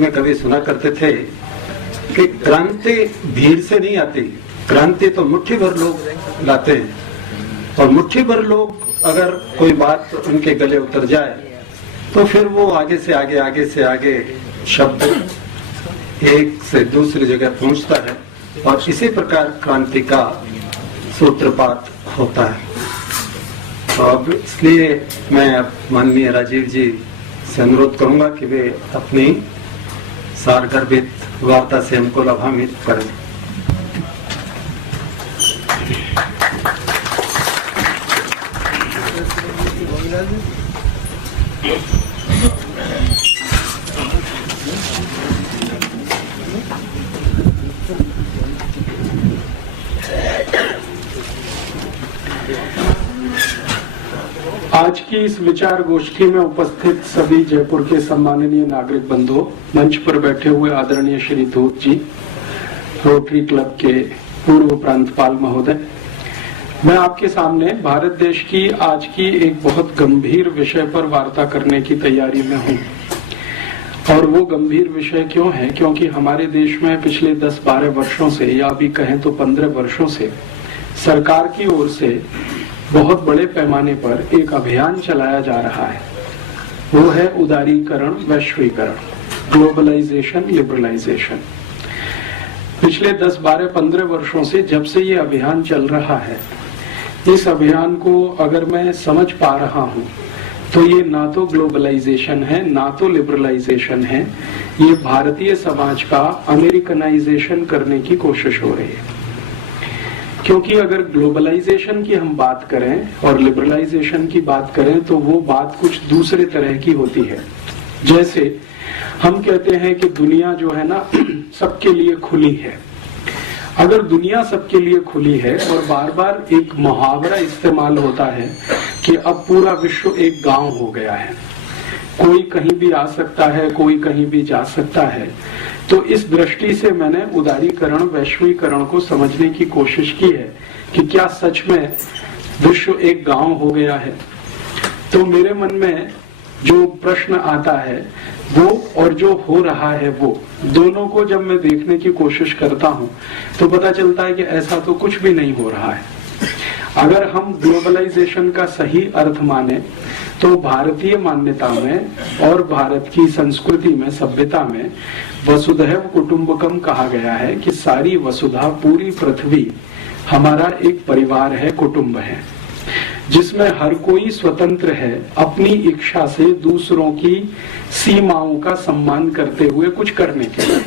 में कभी सुना करते थे कि क्रांति भीड़ से नहीं आती, क्रांति तो मुट्ठी भर लोग लाते हैं, और मुट्ठी भर लोग अगर कोई बात उनके गले उतर जाए तो फिर वो आगे से आगे शब्द एक से दूसरी जगह पहुंचता है, और इसी प्रकार क्रांति का सूत्रपात होता है। तो अब इसलिए मैं माननीय राजीव जी से अनुरोध करूंगा कि वे अपनी सारगर्भित वार्ता से हमको लाभान्वित करें। आज की इस विचार गोष्ठी में उपस्थित सभी जयपुर के सम्माननीय नागरिक बंधुओं, मंच पर बैठे हुए आदरणीय श्री धूत जी, रोटरी क्लब के पूर्व प्रांतपाल महोदय, मैं आपके सामने भारत देश की आज की एक बहुत गंभीर विषय पर वार्ता करने की तैयारी में हूँ। और वो गंभीर विषय क्यों है? क्योंकि हमारे देश में पिछले 10-12 वर्षों से, या भी कहें तो 15 वर्षों से, सरकार की ओर से बहुत बड़े पैमाने पर एक अभियान चलाया जा रहा है। वो है उदारीकरण, वैश्वीकरण, ग्लोबलाइजेशन, लिबरलाइजेशन। पिछले 10, 12, 15 वर्षों से जब से ये अभियान चल रहा है, इस अभियान को अगर मैं समझ पा रहा हूँ तो ये ना तो ग्लोबलाइजेशन है, ना तो लिबरलाइजेशन है, ये भारतीय समाज का अमेरिकनाइजेशन करने की कोशिश हो रही है। क्योंकि अगर ग्लोबलाइजेशन की हम बात करें और लिबरलाइजेशन की बात करें तो वो बात कुछ दूसरे तरह की होती है। जैसे हम कहते हैं कि दुनिया जो है ना सबके लिए खुली है। अगर दुनिया सबके लिए खुली है और बार बार एक मुहावरा इस्तेमाल होता है कि अब पूरा विश्व एक गांव हो गया है, कोई कहीं भी आ सकता है, कोई कहीं भी जा सकता है, तो इस दृष्टि से मैंने उदारीकरण, वैश्वीकरण को समझने की कोशिश की है कि क्या सच में विश्व एक गांव हो गया है। तो मेरे मन में जो प्रश्न आता है वो और जो हो रहा है वो दोनों को जब मैं देखने की कोशिश करता हूँ तो पता चलता है कि ऐसा तो कुछ भी नहीं हो रहा है। अगर हम ग्लोबलाइजेशन का सही अर्थ माने तो भारतीय मान्यता में और भारत की संस्कृति में, सभ्यता में वसुधैव कुटुंबकम कहा गया है कि सारी वसुधा, पूरी पृथ्वी हमारा एक परिवार है, कुटुंब है, जिसमें हर कोई स्वतंत्र है अपनी इच्छा से दूसरों की सीमाओं का सम्मान करते हुए कुछ करने के लिए।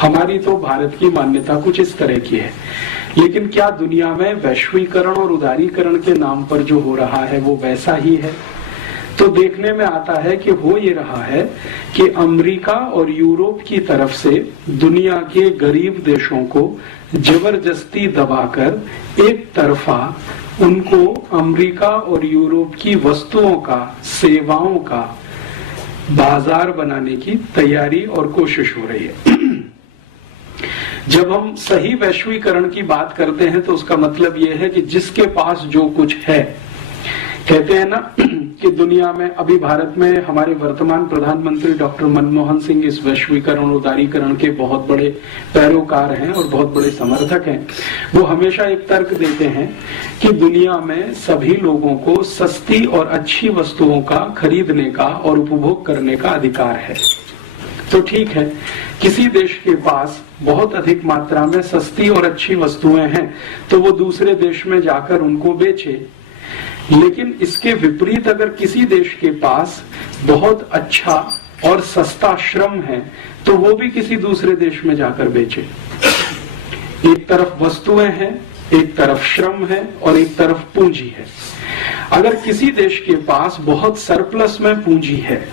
हमारी तो भारत की मान्यता कुछ इस तरह की है। लेकिन क्या दुनिया में वैश्वीकरण और उदारीकरण के नाम पर जो हो रहा है वो वैसा ही है? तो देखने में आता है कि हो ये रहा है कि अमेरिका और यूरोप की तरफ से दुनिया के गरीब देशों को जबरदस्ती दबाकर एक तरफा उनको अमेरिका और यूरोप की वस्तुओं का, सेवाओं का बाजार बनाने की तैयारी और कोशिश हो रही है। जब हम सही वैश्वीकरण की बात करते हैं तो उसका मतलब यह है कि जिसके पास जो कुछ है, कहते हैं ना कि दुनिया में अभी भारत में हमारे वर्तमान प्रधानमंत्री डॉक्टर मनमोहन सिंह इस वैश्वीकरण उदारीकरण के बहुत बड़े पैरोकार हैं और बहुत बड़े समर्थक हैं। वो हमेशा एक तर्क देते हैं कि दुनिया में सभी लोगों को सस्ती और अच्छी वस्तुओं का खरीदने का और उपभोग करने का अधिकार है। तो ठीक है, किसी देश के पास बहुत अधिक मात्रा में सस्ती और अच्छी वस्तुएं हैं तो वो दूसरे देश में जाकर उनको बेचे। लेकिन इसके विपरीत अगर किसी देश के पास बहुत अच्छा और सस्ता श्रम है तो वो भी किसी दूसरे देश में जाकर बेचे। एक तरफ वस्तुएं हैं, एक तरफ श्रम है और एक तरफ पूंजी है। अगर किसी देश के पास बहुत सरप्लस में पूंजी है,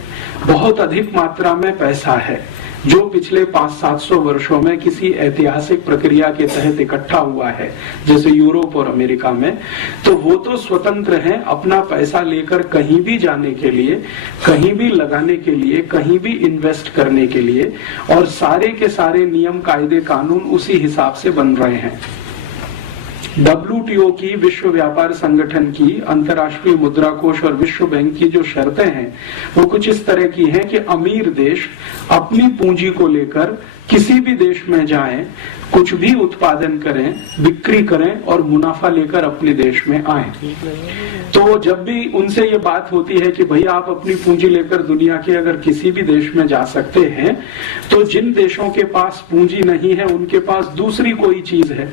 बहुत अधिक मात्रा में पैसा है, जो पिछले 500-700 वर्षों में किसी ऐतिहासिक प्रक्रिया के तहत इकट्ठा हुआ है, जैसे यूरोप और अमेरिका में, तो वो तो स्वतंत्र हैं अपना पैसा लेकर कहीं भी जाने के लिए, कहीं भी लगाने के लिए, कहीं भी इन्वेस्ट करने के लिए, और सारे के सारे नियम, कायदे, कानून उसी हिसाब से बन रहे हैं। WTO की, विश्व व्यापार संगठन की, अंतर्राष्ट्रीय मुद्रा कोष और विश्व बैंक की जो शर्तें हैं वो कुछ इस तरह की हैं कि अमीर देश अपनी पूंजी को लेकर किसी भी देश में जाएं, कुछ भी उत्पादन करें, बिक्री करें और मुनाफा लेकर अपने देश में आए। तो जब भी उनसे ये बात होती है कि भाई आप अपनी पूंजी लेकर दुनिया के अगर किसी भी देश में जा सकते हैं, तो जिन देशों के पास पूंजी नहीं है उनके पास दूसरी कोई चीज है,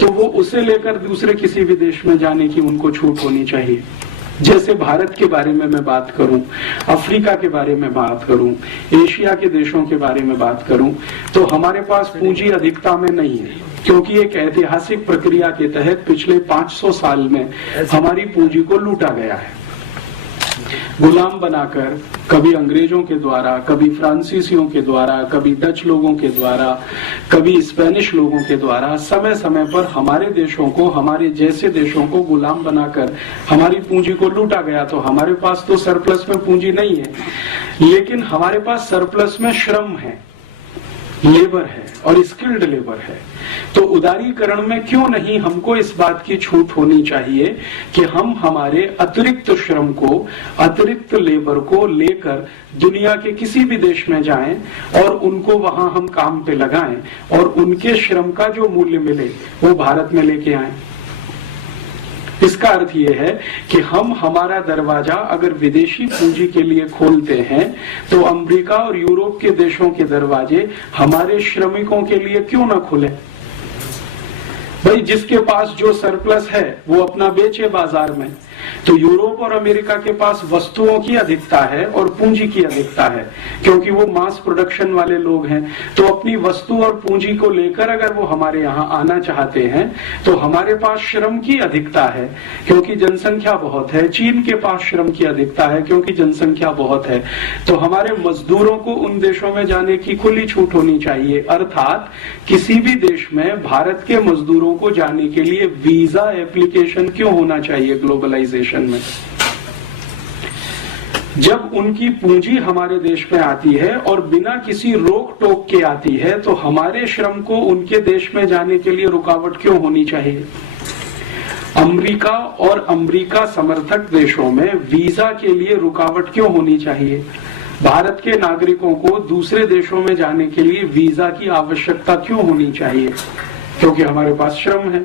तो वो उसे लेकर दूसरे किसी भी देश में जाने की उनको छूट होनी चाहिए। जैसे भारत के बारे में मैं बात करूं, अफ्रीका के बारे में बात करूं, एशिया के देशों के बारे में बात करूं, तो हमारे पास पूंजी अधिकता में नहीं है, क्योंकि एक ऐतिहासिक प्रक्रिया के तहत पिछले 500 साल में हमारी पूंजी को लूटा गया है, गुलाम बनाकर, कभी अंग्रेजों के द्वारा, कभी फ्रांसीसियों के द्वारा, कभी डच लोगों के द्वारा, कभी स्पेनिश लोगों के द्वारा समय समय पर हमारे देशों को, हमारे जैसे देशों को गुलाम बनाकर हमारी पूंजी को लूटा गया। तो हमारे पास तो सरप्लस में पूंजी नहीं है, लेकिन हमारे पास सरप्लस में श्रम है, लेबर है और स्किल्ड लेबर है। तो उदारीकरण में क्यों नहीं हमको इस बात की छूट होनी चाहिए कि हम हमारे अतिरिक्त श्रम को, अतिरिक्त लेबर को लेकर दुनिया के किसी भी देश में जाएं और उनको वहां हम काम पे लगाएं और उनके श्रम का जो मूल्य मिले वो भारत में लेके आएं। इसका अर्थ ये है कि हम हमारा दरवाजा अगर विदेशी पूंजी के लिए खोलते हैं तो अमेरिका और यूरोप के देशों के दरवाजे हमारे श्रमिकों के लिए क्यों ना खुले। भाई जिसके पास जो सरप्लस है वो अपना बेचे बाजार में। तो यूरोप और अमेरिका के पास वस्तुओं की अधिकता है और पूंजी की अधिकता है, क्योंकि वो मास प्रोडक्शन वाले लोग हैं। तो अपनी वस्तु और पूंजी को लेकर अगर वो हमारे यहाँ आना चाहते हैं तो हमारे पास श्रम की अधिकता है क्योंकि जनसंख्या बहुत है। चीन के पास श्रम की अधिकता है क्योंकि जनसंख्या बहुत है। तो हमारे मजदूरों को उन देशों में जाने की खुली छूट होनी चाहिए। अर्थात किसी भी देश में भारत के मजदूरों को जाने के लिए वीजा एप्लीकेशन क्यों होना चाहिए ग्लोबलाइजेशन में। जब उनकी पूंजी हमारे देश में आती है और बिना किसी रोक टोक के आती है तो हमारे श्रम को उनके देश में जाने के लिए रुकावट क्यों होनी चाहिए। अमेरिका और अमेरिका समर्थक देशों में वीजा के लिए रुकावट क्यों होनी चाहिए। भारत के नागरिकों को दूसरे देशों में जाने के लिए वीजा की आवश्यकता क्यों होनी चाहिए, क्योंकि हमारे पास श्रम है,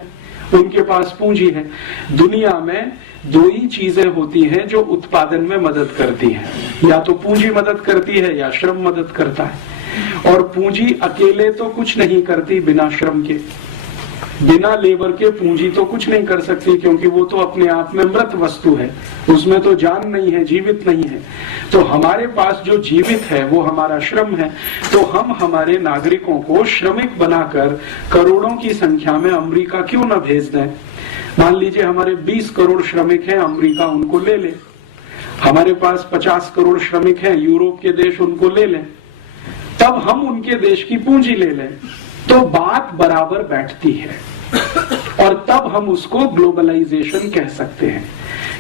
उनके पास पूंजी है। दुनिया में दो ही चीजें होती हैं जो उत्पादन में मदद करती हैं, या तो पूंजी मदद करती है या श्रम मदद करता है। और पूंजी अकेले तो कुछ नहीं करती बिना श्रम के, बिना लेबर के पूंजी तो कुछ नहीं कर सकती, क्योंकि वो तो अपने आप में मृत वस्तु है, उसमें तो जान नहीं है, जीवित नहीं है। तो हमारे पास जो जीवित है वो हमारा श्रम है। तो हम हमारे नागरिकों को श्रमिक बनाकर करोड़ों की संख्या में अमेरिका क्यों न भेज दें। मान लीजिए हमारे 20 करोड़ श्रमिक हैं, अमेरिका उनको ले ले। हमारे पास 50 करोड़ श्रमिक हैं, यूरोप के देश उनको ले लें, तब हम उनके देश की पूंजी ले लें तो बात बराबर बैठती है और तब हम उसको ग्लोबलाइजेशन कह सकते हैं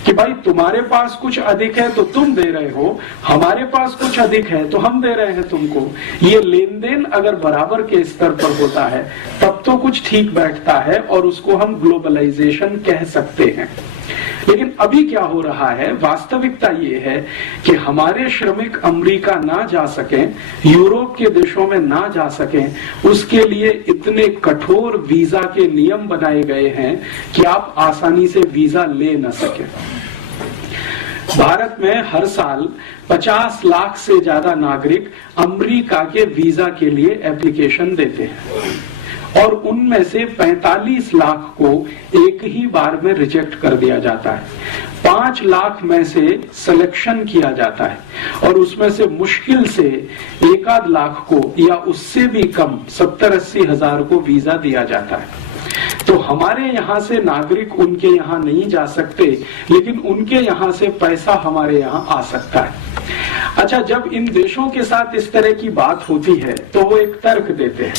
कि भाई तुम्हारे पास कुछ अधिक है तो तुम दे रहे हो, हमारे पास कुछ अधिक है तो हम दे रहे हैं तुमको। ये लेन देन अगर बराबर के स्तर पर होता है तब तो कुछ ठीक बैठता है और उसको हम ग्लोबलाइजेशन कह सकते हैं। लेकिन अभी क्या हो रहा है, वास्तविकता ये है कि हमारे श्रमिक अमेरिका ना जा सकें, यूरोप के देशों में ना जा सकें, उसके लिए इतने कठोर वीजा के नियम बनाए गए हैं कि आप आसानी से वीजा ले न सकें। भारत में हर साल 50 लाख से ज्यादा नागरिक अमेरिका के वीजा के लिए एप्लीकेशन देते हैं और उनमें से 45 लाख को एक ही बार में रिजेक्ट कर दिया जाता है। 5 लाख में से सिलेक्शन किया जाता है और उसमें से मुश्किल से 1-8 लाख को या उससे भी कम 70-80 हजार को वीजा दिया जाता है। तो हमारे यहाँ से नागरिक उनके यहाँ नहीं जा सकते, लेकिन उनके यहाँ से पैसा हमारे यहाँ आ सकता है। अच्छा, जब इन देशों के साथ इस तरह की बात होती है तो वो एक तर्क देते हैं।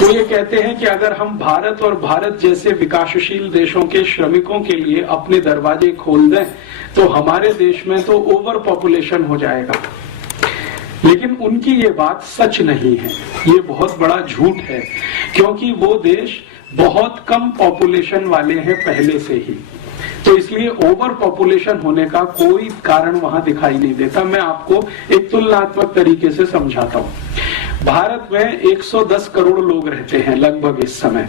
वो ये कहते हैं कि अगर हम भारत और भारत जैसे विकासशील देशों के श्रमिकों के लिए अपने दरवाजे खोल दें तो हमारे देश में तो ओवर पॉपुलेशन हो जाएगा। लेकिन उनकी ये बात सच नहीं है, ये बहुत बड़ा झूठ है, क्योंकि वो देश बहुत कम पॉपुलेशन वाले हैं पहले से ही, तो इसलिए ओवर पॉपुलेशन होने का कोई कारण वहां दिखाई नहीं देता। मैं आपको एक तुलनात्मक तरीके से समझाता हूं। भारत में 110 करोड़ लोग रहते हैं लगभग इस समय,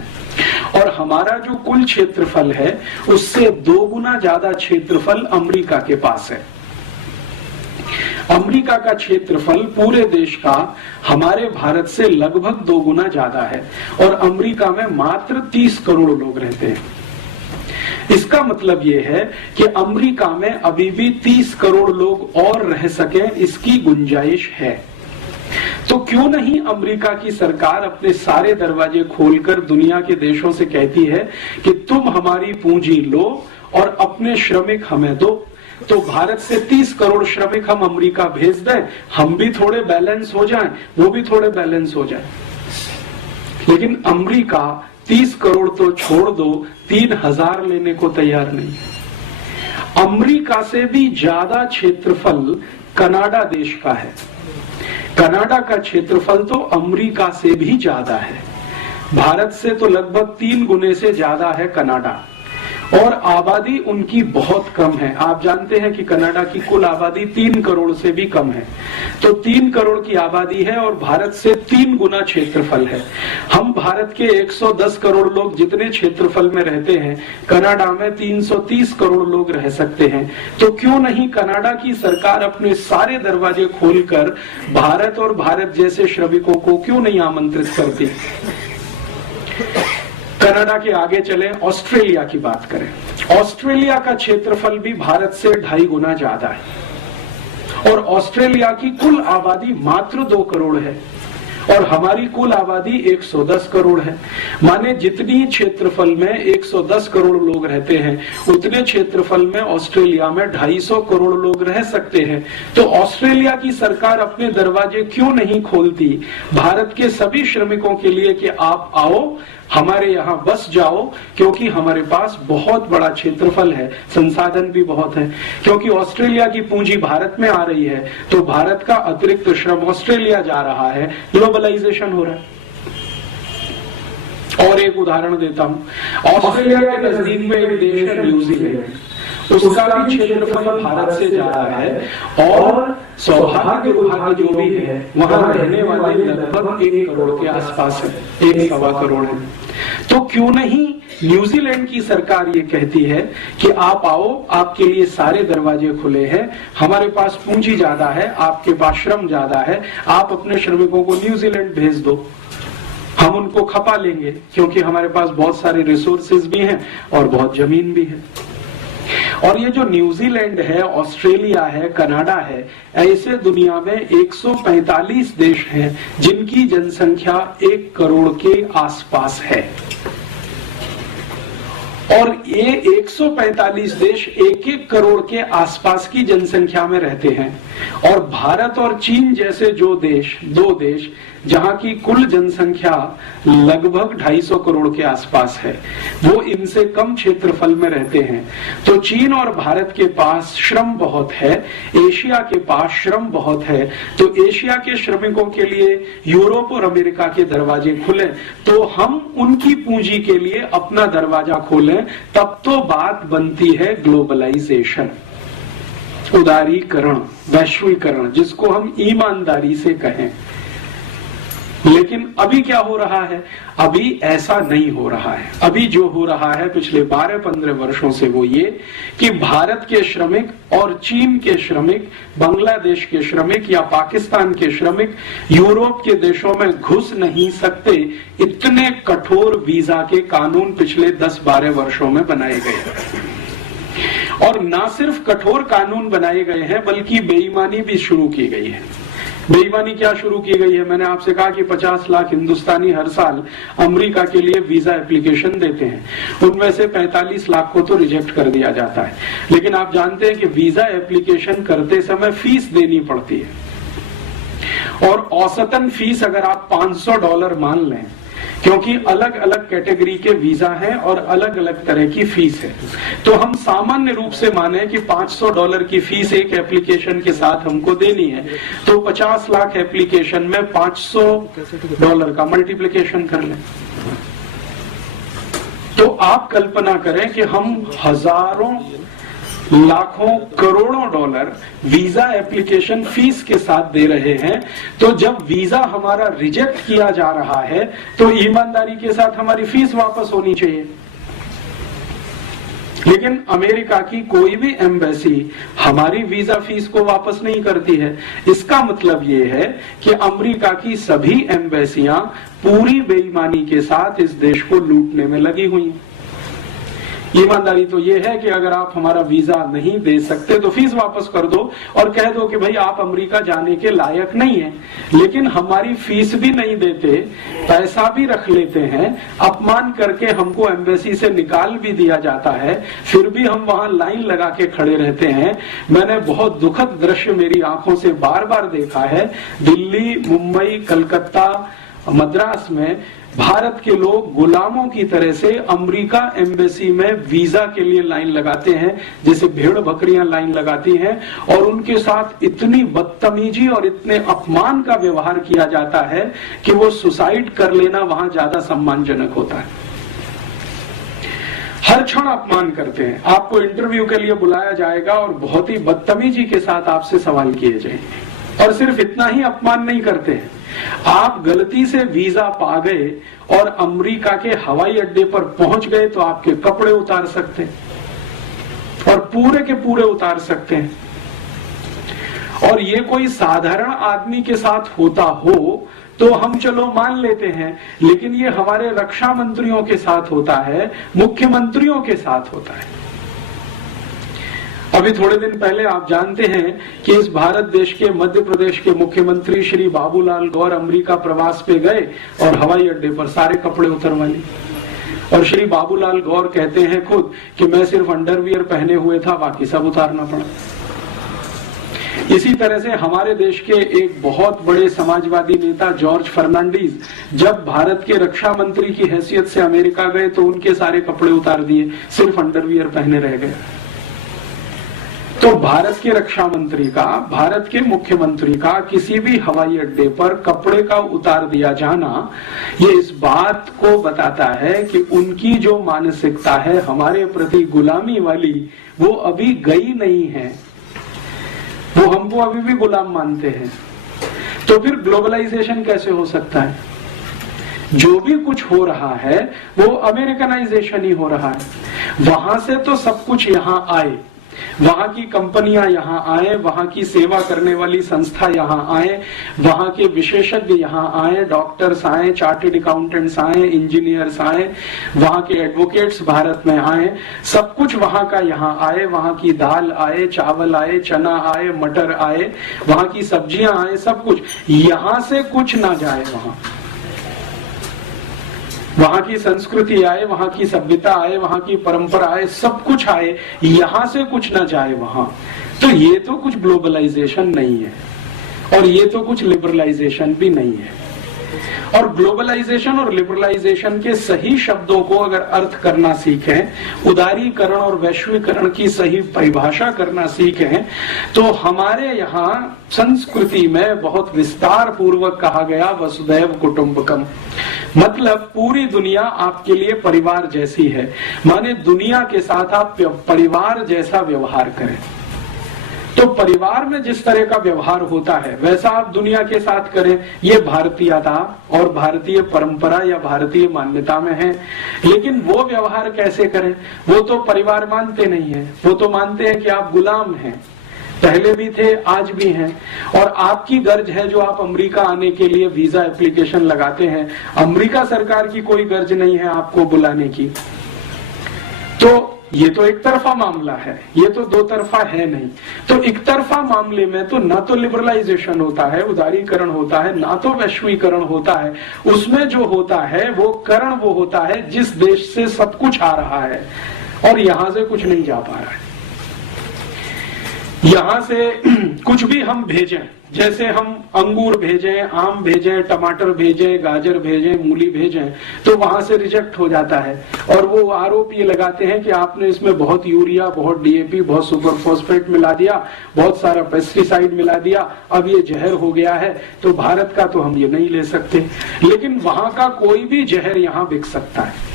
और हमारा जो कुल क्षेत्रफल है उससे 2 गुना ज्यादा क्षेत्रफल अमेरिका के पास है। अमेरिका का क्षेत्रफल पूरे देश का हमारे भारत से लगभग 2 गुना ज्यादा है, और अमेरिका में मात्र 30 करोड़ लोग रहते हैं। इसका मतलब यह है कि अमेरिका में अभी भी 30 करोड़ लोग और रह सकें, इसकी गुंजाइश है। तो क्यों नहीं अमेरिका की सरकार अपने सारे दरवाजे खोलकर दुनिया के देशों से कहती है कि तुम हमारी पूंजी लो और अपने श्रमिक हमें दो। तो भारत से 30 करोड़ श्रमिक हम अमेरिका भेज दें, हम भी थोड़े बैलेंस हो जाएं, वो भी थोड़े बैलेंस हो जाएं। लेकिन अमेरिका 30 करोड़ तो छोड़ दो, 3000 लेने को तैयार नहीं। अमेरिका से भी ज्यादा क्षेत्रफल कनाडा देश का है। कनाडा का क्षेत्रफल तो अमेरिका से भी ज्यादा है। भारत से तो लगभग 3 गुने से ज्यादा है कनाडा, और आबादी उनकी बहुत कम है। आप जानते हैं कि कनाडा की कुल आबादी 3 करोड़ से भी कम है। तो 3 करोड़ की आबादी है और भारत से 3 गुना क्षेत्रफल है। हम भारत के 110 करोड़ लोग जितने क्षेत्रफल में रहते हैं, कनाडा में 330 करोड़ लोग रह सकते हैं। तो क्यों नहीं कनाडा की सरकार अपने सारे दरवाजे खोलकर भारत और भारत जैसे श्रमिकों को क्यों नहीं आमंत्रित करती। कनाडा के आगे चले, ऑस्ट्रेलिया की बात करें। ऑस्ट्रेलिया का क्षेत्रफल भी भारत से 2.5 गुना ज्यादा है, और ऑस्ट्रेलिया की कुल आबादी मात्र 2 करोड़ है, और हमारी कुल आबादी 110 करोड़ है। माने जितनी क्षेत्रफल में 110 करोड़ लोग रहते हैं, उतने क्षेत्रफल में ऑस्ट्रेलिया में 250 करोड़ लोग रह सकते हैं। तो ऑस्ट्रेलिया की सरकार अपने दरवाजे क्यों नहीं खोलती भारत के सभी श्रमिकों के लिए कि आप आओ, हमारे यहाँ बस जाओ, क्योंकि हमारे पास बहुत बड़ा क्षेत्रफल है, संसाधन भी बहुत है। क्योंकि ऑस्ट्रेलिया की पूंजी भारत में आ रही है, तो भारत का अतिरिक्त श्रम ऑस्ट्रेलिया जा रहा है, ग्लोबलाइजेशन हो रहा है। और एक उदाहरण देता हूं, ऑस्ट्रेलिया के नजदीक में एक देश है न्यूजीलैंड, उसका भी क्षेत्रफल भारत से ज्यादा है, और सौभाग्य दुर्भाग्य जो भी है वहां रहने वाले लगभग 1 करोड़ के आसपास है, 1.25 करोड़ है। तो क्यों नहीं न्यूजीलैंड की सरकार ये कहती है कि आप आओ, आपके लिए सारे दरवाजे खुले हैं, हमारे पास पूंजी ज्यादा है, आपके पास श्रम ज्यादा है, आप अपने श्रमिकों को न्यूजीलैंड भेज दो, हम उनको खपा लेंगे, क्योंकि हमारे पास बहुत सारे रिसोर्सेज भी हैं और बहुत जमीन भी है। और ये जो न्यूजीलैंड है, ऑस्ट्रेलिया है, कनाडा है, ऐसे दुनिया में 145 देश हैं जिनकी जनसंख्या 1 करोड़ के आसपास है, और ये 145 देश 1-1 करोड़ के आसपास की जनसंख्या में रहते हैं। और भारत और चीन जैसे जो देश, 2 देश जहां की कुल जनसंख्या लगभग 250 करोड़ के आसपास है, वो इनसे कम क्षेत्रफल में रहते हैं। तो चीन और भारत के पास श्रम बहुत है, एशिया के पास श्रम बहुत है, तो एशिया के श्रमिकों के लिए यूरोप और अमेरिका के दरवाजे खुले, तो हम उनकी पूंजी के लिए अपना दरवाजा खोलें, तब तो बात बनती है ग्लोबलाइजेशन, उदारीकरण, वैश्वीकरण, जिसको हम ईमानदारी से कहें। लेकिन अभी क्या हो रहा है? अभी ऐसा नहीं हो रहा है। अभी जो हो रहा है पिछले 12-15 वर्षों से वो ये कि भारत के श्रमिक और चीन के श्रमिक, बांग्लादेश के श्रमिक या पाकिस्तान के श्रमिक यूरोप के देशों में घुस नहीं सकते। इतने कठोर वीजा के कानून पिछले 10-12 वर्षों में बनाए गए, और ना सिर्फ कठोर कानून बनाए गए हैं बल्कि बेईमानी भी शुरू की गई है। बेईमानी क्या शुरू की गई है? मैंने आपसे कहा कि 50 लाख हिंदुस्तानी हर साल अमेरिका के लिए वीजा एप्लीकेशन देते हैं, उनमें से 45 लाख को तो रिजेक्ट कर दिया जाता है। लेकिन आप जानते हैं कि वीजा एप्लीकेशन करते समय फीस देनी पड़ती है, और औसतन फीस अगर आप $500 मान लें, क्योंकि अलग अलग कैटेगरी के वीजा हैं और अलग अलग तरह की फीस है, तो हम सामान्य रूप से माने कि $500 की फीस एक एप्लीकेशन के साथ हमको देनी है, तो 50 लाख एप्लीकेशन में $500 का मल्टीप्लिकेशन कर लें। आप कल्पना करें कि हम हजारों लाखों करोड़ों डॉलर वीजा एप्लीकेशन फीस के साथ दे रहे हैं, तो जब वीजा हमारा रिजेक्ट किया जा रहा है तो ईमानदारी के साथ हमारी फीस वापस होनी चाहिए। लेकिन अमेरिका की कोई भी एम्बेसी हमारी वीजा फीस को वापस नहीं करती है। इसका मतलब ये है कि अमेरिका की सभी एम्बेसियां पूरी बेईमानी के साथ इस देश को लूटने में लगी हुई हैं। ईमानदारी तो ये है कि अगर आप हमारा वीजा नहीं दे सकते तो फीस वापस कर दो और कह दो कि भाई आप अमेरिका जाने के लायक नहीं है। लेकिन हमारी फीस भी नहीं देते, पैसा भी रख लेते हैं, अपमान करके हमको एम्बेसी से निकाल भी दिया जाता है, फिर भी हम वहां लाइन लगा के खड़े रहते हैं। मैंने बहुत दुखद दृश्य मेरी आंखों से बार बार देखा है। दिल्ली, मुंबई, कलकत्ता, मद्रास में भारत के लोग गुलामों की तरह से अमेरिका एम्बेसी में वीजा के लिए लाइन लगाते हैं, जैसे भेड़ बकरियां लाइन लगाती हैं, और उनके साथ इतनी बदतमीजी और इतने अपमान का व्यवहार किया जाता है कि वो सुसाइड कर लेना वहां ज्यादा सम्मानजनक होता है। हर क्षण अपमान करते हैं। आपको इंटरव्यू के लिए बुलाया जाएगा और बहुत ही बदतमीजी के साथ आपसे सवाल किए जाएंगे। और सिर्फ इतना ही अपमान नहीं करते हैं, आप गलती से वीजा पा गए और अमेरिका के हवाई अड्डे पर पहुंच गए तो आपके कपड़े उतार सकते हैं और पूरे के पूरे उतार सकते हैं। और ये कोई साधारण आदमी के साथ होता हो तो हम चलो मान लेते हैं, लेकिन ये हमारे रक्षा मंत्रियों के साथ होता है, मुख्यमंत्रियों के साथ होता है। अभी थोड़े दिन पहले आप जानते हैं कि इस भारत देश के मध्य प्रदेश के मुख्यमंत्री श्री बाबूलाल गौर अमेरिका प्रवास पे गए और हवाई अड्डे पर सारे कपड़े उतरवा लिए। और श्री बाबूलाल गौर कहते हैं खुद कि मैं सिर्फ अंडरवियर पहने हुए था, बाकी सब उतारना पड़ा। इसी तरह से हमारे देश के एक बहुत बड़े समाजवादी नेता जॉर्ज फर्नांडीज जब भारत के रक्षा मंत्री की हैसियत से अमेरिका गए तो उनके सारे कपड़े उतार दिए, सिर्फ अंडरवियर पहने रह गए। तो भारत के रक्षा मंत्री का, भारत के मुख्यमंत्री का किसी भी हवाई अड्डे पर कपड़े का उतार दिया जाना, ये इस बात को बताता है कि उनकी जो मानसिकता है हमारे प्रति गुलामी वाली, वो अभी गई नहीं है। वो हमको अभी भी गुलाम मानते हैं। तो फिर ग्लोबलाइजेशन कैसे हो सकता है? जो भी कुछ हो रहा है वो अमेरिकनाइजेशन ही हो रहा है। वहां से तो सब कुछ यहाँ आए, वहां की कंपनियां यहाँ आए, वहां की सेवा करने वाली संस्था यहाँ आए, वहां के विशेषज्ञ यहाँ आए, डॉक्टर्स आए, चार्टेड अकाउंटेंट्स आए, इंजीनियर्स आए, वहां के एडवोकेट्स भारत में आए, सब कुछ वहां का यहाँ आए। वहां की दाल आए, चावल आए, चना आए, मटर आए, वहां की सब्जियां आए, सब कुछ। यहां से कुछ ना जाए वहां की संस्कृति आए, वहां की सभ्यता आए, वहां की परंपरा आए, सब कुछ आए, यहां से कुछ ना जाए वहां। तो ये तो कुछ ग्लोबलाइजेशन नहीं है और ये तो कुछ लिबरलाइजेशन भी नहीं है। और ग्लोबलाइजेशन और लिबरलाइजेशन के सही शब्दों को अगर अर्थ करना सीखें, उदारीकरण और वैश्वीकरण की सही परिभाषा करना सीखें, तो हमारे यहाँ संस्कृति में बहुत विस्तार पूर्वक कहा गया वसुधैव कुटुंबकम, मतलब पूरी दुनिया आपके लिए परिवार जैसी है। माने दुनिया के साथ आप परिवार जैसा व्यवहार करें। तो परिवार में जिस तरह का व्यवहार होता है वैसा आप दुनिया के साथ करें। ये भारतीयता और भारतीय परंपरा या भारतीय मान्यता में है। लेकिन वो व्यवहार कैसे करें? वो तो परिवार मानते नहीं है। वो तो मानते हैं कि आप गुलाम हैं, पहले भी थे, आज भी हैं, और आपकी गर्ज है जो आप अमेरिका आने के लिए वीजा एप्लीकेशन लगाते हैं। अमेरिका सरकार की कोई गर्ज नहीं है आपको बुलाने की। तो ये तो एक तरफा मामला है, ये तो दो तरफा है नहीं। तो एक तरफा मामले में तो ना तो लिबरलाइजेशन होता है, उदारीकरण होता है, ना तो वैश्वीकरण होता है। उसमें जो होता है वो करण वो होता है जिस देश से सब कुछ आ रहा है और यहां से कुछ नहीं जा पा रहा है। यहां से कुछ भी हम भेजें, जैसे हम अंगूर भेजें, आम भेजें, टमाटर भेजें, गाजर भेजें, मूली भेजें, तो वहां से रिजेक्ट हो जाता है। और वो आरोप ये लगाते हैं कि आपने इसमें बहुत यूरिया, बहुत डीएपी, बहुत सुपर फॉस्फेट मिला दिया, बहुत सारा पेस्टिसाइड मिला दिया, अब ये जहर हो गया है, तो भारत का तो हम ये नहीं ले सकते। लेकिन वहां का कोई भी जहर यहाँ बिक सकता है।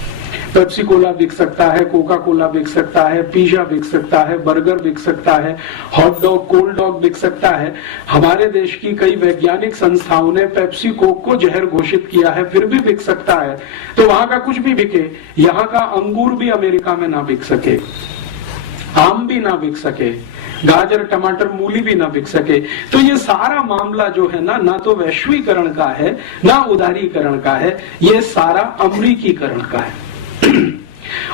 पेप्सी कोला बिक सकता है, कोका कोला बिक सकता है, पिज्जा बिक सकता है, बर्गर बिक सकता है, हॉट डॉग, कोल्ड डॉग बिक सकता है। हमारे देश की कई वैज्ञानिक संस्थाओं ने पेप्सी कोक को जहर घोषित किया है, फिर भी बिक सकता है। तो वहां का कुछ भी बिके, यहाँ का अंगूर भी अमेरिका में ना बिक सके, आम भी ना बिक सके, गाजर, टमाटर, मूली भी ना बिक सके। तो ये सारा मामला जो है ना तो वैश्वीकरण का है, ना उदारीकरण का है, ये सारा अमरीकीकरण का है।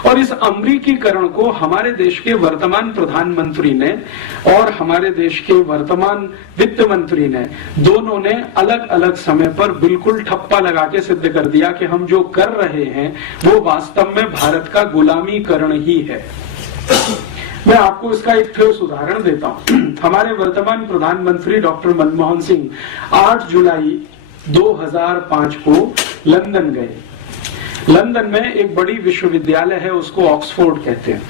और इस अमरीकीकरण को हमारे देश के वर्तमान प्रधानमंत्री ने और हमारे देश के वर्तमान वित्त मंत्री ने, दोनों ने अलग अलग समय पर बिल्कुल ठप्पा लगा के सिद्ध कर दिया कि हम जो कर रहे हैं वो वास्तव में भारत का गुलामीकरण ही है। मैं आपको इसका एक ठोस उदाहरण देता हूं। हमारे वर्तमान प्रधानमंत्री डॉक्टर मनमोहन सिंह 8 जुलाई 2005 को लंदन गए। लंदन में एक बड़ी विश्वविद्यालय है, उसको ऑक्सफोर्ड कहते हैं।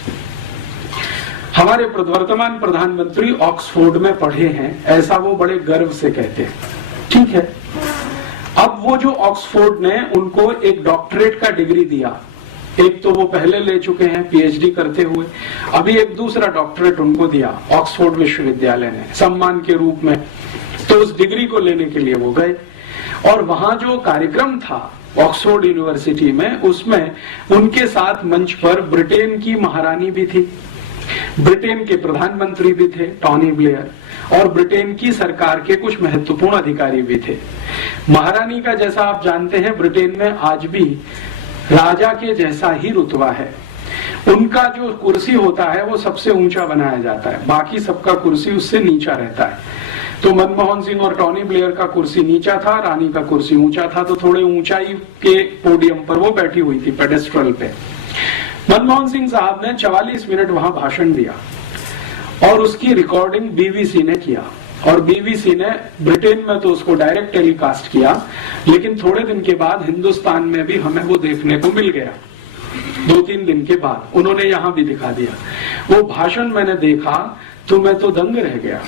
हमारे वर्तमान प्रधानमंत्री ऑक्सफोर्ड में पढ़े हैं, ऐसा वो बड़े गर्व से कहते हैं। ठीक है, अब वो जो ऑक्सफोर्ड ने उनको एक डॉक्टरेट का डिग्री दिया, एक तो वो पहले ले चुके हैं पीएचडी करते हुए, अभी एक दूसरा डॉक्टरेट उनको दिया ऑक्सफोर्ड विश्वविद्यालय ने सम्मान के रूप में। तो उस डिग्री को लेने के लिए वो गए और वहां जो कार्यक्रम था ऑक्सफोर्ड यूनिवर्सिटी में, उसमें उनके साथ मंच पर ब्रिटेन की महारानी भी थी, ब्रिटेन के प्रधानमंत्री भी थे टॉनी ब्लेयर, और ब्रिटेन की सरकार के कुछ महत्वपूर्ण अधिकारी भी थे। महारानी का, जैसा आप जानते हैं, ब्रिटेन में आज भी राजा के जैसा ही रुतबा है। उनका जो कुर्सी होता है वो सबसे ऊंचा बनाया जाता है, बाकी सबका कुर्सी उससे नीचा रहता है। तो मनमोहन सिंह और टॉनी ब्लेयर का कुर्सी नीचा था, रानी का कुर्सी ऊंचा था, तो थोड़े ऊंचाई के पोडियम पर वो बैठी हुई थी, पेडेस्ट्रल पे। मनमोहन सिंह साहब ने 44 मिनट वहां भाषण दिया और उसकी रिकॉर्डिंग बीबीसी ने किया, और बीबीसी ने ब्रिटेन में तो उसको डायरेक्ट टेलीकास्ट किया, लेकिन थोड़े दिन के बाद हिंदुस्तान में भी हमें वो देखने को मिल गया। 2-3 दिन के बाद उन्होंने यहाँ भी दिखा दिया। वो भाषण मैंने देखा तो मैं तो दंग रह गया।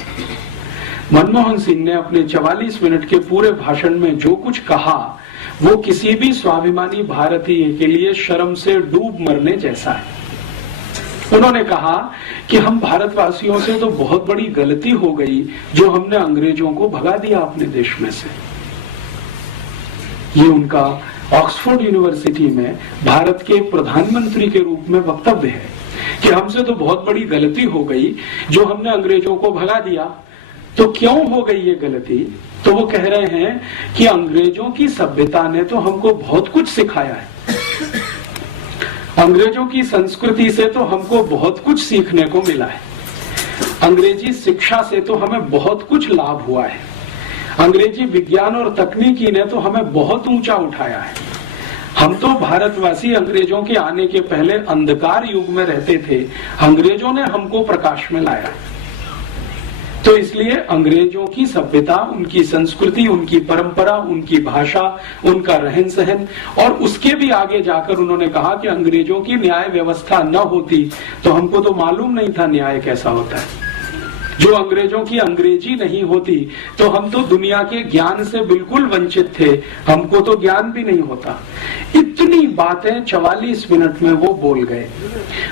मनमोहन सिंह ने अपने 44 मिनट के पूरे भाषण में जो कुछ कहा वो किसी भी स्वाभिमानी भारतीय के लिए शर्म से डूब मरने जैसा है। उन्होंने कहा कि हम भारतवासियों से तो बहुत बड़ी गलती हो गई जो हमने अंग्रेजों को भगा दिया अपने देश में से। ये उनका ऑक्सफोर्ड यूनिवर्सिटी में भारत के प्रधानमंत्री के रूप में वक्तव्य है कि हमसे तो बहुत बड़ी गलती हो गई जो हमने अंग्रेजों को भगा दिया। तो क्यों हो गई ये गलती? तो वो कह रहे हैं कि अंग्रेजों की सभ्यता ने तो हमको बहुत कुछ सिखाया है, अंग्रेजों की संस्कृति से तो हमको बहुत कुछ सीखने को मिला है, अंग्रेजी शिक्षा से तो हमें बहुत कुछ लाभ हुआ है, अंग्रेजी विज्ञान और तकनीकी ने तो हमें बहुत ऊंचा उठाया है। हम तो भारतवासी अंग्रेजों के आने के पहले अंधकार युग में रहते थे, अंग्रेजों ने हमको प्रकाश में लाया। तो इसलिए अंग्रेजों की सभ्यता, उनकी संस्कृति, उनकी परंपरा, उनकी भाषा, उनका रहन सहन, और उसके भी आगे जाकर उन्होंने कहा कि अंग्रेजों की न्याय व्यवस्था न होती तो हमको तो मालूम नहीं था न्याय कैसा होता है। जो अंग्रेजों की अंग्रेजी नहीं होती तो हम तो दुनिया के ज्ञान से बिल्कुल वंचित थे, हमको तो ज्ञान भी नहीं होता। इतनी बातें 44 मिनट में वो बोल गए।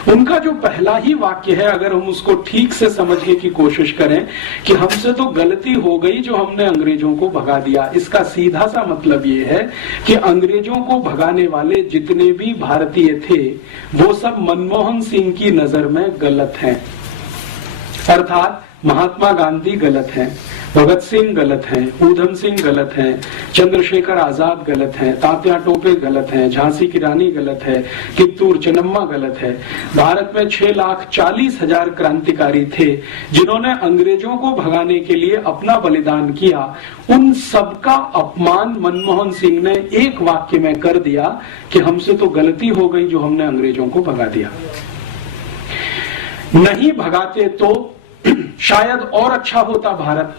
उनका जो पहला ही वाक्य है, अगर हम उसको ठीक से समझने की कोशिश करें कि हमसे तो गलती हो गई जो हमने अंग्रेजों को भगा दिया, इसका सीधा सा मतलब ये है कि अंग्रेजों को भगाने वाले जितने भी भारतीय थे वो सब मनमोहन सिंह की नजर में गलत हैं। अर्थात महात्मा गांधी गलत हैं, भगत सिंह गलत हैं, ऊधम सिंह गलत हैं, चंद्रशेखर आजाद गलत हैं, तात्या टोपे गलत हैं, झांसी की रानी गलत है, कित्तूर चन्नम्मा गलत है। भारत में 6,40,000 क्रांतिकारी थे जिन्होंने अंग्रेजों को भगाने के लिए अपना बलिदान किया। उन सबका अपमान मनमोहन सिंह ने एक वाक्य में कर दिया कि हमसे तो गलती हो गई जो हमने अंग्रेजों को भगा दिया। नहीं भगाते तो शायद और अच्छा होता भारत,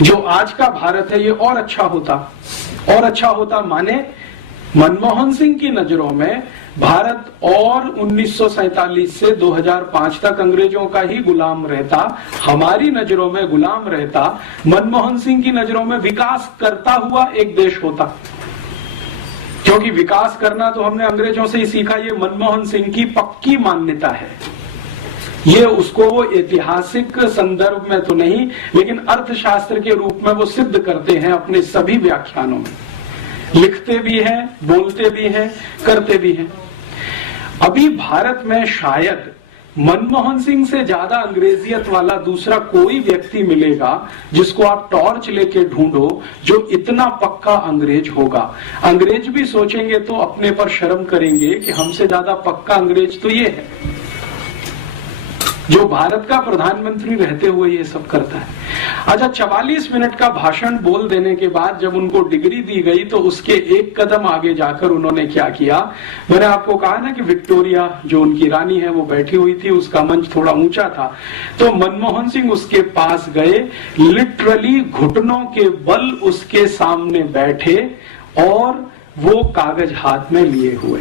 जो आज का भारत है ये और अच्छा होता। और अच्छा होता माने मनमोहन सिंह की नजरों में भारत और 1947 से 2005 तक अंग्रेजों का ही गुलाम रहता, हमारी नजरों में गुलाम रहता, मनमोहन सिंह की नजरों में विकास करता हुआ एक देश होता। क्योंकि विकास करना तो हमने अंग्रेजों से ही सीखा, ये मनमोहन सिंह की पक्की मान्यता है। ये उसको वो ऐतिहासिक संदर्भ में तो नहीं, लेकिन अर्थशास्त्र के रूप में वो सिद्ध करते हैं अपने सभी व्याख्यानों में, लिखते भी हैं, बोलते भी हैं, करते भी हैं। अभी भारत में शायद मनमोहन सिंह से ज्यादा अंग्रेजियत वाला दूसरा कोई व्यक्ति मिलेगा जिसको आप टॉर्च लेके ढूंढो जो इतना पक्का अंग्रेज होगा। अंग्रेज भी सोचेंगे तो अपने पर शर्म करेंगे कि हमसे ज्यादा पक्का अंग्रेज तो ये है जो भारत का प्रधानमंत्री रहते हुए ये सब करता है। अच्छा, 44 मिनट का भाषण बोल देने के बाद जब उनको डिग्री दी गई तो उसके एक कदम आगे जाकर उन्होंने क्या किया, मैंने आपको कहा ना कि विक्टोरिया जो उनकी रानी है वो बैठी हुई थी, उसका मंच थोड़ा ऊंचा था, तो मनमोहन सिंह उसके पास गए, लिटरली घुटनों के बल उसके सामने बैठे और वो कागज हाथ में लिए हुए।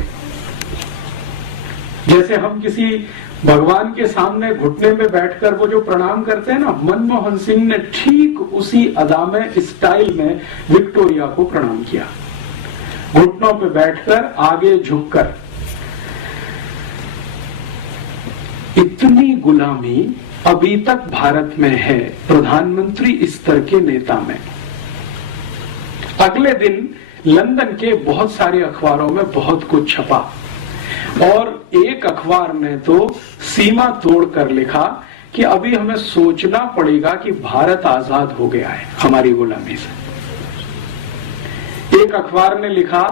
जैसे हम किसी भगवान के सामने घुटने में बैठकर वो जो प्रणाम करते हैं ना, मनमोहन सिंह ने ठीक उसी अदा में, स्टाइल में विक्टोरिया को प्रणाम किया, घुटनों पे बैठकर, आगे झुककर। इतनी गुलामी अभी तक भारत में है प्रधानमंत्री स्तर के नेता में। अगले दिन लंदन के बहुत सारे अखबारों में बहुत कुछ छपा और एक अखबार ने तो सीमा तोड़कर लिखा कि अभी हमें सोचना पड़ेगा कि भारत आजाद हो गया है हमारी गुलामी से। एक अखबार ने लिखा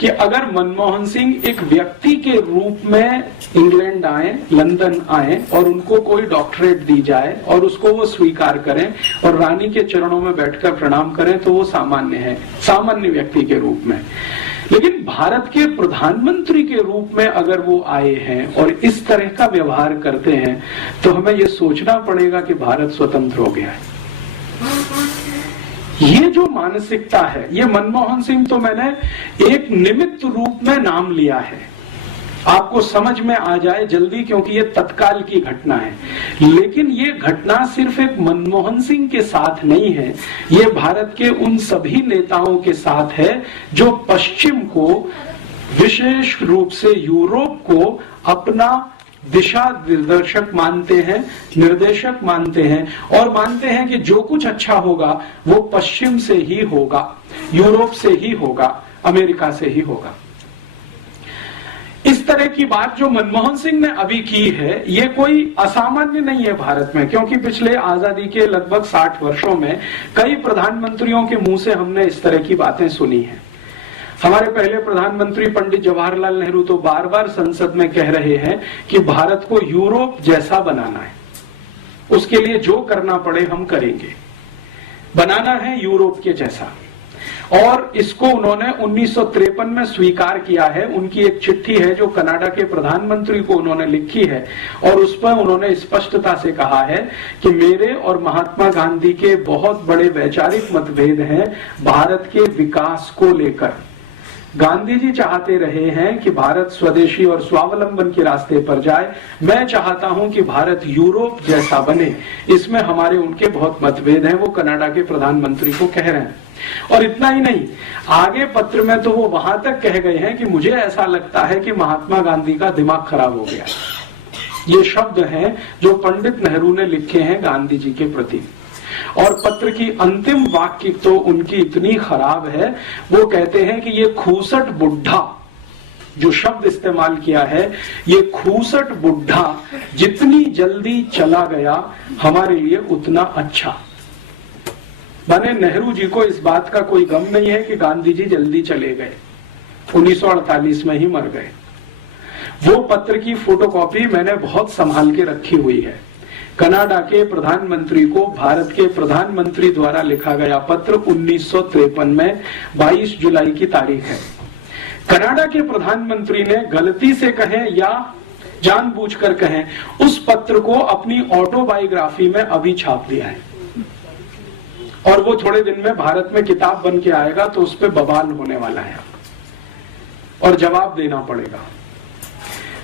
कि अगर मनमोहन सिंह एक व्यक्ति के रूप में इंग्लैंड आए, लंदन आए और उनको कोई डॉक्टरेट दी जाए और उसको वो स्वीकार करें और रानी के चरणों में बैठकर प्रणाम करें तो वो सामान्य है, सामान्य व्यक्ति के रूप में। लेकिन भारत के प्रधानमंत्री के रूप में अगर वो आए हैं और इस तरह का व्यवहार करते हैं तो हमें ये सोचना पड़ेगा कि भारत स्वतंत्र हो गया है। ये जो मानसिकता है, ये मनमोहन सिंह तो मैंने एक निमित्त रूप में नाम लिया है, आपको समझ में आ जाए जल्दी, क्योंकि ये तत्काल की घटना है। लेकिन ये घटना सिर्फ एक मनमोहन सिंह के साथ नहीं है, ये भारत के उन सभी नेताओं के साथ है जो पश्चिम को, विशेष रूप से यूरोप को अपना दिशा निर्देशक मानते हैं, निर्देशक मानते हैं और मानते हैं कि जो कुछ अच्छा होगा वो पश्चिम से ही होगा, यूरोप से ही होगा, अमेरिका से ही होगा। इस तरह की बात जो मनमोहन सिंह ने अभी की है, ये कोई असामान्य नहीं है भारत में, क्योंकि पिछले आजादी के लगभग 60 वर्षों में कई प्रधानमंत्रियों के मुंह से हमने इस तरह की बातें सुनी हैं। हमारे पहले प्रधानमंत्री पंडित जवाहरलाल नेहरू तो बार बार संसद में कह रहे हैं कि भारत को यूरोप जैसा बनाना है, उसके लिए जो करना पड़े हम करेंगे, बनाना है यूरोप के जैसा। और इसको उन्होंने 1953 में स्वीकार किया है। उनकी एक चिट्ठी है जो कनाडा के प्रधानमंत्री को उन्होंने लिखी है और उस पर उन्होंने स्पष्टता से कहा है कि मेरे और महात्मा गांधी के बहुत बड़े वैचारिक मतभेद हैं भारत के विकास को लेकर। गांधी जी चाहते रहे हैं कि भारत स्वदेशी और स्वावलंबन के रास्ते पर जाए, मैं चाहता हूं कि भारत यूरोप जैसा बने। इसमें हमारे उनके बहुत मतभेद हैं, वो कनाडा के प्रधानमंत्री को कह रहे हैं। और इतना ही नहीं, आगे पत्र में तो वो वहां तक कह गए हैं कि मुझे ऐसा लगता है कि महात्मा गांधी का दिमाग खराब हो गया। ये शब्द हैं जो पंडित नेहरू ने लिखे हैं गांधी जी के प्रति। और पत्र की अंतिम वाक्य तो उनकी इतनी खराब है, वो कहते हैं कि ये खूसट बुढ़ा, जो शब्द इस्तेमाल किया है, ये खूसट बुढ़ा जितनी जल्दी चला गया हमारे लिए उतना अच्छा। माने नेहरू जी को इस बात का कोई गम नहीं है कि गांधी जी जल्दी चले गए, 1948 में ही मर गए। वो पत्र की फोटोकॉपी मैंने बहुत संभाल के रखी हुई है। कनाडा के प्रधानमंत्री को भारत के प्रधानमंत्री द्वारा लिखा गया पत्र 1953 में 22 जुलाई की तारीख है। कनाडा के प्रधानमंत्री ने गलती से कहें या जानबूझकर कहें, उस पत्र को अपनी ऑटोबायोग्राफी में अभी छाप दिया है और वो थोड़े दिन में भारत में किताब बन के आएगा तो उस पर बवाल होने वाला है और जवाब देना पड़ेगा।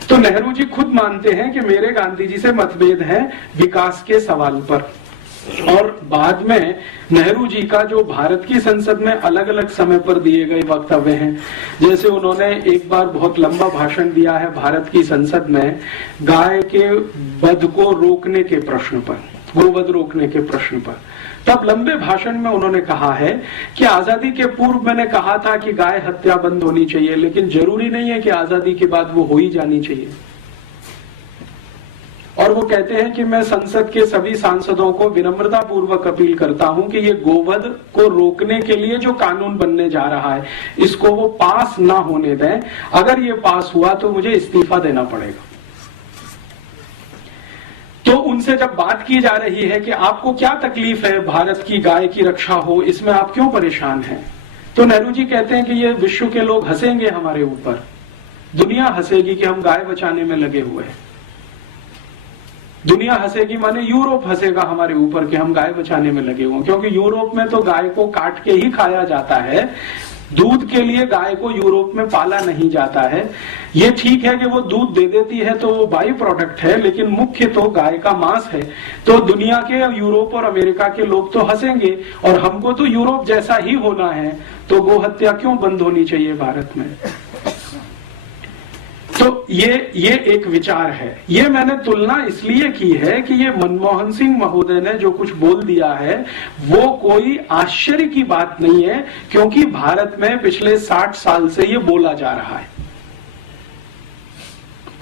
तो नेहरू जी खुद मानते हैं कि मेरे गांधी जी से मतभेद है विकास के सवाल पर। और बाद में नेहरू जी का जो भारत की संसद में अलग अलग समय पर दिए गए वक्तव्य हैं, जैसे उन्होंने एक बार बहुत लंबा भाषण दिया है भारत की संसद में गाय के वध को रोकने के प्रश्न पर, गोवध रोकने के प्रश्न पर। तब लंबे भाषण में उन्होंने कहा है कि आजादी के पूर्व मैंने कहा था कि गाय हत्या बंद होनी चाहिए, लेकिन जरूरी नहीं है कि आजादी के बाद वो हो ही जानी चाहिए। और वो कहते हैं कि मैं संसद के सभी सांसदों को विनम्रता पूर्वक अपील करता हूं कि ये गोवध को रोकने के लिए जो कानून बनने जा रहा है इसको वो पास ना होने दें। अगर ये पास हुआ तो मुझे इस्तीफा देना पड़ेगा। तो उनसे जब बात की जा रही है कि आपको क्या तकलीफ है भारत की गाय की रक्षा हो, इसमें आप क्यों परेशान हैं, तो नेहरू जी कहते हैं कि ये विश्व के लोग हंसेंगे हमारे ऊपर, दुनिया हंसेगी कि हम गाय बचाने में लगे हुए हैं। दुनिया हंसेगी माने यूरोप हंसेगा हमारे ऊपर कि हम गाय बचाने में लगे हुए, क्योंकि यूरोप में तो गाय को काट के ही खाया जाता है। दूध के लिए गाय को यूरोप में पाला नहीं जाता है। ये ठीक है कि वो दूध दे देती है तो वो बाई प्रोडक्ट है, लेकिन मुख्य तो गाय का मांस है। तो दुनिया के यूरोप और अमेरिका के लोग तो हंसेंगे, और हमको तो यूरोप जैसा ही होना है, तो गो हत्या क्यों बंद होनी चाहिए भारत में। तो ये एक विचार है। ये मैंने तुलना इसलिए की है कि ये मनमोहन सिंह महोदय ने जो कुछ बोल दिया है वो कोई आश्चर्य की बात नहीं है, क्योंकि भारत में पिछले 60 साल से ये बोला जा रहा है।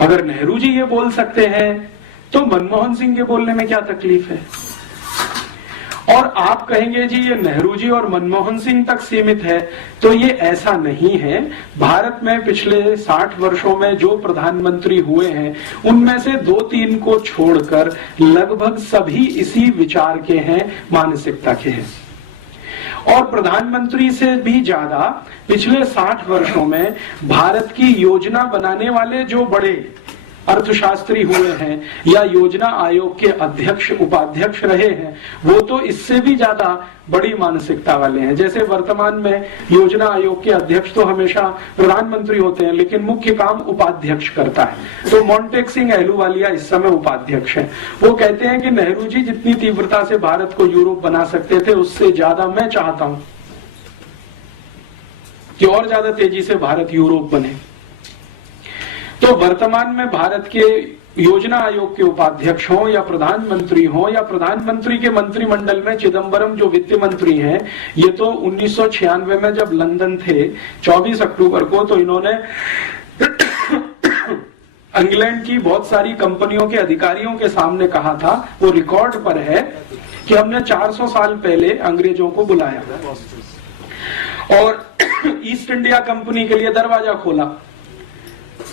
अगर नेहरू जी ये बोल सकते हैं तो मनमोहन सिंह के बोलने में क्या तकलीफ है। और आप कहेंगे जी ये नेहरू जी और मनमोहन सिंह तक सीमित है, तो ये ऐसा नहीं है। भारत में पिछले 60 वर्षों में जो प्रधानमंत्री हुए हैं उनमें से 2-3 को छोड़कर लगभग सभी इसी विचार के हैं, मानसिकता के हैं। और प्रधानमंत्री से भी ज्यादा पिछले 60 वर्षों में भारत की योजना बनाने वाले जो बड़े अर्थशास्त्री हुए हैं या योजना आयोग के अध्यक्ष उपाध्यक्ष रहे हैं, वो तो इससे भी ज्यादा बड़ी मानसिकता वाले हैं। जैसे वर्तमान में योजना आयोग के अध्यक्ष तो हमेशा प्रधानमंत्री होते हैं, लेकिन मुख्य काम उपाध्यक्ष करता है। तो मोंटेक सिंह अहलूवालिया इस समय उपाध्यक्ष हैं। वो कहते हैं कि नेहरू जी जितनी तीव्रता से भारत को यूरोप बना सकते थे, उससे ज्यादा मैं चाहता हूं कि और ज्यादा तेजी से भारत यूरोप बने। तो वर्तमान में भारत के योजना आयोग के उपाध्यक्ष हों या प्रधानमंत्री हों या प्रधानमंत्री के मंत्रिमंडल में चिदम्बरम जो वित्त मंत्री हैं, ये तो 1996 में जब लंदन थे 24 अक्टूबर को, तो इन्होंने इंग्लैंड की बहुत सारी कंपनियों के अधिकारियों के सामने कहा था, वो रिकॉर्ड पर है, कि हमने 400 साल पहले अंग्रेजों को बुलाया और ईस्ट इंडिया कंपनी के लिए दरवाजा खोला।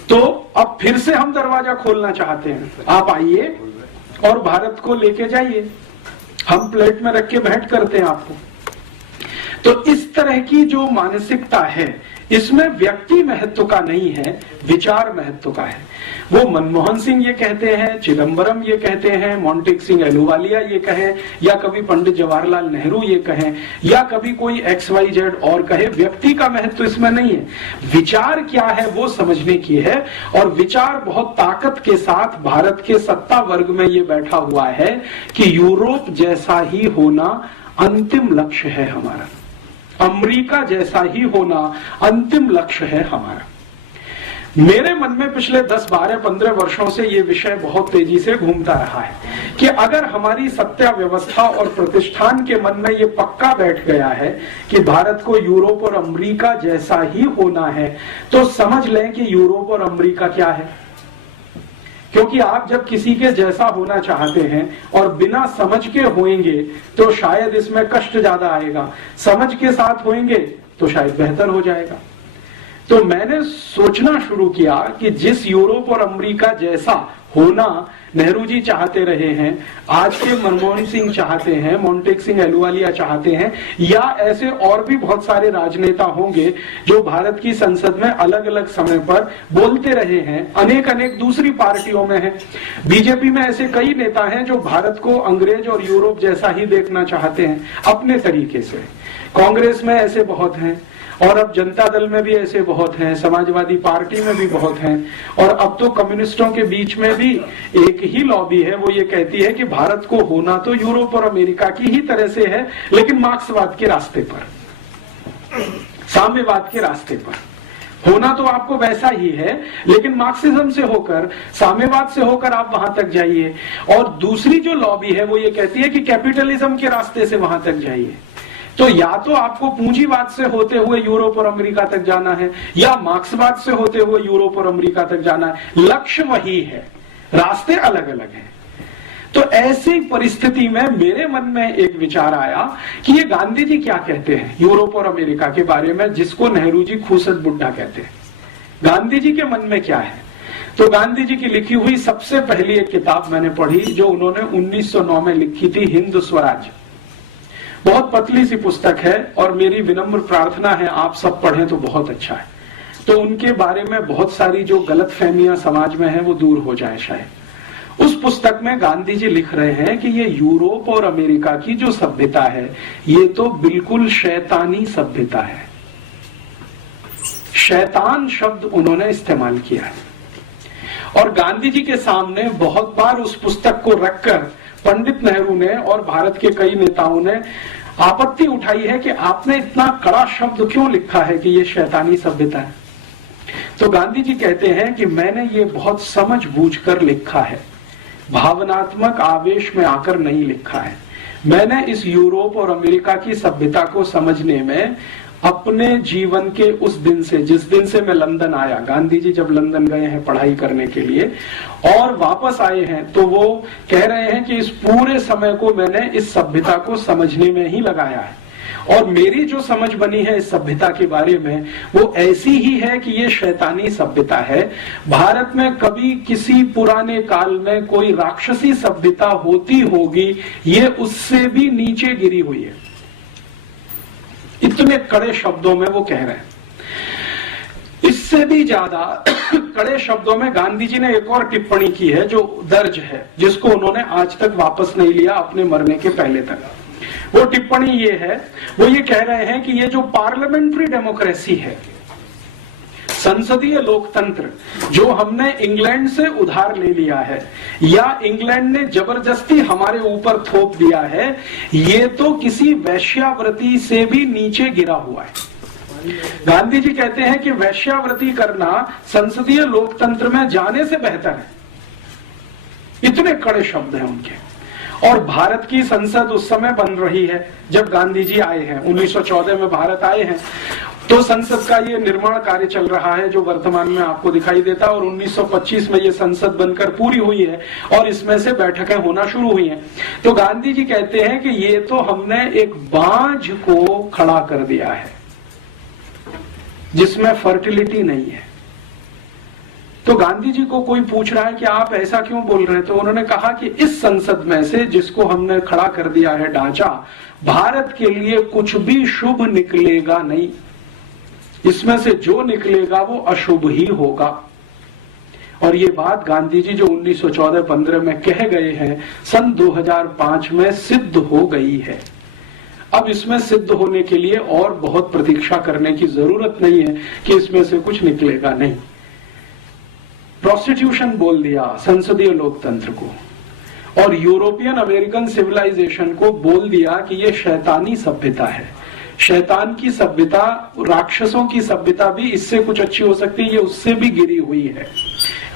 तो अब फिर से हम दरवाजा खोलना चाहते हैं, आप आइए और भारत को लेके जाइए, हम प्लेट में रख के भेंट करते हैं आपको। तो इस तरह की जो मानसिकता है, इसमें व्यक्ति महत्व का नहीं है, विचार महत्व का है। वो मनमोहन सिंह ये कहते हैं, चिदम्बरम ये कहते हैं, मोंटेक सिंह अहलूवालिया ये कहें, या कभी पंडित जवाहरलाल नेहरू ये कहें, या कभी कोई XYZ और कहे, व्यक्ति का महत्व इसमें नहीं है। विचार क्या है वो समझने की है। और विचार बहुत ताकत के साथ भारत के सत्ता वर्ग में ये बैठा हुआ है कि यूरोप जैसा ही होना अंतिम लक्ष्य है हमारा, अमेरिका जैसा ही होना अंतिम लक्ष्य है हमारा। मेरे मन में पिछले 10, 12, 15 वर्षों से ये विषय बहुत तेजी से घूमता रहा है कि अगर हमारी सत्ता व्यवस्था और प्रतिष्ठान के मन में ये पक्का बैठ गया है कि भारत को यूरोप और अमेरिका जैसा ही होना है, तो समझ लें कि यूरोप और अमेरिका क्या है। क्योंकि आप जब किसी के जैसा होना चाहते हैं और बिना समझ के होएंगे तो शायद इसमें कष्ट ज्यादा आएगा, समझ के साथ होएंगे तो शायद बेहतर हो जाएगा। तो मैंने सोचना शुरू किया कि जिस यूरोप और अमेरिका जैसा होना नेहरू जी चाहते रहे हैं, आज के मनमोहन सिंह चाहते हैं, मोंटेक सिंह अहलूवालिया चाहते हैं, या ऐसे और भी बहुत सारे राजनेता होंगे जो भारत की संसद में अलग अलग समय पर बोलते रहे हैं, अनेक दूसरी पार्टियों में हैं। बीजेपी में ऐसे कई नेता हैं जो भारत को अंग्रेज और यूरोप जैसा ही देखना चाहते हैं अपने तरीके से। कांग्रेस में ऐसे बहुत हैं, और अब जनता दल में भी ऐसे बहुत हैं, समाजवादी पार्टी में भी बहुत हैं, और अब तो कम्युनिस्टों के बीच में भी एक ही लॉबी है, वो ये कहती है कि भारत को होना तो यूरोप और अमेरिका की ही तरह से है, लेकिन मार्क्सवाद के रास्ते पर, साम्यवाद के रास्ते पर होना तो आपको वैसा ही है, लेकिन मार्क्सिज्म से होकर, साम्यवाद से होकर आप वहां तक जाइए। और दूसरी जो लॉबी है वो ये कहती है कि कैपिटलिज्म के रास्ते से वहां तक जाइए। तो या तो आपको पूंजीवाद से होते हुए यूरोप और अमेरिका तक जाना है, या मार्क्सवाद से होते हुए यूरोप और अमेरिका तक जाना है। लक्ष्य वही है, रास्ते अलग अलग हैं। तो ऐसी परिस्थिति में मेरे मन में एक विचार आया कि ये गांधी जी क्या कहते हैं यूरोप और अमेरिका के बारे में, जिसको नेहरू जी खूसट बुड्ढा कहते हैं। गांधी जी के मन में क्या है? तो गांधी जी की लिखी हुई सबसे पहली एक किताब मैंने पढ़ी, जो उन्होंने 1909 में लिखी थी, हिंद स्वराज। बहुत पतली सी पुस्तक है, और मेरी विनम्र प्रार्थना है आप सब पढ़ें तो बहुत अच्छा है। तो उनके बारे में बहुत सारी जो गलतफहमियां समाज में है वो दूर हो जाए शायद। उस पुस्तक में गांधी जी लिख रहे हैं कि ये यूरोप और अमेरिका की जो सभ्यता है, ये तो बिल्कुल शैतानी सभ्यता है। शैतान शब्द उन्होंने इस्तेमाल किया है। और गांधी जी के सामने बहुत बार उस पुस्तक को रखकर पंडित नेहरू ने और भारत के कई नेताओं ने आपत्ति उठाई है कि आपने इतना कड़ा शब्द क्यों लिखा है कि ये शैतानी सभ्यता है। तो गांधी जी कहते हैं कि मैंने ये बहुत समझ बूझकर लिखा है, भावनात्मक आवेश में आकर नहीं लिखा है। मैंने इस यूरोप और अमेरिका की सभ्यता को समझने में अपने जीवन के उस दिन से, जिस दिन से मैं लंदन आया, गांधी जी जब लंदन गए हैं पढ़ाई करने के लिए और वापस आए हैं, तो वो कह रहे हैं कि इस पूरे समय को मैंने इस सभ्यता को समझने में ही लगाया है। और मेरी जो समझ बनी है इस सभ्यता के बारे में वो ऐसी ही है कि ये शैतानी सभ्यता है। भारत में कभी किसी पुराने काल में कोई राक्षसी सभ्यता होती होगी, ये उससे भी नीचे गिरी हुई है। इतने कड़े शब्दों में वो कह रहे हैं। इससे भी ज्यादा कड़े शब्दों में गांधी जी ने एक और टिप्पणी की है जो दर्ज है, जिसको उन्होंने आज तक वापस नहीं लिया अपने मरने के पहले तक। वो टिप्पणी ये है, वो ये कह रहे हैं कि ये जो पार्लियामेंट्री डेमोक्रेसी है, संसदीय लोकतंत्र, जो हमने इंग्लैंड से उधार ले लिया है या इंग्लैंड ने जबरदस्ती हमारे ऊपर थोप दिया है, ये तो किसी वैश्यावृत्ति से भी नीचे गिरा हुआ है। गांधी जी कहते हैं कि वैश्यावृत्ति करना संसदीय लोकतंत्र में जाने से बेहतर है। इतने कड़े शब्द हैं उनके। और भारत की संसद उस समय बन रही है जब गांधी जी आए हैं, 1914 में भारत आए हैं, तो संसद का ये निर्माण कार्य चल रहा है जो वर्तमान में आपको दिखाई देता है। और 1925 में ये संसद बनकर पूरी हुई है और इसमें से बैठकें होना शुरू हुई हैं। तो गांधी जी कहते हैं कि ये तो हमने एक बांझ को खड़ा कर दिया है जिसमें फर्टिलिटी नहीं है। तो गांधी जी को कोई पूछ रहा है कि आप ऐसा क्यों बोल रहे हैं, तो उन्होंने कहा कि इस संसद में से जिसको हमने खड़ा कर दिया है ढांचा, भारत के लिए कुछ भी शुभ निकलेगा नहीं। इसमें से जो निकलेगा वो अशुभ ही होगा। और ये बात गांधी जी जो 1914-15 में कह गए हैं, सन 2005 में सिद्ध हो गई है। अब इसमें सिद्ध होने के लिए और बहुत प्रतीक्षा करने की जरूरत नहीं है कि इसमें से कुछ निकलेगा नहीं। प्रोस्टिट्यूशन बोल दिया संसदीय लोकतंत्र को, और यूरोपियन अमेरिकन सिविलाइजेशन को बोल दिया कि ये शैतानी सभ्यता है। शैतान की सभ्यता, राक्षसों की सभ्यता भी इससे कुछ अच्छी हो सकती है, ये उससे भी गिरी हुई है।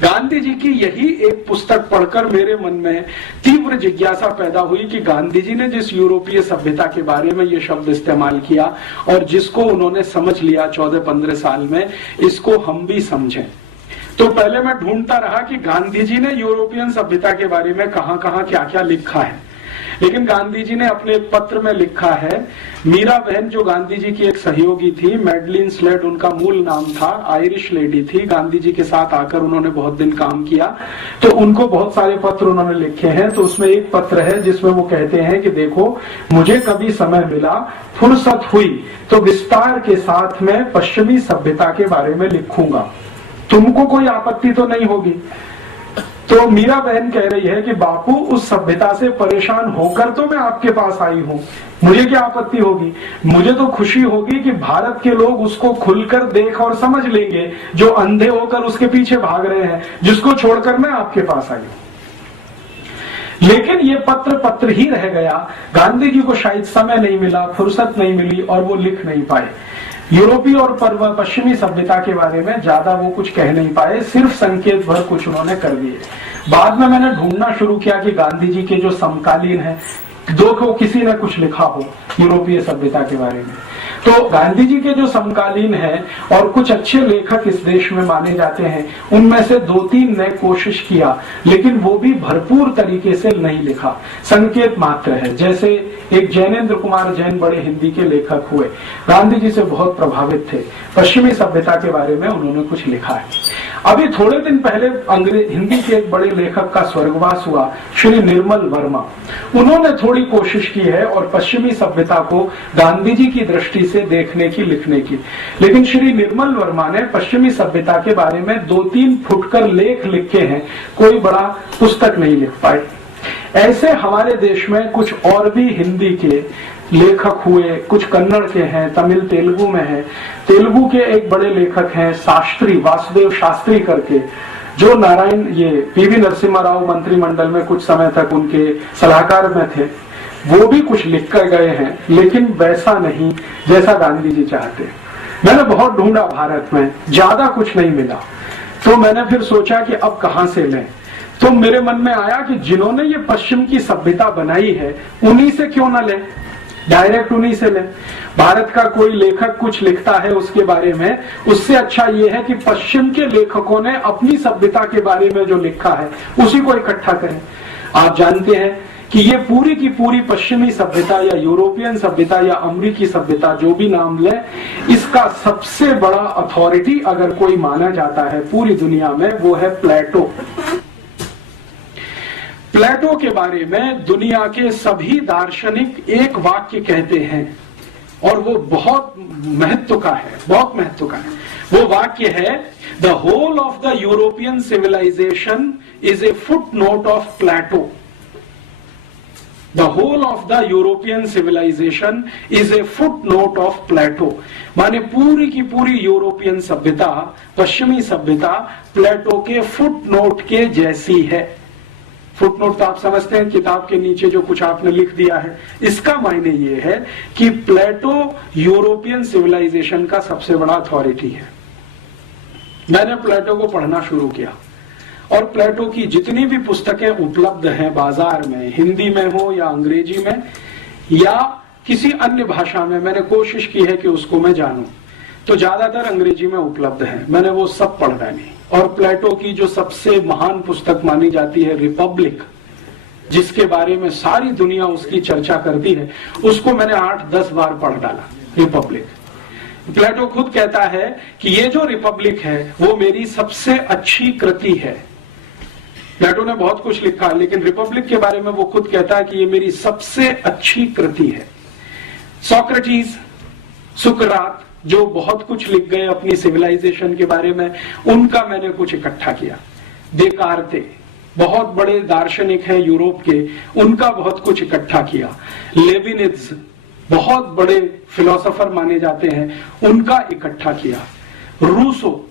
गांधी जी की यही एक पुस्तक पढ़कर मेरे मन में तीव्र जिज्ञासा पैदा हुई कि गांधी जी ने जिस यूरोपीय सभ्यता के बारे में ये शब्द इस्तेमाल किया और जिसको उन्होंने समझ लिया 14-15 साल में, इसको हम भी समझें। तो पहले मैं ढूंढता रहा कि गांधी जी ने यूरोपियन सभ्यता के बारे में कहां कहां क्या क्या लिखा है, लेकिन गांधी जी ने अपने एक पत्र में लिखा है। मीरा बहन जो गांधी जी की एक सहयोगी थी, मैडलिन स्लेड उनका मूल नाम था, आयरिश लेडी थी, गांधी जी के साथ आकर उन्होंने बहुत दिन काम किया, तो उनको बहुत सारे पत्र उन्होंने लिखे हैं। तो उसमें एक पत्र है जिसमें वो कहते हैं कि देखो, मुझे कभी समय मिला, फुर्सत हुई तो विस्तार के साथ में पश्चिमी सभ्यता के बारे में लिखूंगा, तुमको कोई आपत्ति तो नहीं होगी। तो मीरा बहन कह रही है कि बापू उस सभ्यता से परेशान होकर तो मैं आपके पास आई हूं, मुझे क्या आपत्ति होगी, मुझे तो खुशी होगी कि भारत के लोग उसको खुलकर देख और समझ लेंगे, जो अंधे होकर उसके पीछे भाग रहे हैं, जिसको छोड़कर मैं आपके पास आई हूं। लेकिन ये पत्र ही रह गया। गांधी जी को शायद समय नहीं मिला, फुर्सत नहीं मिली और वो लिख नहीं पाए। यूरोपीय और पश्चिमी सभ्यता के बारे में ज्यादा वो कुछ कह नहीं पाए, सिर्फ संकेत भर कुछ उन्होंने कर दिए। बाद में मैंने ढूंढना शुरू किया कि गांधी जी के जो समकालीन है, दो को किसी ने कुछ लिखा हो यूरोपीय सभ्यता के बारे में। तो गांधी जी के जो समकालीन हैं और कुछ अच्छे लेखक इस देश में माने जाते हैं, उनमें से 2-3 ने कोशिश किया, लेकिन वो भी भरपूर तरीके से नहीं लिखा, संकेत मात्र है। जैसे एक जैनेन्द्र कुमार जैन बड़े हिंदी के लेखक हुए, गांधी जी से बहुत प्रभावित थे, पश्चिमी सभ्यता के बारे में उन्होंने कुछ लिखा है। अभी थोड़े दिन पहले हिंदी के एक बड़े लेखक का स्वर्गवास हुआ, श्री निर्मल वर्मा। उन्होंने थोड़ी कोशिश की है और पश्चिमी सभ्यता को गांधी जी की दृष्टि से देखने की, लिखने की, लेकिन श्री निर्मल वर्मा ने पश्चिमी सभ्यता के बारे में 2-3 फुटकर लेख लिखे हैं, कोई बड़ा पुस्तक नहीं लिख पाए। ऐसे हमारे देश में कुछ और भी हिंदी के लेखक हुए, कुछ कन्नड़ के हैं, तमिल तेलुगु में हैं। तेलुगु के एक बड़े लेखक हैं शास्त्री, वासुदेव शास्त्री करके, जो नारायण ये पीवी नरसिम्हा राव मंत्रिमंडल में कुछ समय तक उनके सलाहकार में थे। वो भी कुछ लिख कर गए हैं, लेकिन वैसा नहीं जैसा गांधी जी चाहते। मैंने बहुत ढूंढा भारत में, ज्यादा कुछ नहीं मिला। तो मैंने फिर सोचा कि अब कहां से लें। तो मेरे मन में आया कि जिन्होंने ये पश्चिम की सभ्यता बनाई है, उन्हीं से क्यों ना लें, डायरेक्ट उन्हीं से लें। भारत का कोई लेखक कुछ लिखता है उसके बारे में, उससे अच्छा यह है कि पश्चिम के लेखकों ने अपनी सभ्यता के बारे में जो लिखा है उसी को इकट्ठा करें। आप जानते हैं कि ये पूरी की पूरी पश्चिमी सभ्यता या यूरोपियन सभ्यता या अमेरिकी सभ्यता, जो भी नाम ले, इसका सबसे बड़ा अथॉरिटी अगर कोई माना जाता है पूरी दुनिया में, वो है प्लेटो। प्लेटो के बारे में दुनिया के सभी दार्शनिक एक वाक्य कहते हैं और वो बहुत महत्व का है, बहुत महत्व का है। वो वाक्य है, the whole of the European civilisation is a foot note of Plato. The whole of the European civilisation is a foot note of Plato. माने पूरी की पूरी यूरोपियन सभ्यता, पश्चिमी सभ्यता प्लेटो के फुट नोट के जैसी है। फुटनोट तो आप समझते हैं, किताब के नीचे जो कुछ आपने लिख दिया है। इसका मायने ये है कि प्लेटो यूरोपियन सिविलाइजेशन का सबसे बड़ा अथॉरिटी है। मैंने प्लेटो को पढ़ना शुरू किया और प्लेटो की जितनी भी पुस्तकें उपलब्ध हैं बाजार में, हिंदी में हो या अंग्रेजी में या किसी अन्य भाषा में, मैंने कोशिश की है कि उसको मैं जानूं। तो ज्यादातर अंग्रेजी में उपलब्ध है, मैंने वो सब पढ़ डाली। और प्लेटो की जो सबसे महान पुस्तक मानी जाती है रिपब्लिक, जिसके बारे में सारी दुनिया उसकी चर्चा करती है, उसको मैंने 8-10 बार पढ़ डाला। रिपब्लिक, प्लेटो खुद कहता है कि ये जो रिपब्लिक है वो मेरी सबसे अच्छी कृति है। प्लेटो ने बहुत कुछ लिखा, लेकिन रिपब्लिक के बारे में वो खुद कहता है कि ये मेरी सबसे अच्छी कृति है। सोक्रेटिस, सुकरात, जो बहुत कुछ लिख गए अपनी सिविलाइजेशन के बारे में, उनका मैंने कुछ इकट्ठा किया। देकार्ते, बहुत बड़े दार्शनिक हैं यूरोप के, उनका बहुत कुछ इकट्ठा किया। लेविनिज, बहुत बड़े फिलोसोफर माने जाते हैं, उनका इकट्ठा किया। रूसो,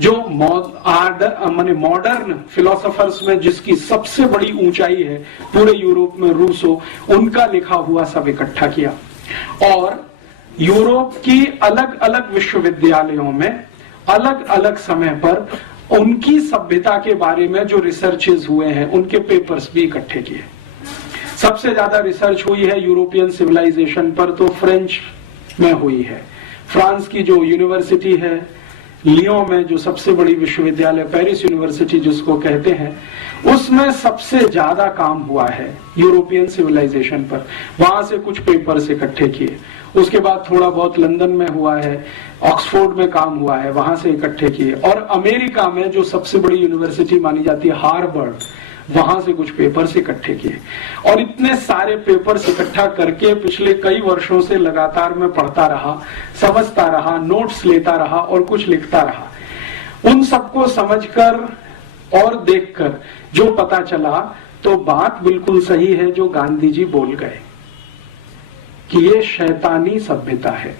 जो मॉडर्न फिलोसोफर्स में जिसकी सबसे बड़ी ऊंचाई है पूरे यूरोप में, रूसो, उनका लिखा हुआ सब इकट्ठा किया। और यूरोप की अलग अलग विश्वविद्यालयों में अलग अलग समय पर उनकी सभ्यता के बारे में जो रिसर्चेस हुए हैं, उनके पेपर्स भी इकट्ठे किए। सबसे ज्यादा रिसर्च हुई है यूरोपियन सिविलाइजेशन पर, तो फ्रेंच में हुई है। फ्रांस की जो यूनिवर्सिटी है लियों में, जो सबसे बड़ी विश्वविद्यालय, पेरिस यूनिवर्सिटी जिसको कहते हैं, उसमें सबसे ज्यादा काम हुआ है यूरोपियन सिविलाइजेशन पर। वहां से कुछ पेपर्स इकट्ठे किए। उसके बाद थोड़ा बहुत लंदन में हुआ है, ऑक्सफोर्ड में काम हुआ है, वहां से इकट्ठे किए। और अमेरिका में जो सबसे बड़ी यूनिवर्सिटी मानी जाती है हार्वर्ड, वहां से कुछ पेपर्स इकट्ठे किए। और इतने सारे पेपर्स इकट्ठा करके पिछले कई वर्षों से लगातार मैं पढ़ता रहा, समझता रहा, नोट्स लेता रहा और कुछ लिखता रहा। उन सबको समझकर और देखकर जो पता चला, तो बात बिल्कुल सही है जो गांधी जी बोल गए कि ये शैतानी सभ्यता है।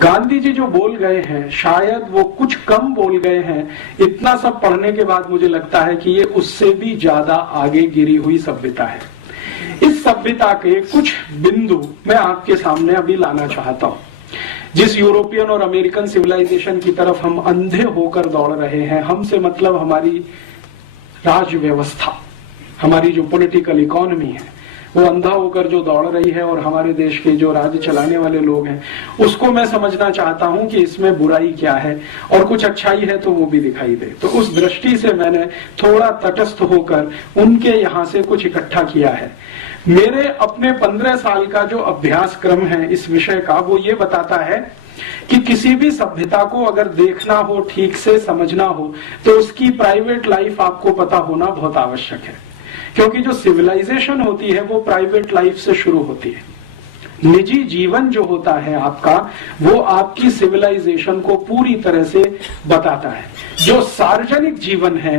गांधी जी जो बोल गए हैं, शायद वो कुछ कम बोल गए हैं। इतना सब पढ़ने के बाद मुझे लगता है कि ये उससे भी ज्यादा आगे गिरी हुई सभ्यता है। इस सभ्यता के कुछ बिंदु मैं आपके सामने अभी लाना चाहता हूं। जिस यूरोपियन और अमेरिकन सिविलाइजेशन की तरफ हम अंधे होकर दौड़ रहे हैं, हमसे मतलब हमारी राज व्यवस्था, हमारी जो पॉलिटिकल इकोनॉमी है, वो अंधा होकर जो दौड़ रही है, और हमारे देश के जो राज्य चलाने वाले लोग हैं, उसको मैं समझना चाहता हूं कि इसमें बुराई क्या है और कुछ अच्छाई है तो वो भी दिखाई दे। तो उस दृष्टि से मैंने थोड़ा तटस्थ होकर उनके यहाँ से कुछ इकट्ठा किया है। मेरे अपने 15 साल का जो अभ्यास क्रम है इस विषय का, वो ये बताता है कि किसी भी सभ्यता को अगर देखना हो, ठीक से समझना हो, तो उसकी प्राइवेट लाइफ आपको पता होना बहुत आवश्यक है। क्योंकि जो सिविलाइजेशन होती है वो प्राइवेट लाइफ से शुरू होती है। निजी जीवन जो होता है आपका, वो आपकी सिविलाइजेशन को पूरी तरह से बताता है। जो सार्वजनिक जीवन है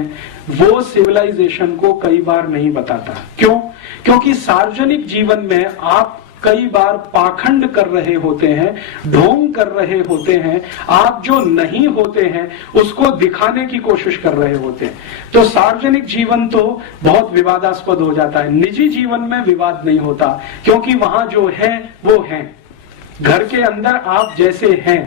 वो सिविलाइजेशन को कई बार नहीं बताता। क्यों? क्योंकि सार्वजनिक जीवन में आप कई बार पाखंड कर रहे होते हैं, ढोंग कर रहे होते हैं, आप जो नहीं होते हैं उसको दिखाने की कोशिश कर रहे होते हैं। तो सार्वजनिक जीवन तो बहुत विवादास्पद हो जाता है। निजी जीवन में विवाद नहीं होता, क्योंकि वहां जो है वो है। घर के अंदर आप जैसे हैं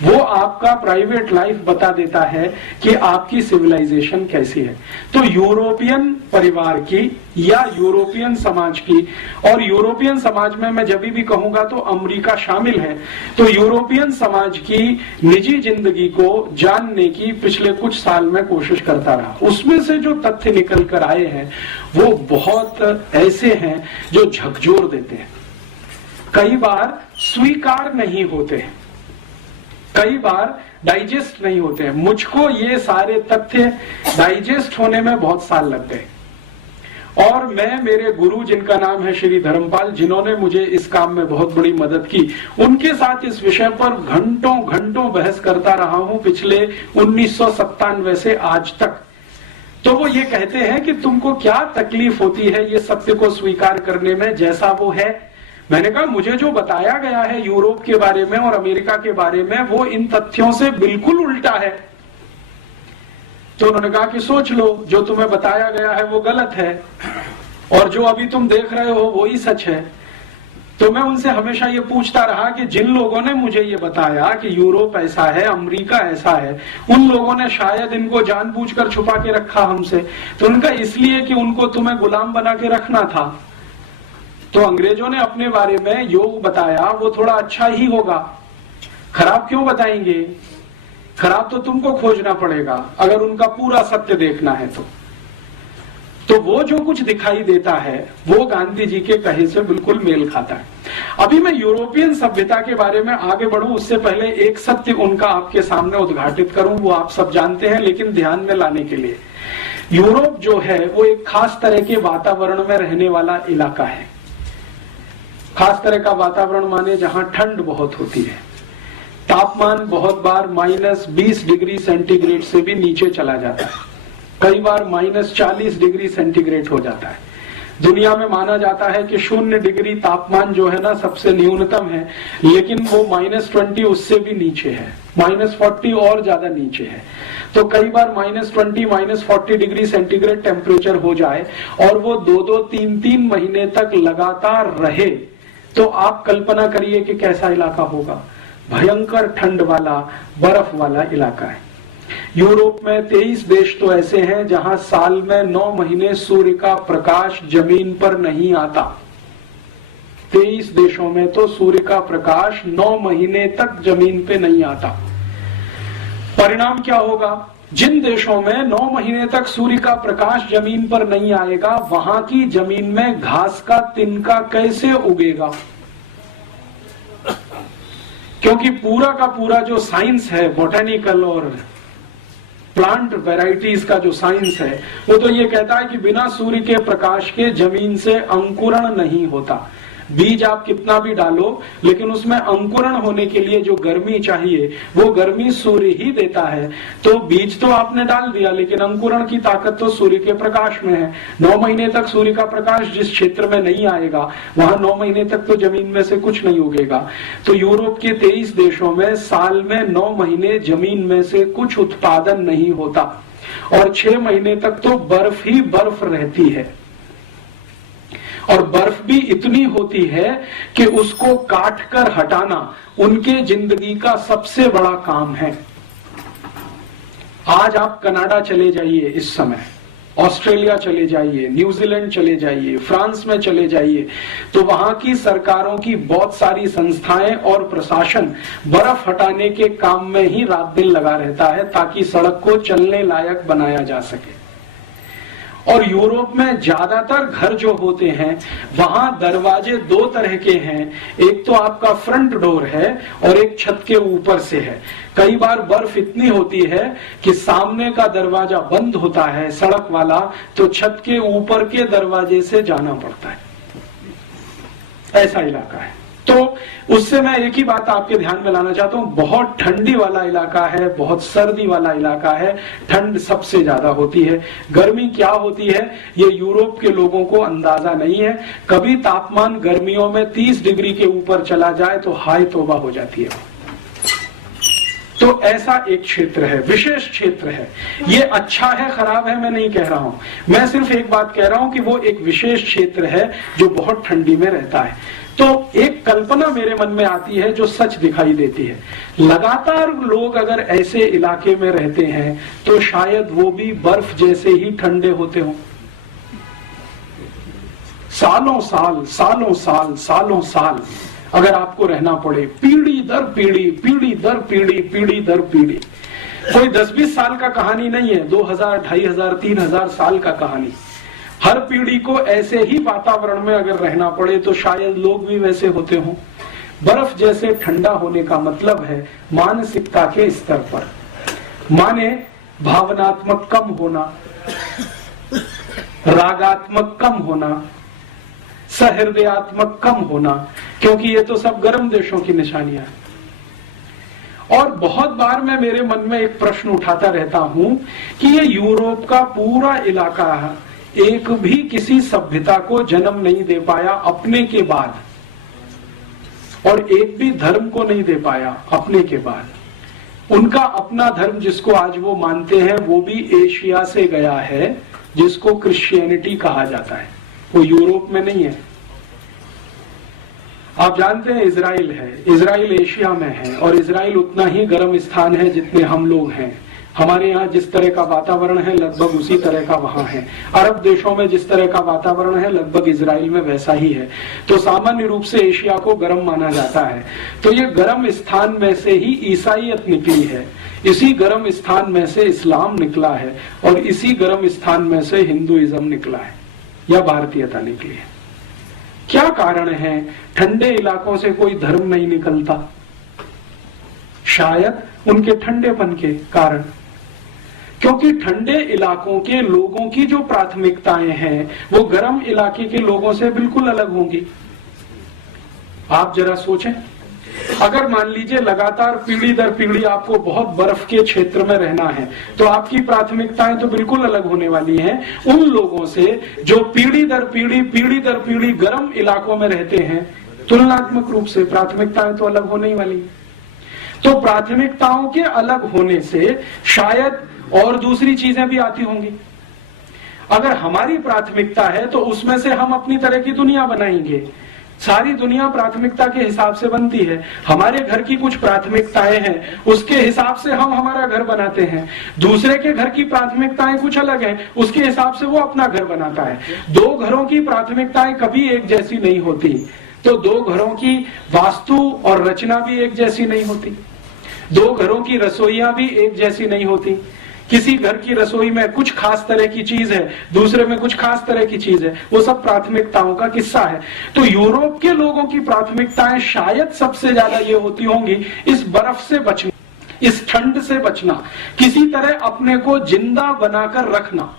वो आपका प्राइवेट लाइफ बता देता है कि आपकी सिविलाइजेशन कैसी है। तो यूरोपियन परिवार की या यूरोपियन समाज की, और यूरोपियन समाज में मैं जब भी कहूंगा तो अमेरिका शामिल है, तो यूरोपियन समाज की निजी जिंदगी को जानने की पिछले कुछ साल में कोशिश करता रहा। उसमें से जो तथ्य निकल कर आए हैं वो बहुत ऐसे हैं जो झकझोर देते हैं, कई बार स्वीकार नहीं होते हैं, कई बार डाइजेस्ट नहीं होते हैं। मुझको ये सारे तथ्य डाइजेस्ट होने में बहुत साल लग गए, और मैं, मेरे गुरु जिनका नाम है श्री धर्मपाल, जिन्होंने मुझे इस काम में बहुत बड़ी मदद की, उनके साथ इस विषय पर घंटों घंटों बहस करता रहा हूं पिछले 1997 से आज तक। तो वो ये कहते हैं कि तुमको क्या तकलीफ होती है ये सत्य को स्वीकार करने में जैसा वो है। मैंने कहा मुझे जो बताया गया है यूरोप के बारे में और अमेरिका के बारे में वो इन तथ्यों से बिल्कुल उल्टा है। तो उन्होंने कहा कि सोच लो, जो तुम्हें बताया गया है वो गलत है और जो अभी तुम देख रहे हो वो ही सच है। तो मैं उनसे हमेशा ये पूछता रहा कि जिन लोगों ने मुझे ये बताया कि यूरोप ऐसा है, अमेरिका ऐसा है, उन लोगों ने शायद इनको जानबूझकर छुपा के रखा हमसे। तो उनका इसलिए कि उनको तुम्हें गुलाम बना के रखना था। तो अंग्रेजों ने अपने बारे में योग बताया, वो थोड़ा अच्छा ही होगा, खराब क्यों बताएंगे? खराब तो तुमको खोजना पड़ेगा अगर उनका पूरा सत्य देखना है तो वो जो कुछ दिखाई देता है वो गांधी जी के कहे से बिल्कुल मेल खाता है। अभी मैं यूरोपियन सभ्यता के बारे में आगे बढ़ूं उससे पहले एक सत्य उनका आपके सामने उद्घाटित करूं। वो आप सब जानते हैं, लेकिन ध्यान में लाने के लिए, यूरोप जो है वो एक खास तरह के वातावरण में रहने वाला इलाका है। खास तरह का वातावरण माने जहां ठंड बहुत होती है, तापमान बहुत बार -20 डिग्री सेंटीग्रेड से भी नीचे चला जाता है, कई बार -40 डिग्री सेंटीग्रेड हो जाता है। दुनिया में माना जाता है कि 0 डिग्री तापमान जो है ना सबसे न्यूनतम है, लेकिन वो -20 उससे भी नीचे है, -40 और ज्यादा नीचे है। तो कई बार -20 -40 डिग्री सेंटीग्रेड टेम्परेचर हो जाए और वो 2-2 3-3 महीने तक लगातार रहे, तो आप कल्पना करिए कि कैसा इलाका होगा। भयंकर ठंड वाला, बर्फ वाला इलाका है। यूरोप में 23 देश तो ऐसे हैं जहां साल में 9 महीने सूर्य का प्रकाश जमीन पर नहीं आता। 23 देशों में तो सूर्य का प्रकाश 9 महीने तक जमीन पे नहीं आता। परिणाम क्या होगा? जिन देशों में 9 महीने तक सूर्य का प्रकाश जमीन पर नहीं आएगा, वहां की जमीन में घास का तिनका कैसे उगेगा? क्योंकि पूरा का पूरा जो साइंस है, बोटेनिकल और प्लांट वैरायटीज का जो साइंस है, वो तो ये कहता है कि बिना सूर्य के प्रकाश के जमीन से अंकुरण नहीं होता। बीज आप कितना भी डालो, लेकिन उसमें अंकुरण होने के लिए जो गर्मी चाहिए वो गर्मी सूर्य ही देता है। तो बीज तो आपने डाल दिया, लेकिन अंकुरण की ताकत तो सूर्य के प्रकाश में है। 9 महीने तक सूर्य का प्रकाश जिस क्षेत्र में नहीं आएगा, वहां 9 महीने तक तो जमीन में से कुछ नहीं उगेगा। तो यूरोप के 23 देशों में साल में 9 महीने जमीन में से कुछ उत्पादन नहीं होता, और 6 महीने तक तो बर्फ ही बर्फ रहती है। और बर्फ भी इतनी होती है कि उसको काट कर हटाना उनके जिंदगी का सबसे बड़ा काम है। आज आप कनाडा चले जाइए, इस समय ऑस्ट्रेलिया चले जाइए, न्यूजीलैंड चले जाइए, फ्रांस में चले जाइए, तो वहां की सरकारों की बहुत सारी संस्थाएं और प्रशासन बर्फ हटाने के काम में ही रात दिन लगा रहता है, ताकि सड़क को चलने लायक बनाया जा सके। और यूरोप में ज्यादातर घर जो होते हैं वहां दरवाजे 2 तरह के हैं, एक तो आपका फ्रंट डोर है और एक छत के ऊपर से है। कई बार बर्फ इतनी होती है कि सामने का दरवाजा बंद होता है सड़क वाला, तो छत के ऊपर के दरवाजे से जाना पड़ता है। ऐसा इलाका है। तो उससे मैं एक ही बात आपके ध्यान में लाना चाहता हूं, बहुत ठंडी वाला इलाका है, बहुत सर्दी वाला इलाका है, ठंड सबसे ज्यादा होती है। गर्मी क्या होती है ये यूरोप के लोगों को अंदाजा नहीं है। कभी तापमान गर्मियों में 30 डिग्री के ऊपर चला जाए तो हाय तौबा हो जाती है। तो ऐसा एक क्षेत्र है, विशेष क्षेत्र है। ये अच्छा है खराब है मैं नहीं कह रहा हूं, मैं सिर्फ एक बात कह रहा हूं कि वो एक विशेष क्षेत्र है जो बहुत ठंडी में रहता है। तो एक कल्पना मेरे मन में आती है जो सच दिखाई देती है। लगातार लोग अगर ऐसे इलाके में रहते हैं तो शायद वो भी बर्फ जैसे ही ठंडे होते हों। सालों साल सालों साल सालों साल अगर आपको रहना पड़े, पीढ़ी दर पीढ़ी, पीढ़ी दर पीढ़ी, पीढ़ी दर पीढ़ी, कोई 10-20 साल का कहानी नहीं है, 2000, 2500, 3000 साल का कहानी। हर पीढ़ी को ऐसे ही वातावरण में अगर रहना पड़े तो शायद लोग भी वैसे होते हों। बर्फ जैसे ठंडा होने का मतलब है मानसिकता के स्तर पर, माने भावनात्मक कम होना, रागात्मक कम होना, सहृदयात्मक कम होना, क्योंकि ये तो सब गर्म देशों की निशानियां हैं। और बहुत बार मैं मेरे मन में एक प्रश्न उठाता रहता हूं कि ये यूरोप का पूरा इलाका एक भी किसी सभ्यता को जन्म नहीं दे पाया अपने के बाद, और एक भी धर्म को नहीं दे पाया अपने के बाद। उनका अपना धर्म जिसको आज वो मानते हैं वो भी एशिया से गया है, जिसको क्रिश्चियनिटी कहा जाता है, वो यूरोप में नहीं है। आप जानते हैं इजराइल है, इजराइल एशिया में है, और इजराइल उतना ही गर्म स्थान है जितने हम लोग हैं। हमारे यहाँ जिस तरह का वातावरण है लगभग उसी तरह का वहां है। अरब देशों में जिस तरह का वातावरण है लगभग इजराइल में वैसा ही है। तो सामान्य रूप से एशिया को गर्म माना जाता है। तो ये गर्म स्थान में से ही ईसाईयत निकली है, इसी गर्म स्थान में से इस्लाम निकला है, और इसी गर्म स्थान में से हिंदुइज्म निकला है या भारतीयता निकली है। क्या कारण है ठंडे इलाकों से कोई धर्म नहीं निकलता? शायद उनके ठंडेपन के कारण, क्योंकि ठंडे इलाकों के लोगों की जो प्राथमिकताएं हैं वो गर्म इलाके के लोगों से बिल्कुल अलग होंगी। आप जरा सोचें, अगर मान लीजिए लगातार पीढ़ी दर पीढ़ी आपको बहुत बर्फ के क्षेत्र में रहना है तो आपकी प्राथमिकताएं तो बिल्कुल अलग होने वाली हैं उन लोगों से जो पीढ़ी दर पीढ़ी गर्म इलाकों में रहते हैं। तुलनात्मक रूप से प्राथमिकताएं तो अलग होने ही वाली। तो प्राथमिकताओं के अलग होने से शायद और दूसरी चीजें भी आती होंगी। अगर हमारी प्राथमिकता है तो उसमें से हम अपनी तरह की दुनिया बनाएंगे। सारी दुनिया प्राथमिकता के हिसाब से बनती है। हमारे घर की कुछ प्राथमिकताएं हैं, उसके हिसाब से हम हमारा घर बनाते हैं। दूसरे के घर की प्राथमिकताएं कुछ अलग हैं, उसके हिसाब से वो अपना घर बनाता है। दो घरों की प्राथमिकताएं कभी एक जैसी नहीं होती, तो दो घरों की वास्तु और रचना भी एक जैसी नहीं होती। दो घरों की रसोइयां भी एक जैसी नहीं होती। किसी घर की रसोई में कुछ खास तरह की चीज है, दूसरे में कुछ खास तरह की चीज है। वो सब प्राथमिकताओं का किस्सा है। तो यूरोप के लोगों की प्राथमिकताएं शायद सबसे ज्यादा ये होती होंगी, इस बर्फ से बचना, इस ठंड से बचना, किसी तरह अपने को जिंदा बनाकर रखना।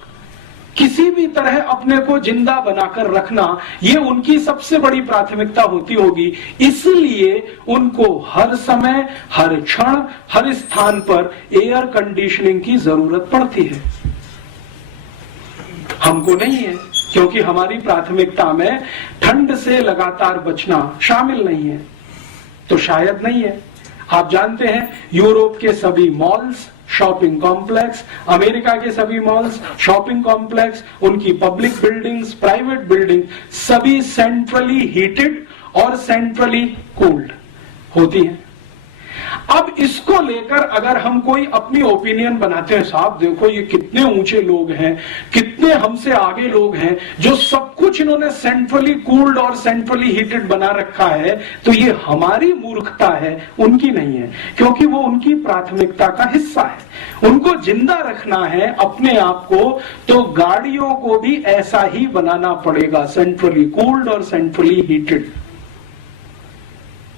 किसी भी तरह अपने को जिंदा बनाकर रखना, ये उनकी सबसे बड़ी प्राथमिकता होती होगी। इसलिए उनको हर समय, हर क्षण, हर स्थान पर एयर कंडीशनिंग की जरूरत पड़ती है। हमको नहीं है, क्योंकि हमारी प्राथमिकता में ठंड से लगातार बचना शामिल नहीं है, तो शायद नहीं है। आप जानते हैं यूरोप के सभी मॉल्स, शॉपिंग कॉम्प्लेक्स, अमेरिका के सभी मॉल्स, शॉपिंग कॉम्प्लेक्स, उनकी पब्लिक बिल्डिंग्स, प्राइवेट बिल्डिंग, सभी सेंट्रली हीटेड और सेंट्रली कूल्ड होती हैं। अब इसको लेकर अगर हम कोई अपनी ओपिनियन बनाते हैं, साहब देखो ये कितने ऊंचे लोग हैं, कितने हमसे आगे लोग हैं, जो सब कुछ इन्होंने सेंट्रली कूल्ड और सेंट्रली हीटेड बना रखा है, तो ये हमारी मूर्खता है, उनकी नहीं है, क्योंकि वो उनकी प्राथमिकता का हिस्सा है। उनको जिंदा रखना है अपने आप को, तो गाड़ियों को भी ऐसा ही बनाना पड़ेगा, सेंट्रली कूल्ड और सेंट्रली हीटेड।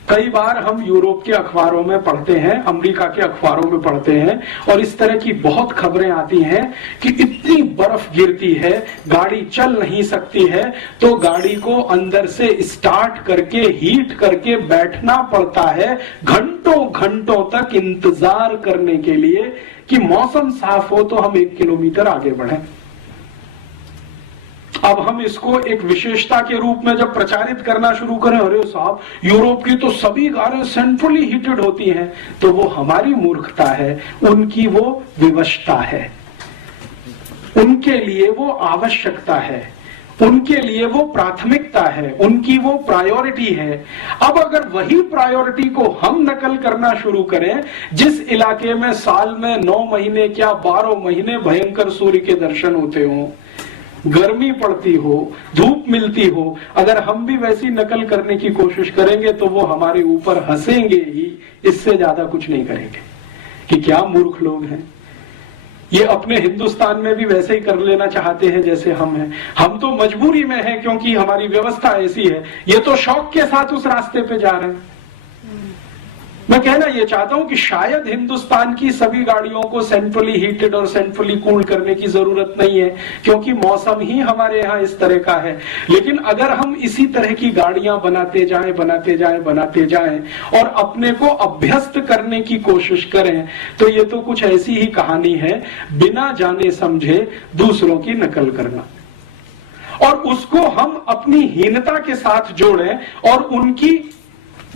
कई बार हम यूरोप के अखबारों में पढ़ते हैं, अमेरिका के अखबारों में पढ़ते हैं, और इस तरह की बहुत खबरें आती हैं कि इतनी बर्फ गिरती है, गाड़ी चल नहीं सकती है, तो गाड़ी को अंदर से स्टार्ट करके हीट करके बैठना पड़ता है, घंटों घंटों तक इंतजार करने के लिए कि मौसम साफ हो तो हम 1 किलोमीटर आगे बढ़ें। अब हम इसको एक विशेषता के रूप में जब प्रचारित करना शुरू करें, अरे साहब यूरोप की तो सभी कारें सेंट्रली हीटेड होती हैं, तो वो हमारी मूर्खता है, उनकी वो विवशता है, उनके लिए वो आवश्यकता है, उनके लिए वो प्राथमिकता है, उनकी वो प्रायोरिटी है। अब अगर वही प्रायोरिटी को हम नकल करना शुरू करें, जिस इलाके में साल में 9 महीने क्या 12 महीने भयंकर सूर्य के दर्शन होते हों, गर्मी पड़ती हो, धूप मिलती हो, अगर हम भी वैसी नकल करने की कोशिश करेंगे तो वो हमारे ऊपर हंसेंगे ही, इससे ज्यादा कुछ नहीं करेंगे कि क्या मूर्ख लोग हैं। ये अपने हिंदुस्तान में भी वैसे ही कर लेना चाहते हैं जैसे हम हैं। हम तो मजबूरी में हैं क्योंकि हमारी व्यवस्था ऐसी है, ये तो शौक के साथ उस रास्ते पे जा रहे हैं। मैं कहना यह चाहता हूं कि शायद हिंदुस्तान की सभी गाड़ियों को सेंट्रली हीटेड और सेंट्रली कूल्ड करने की जरूरत नहीं है, क्योंकि मौसम ही हमारे यहाँ इस तरह का है। लेकिन अगर हम इसी तरह की गाड़ियां बनाते जाएं और अपने को अभ्यस्त करने की कोशिश करें, तो ये तो कुछ ऐसी ही कहानी है, बिना जाने समझे दूसरों की नकल करना, और उसको हम अपनी हीनता के साथ जोड़ें और उनकी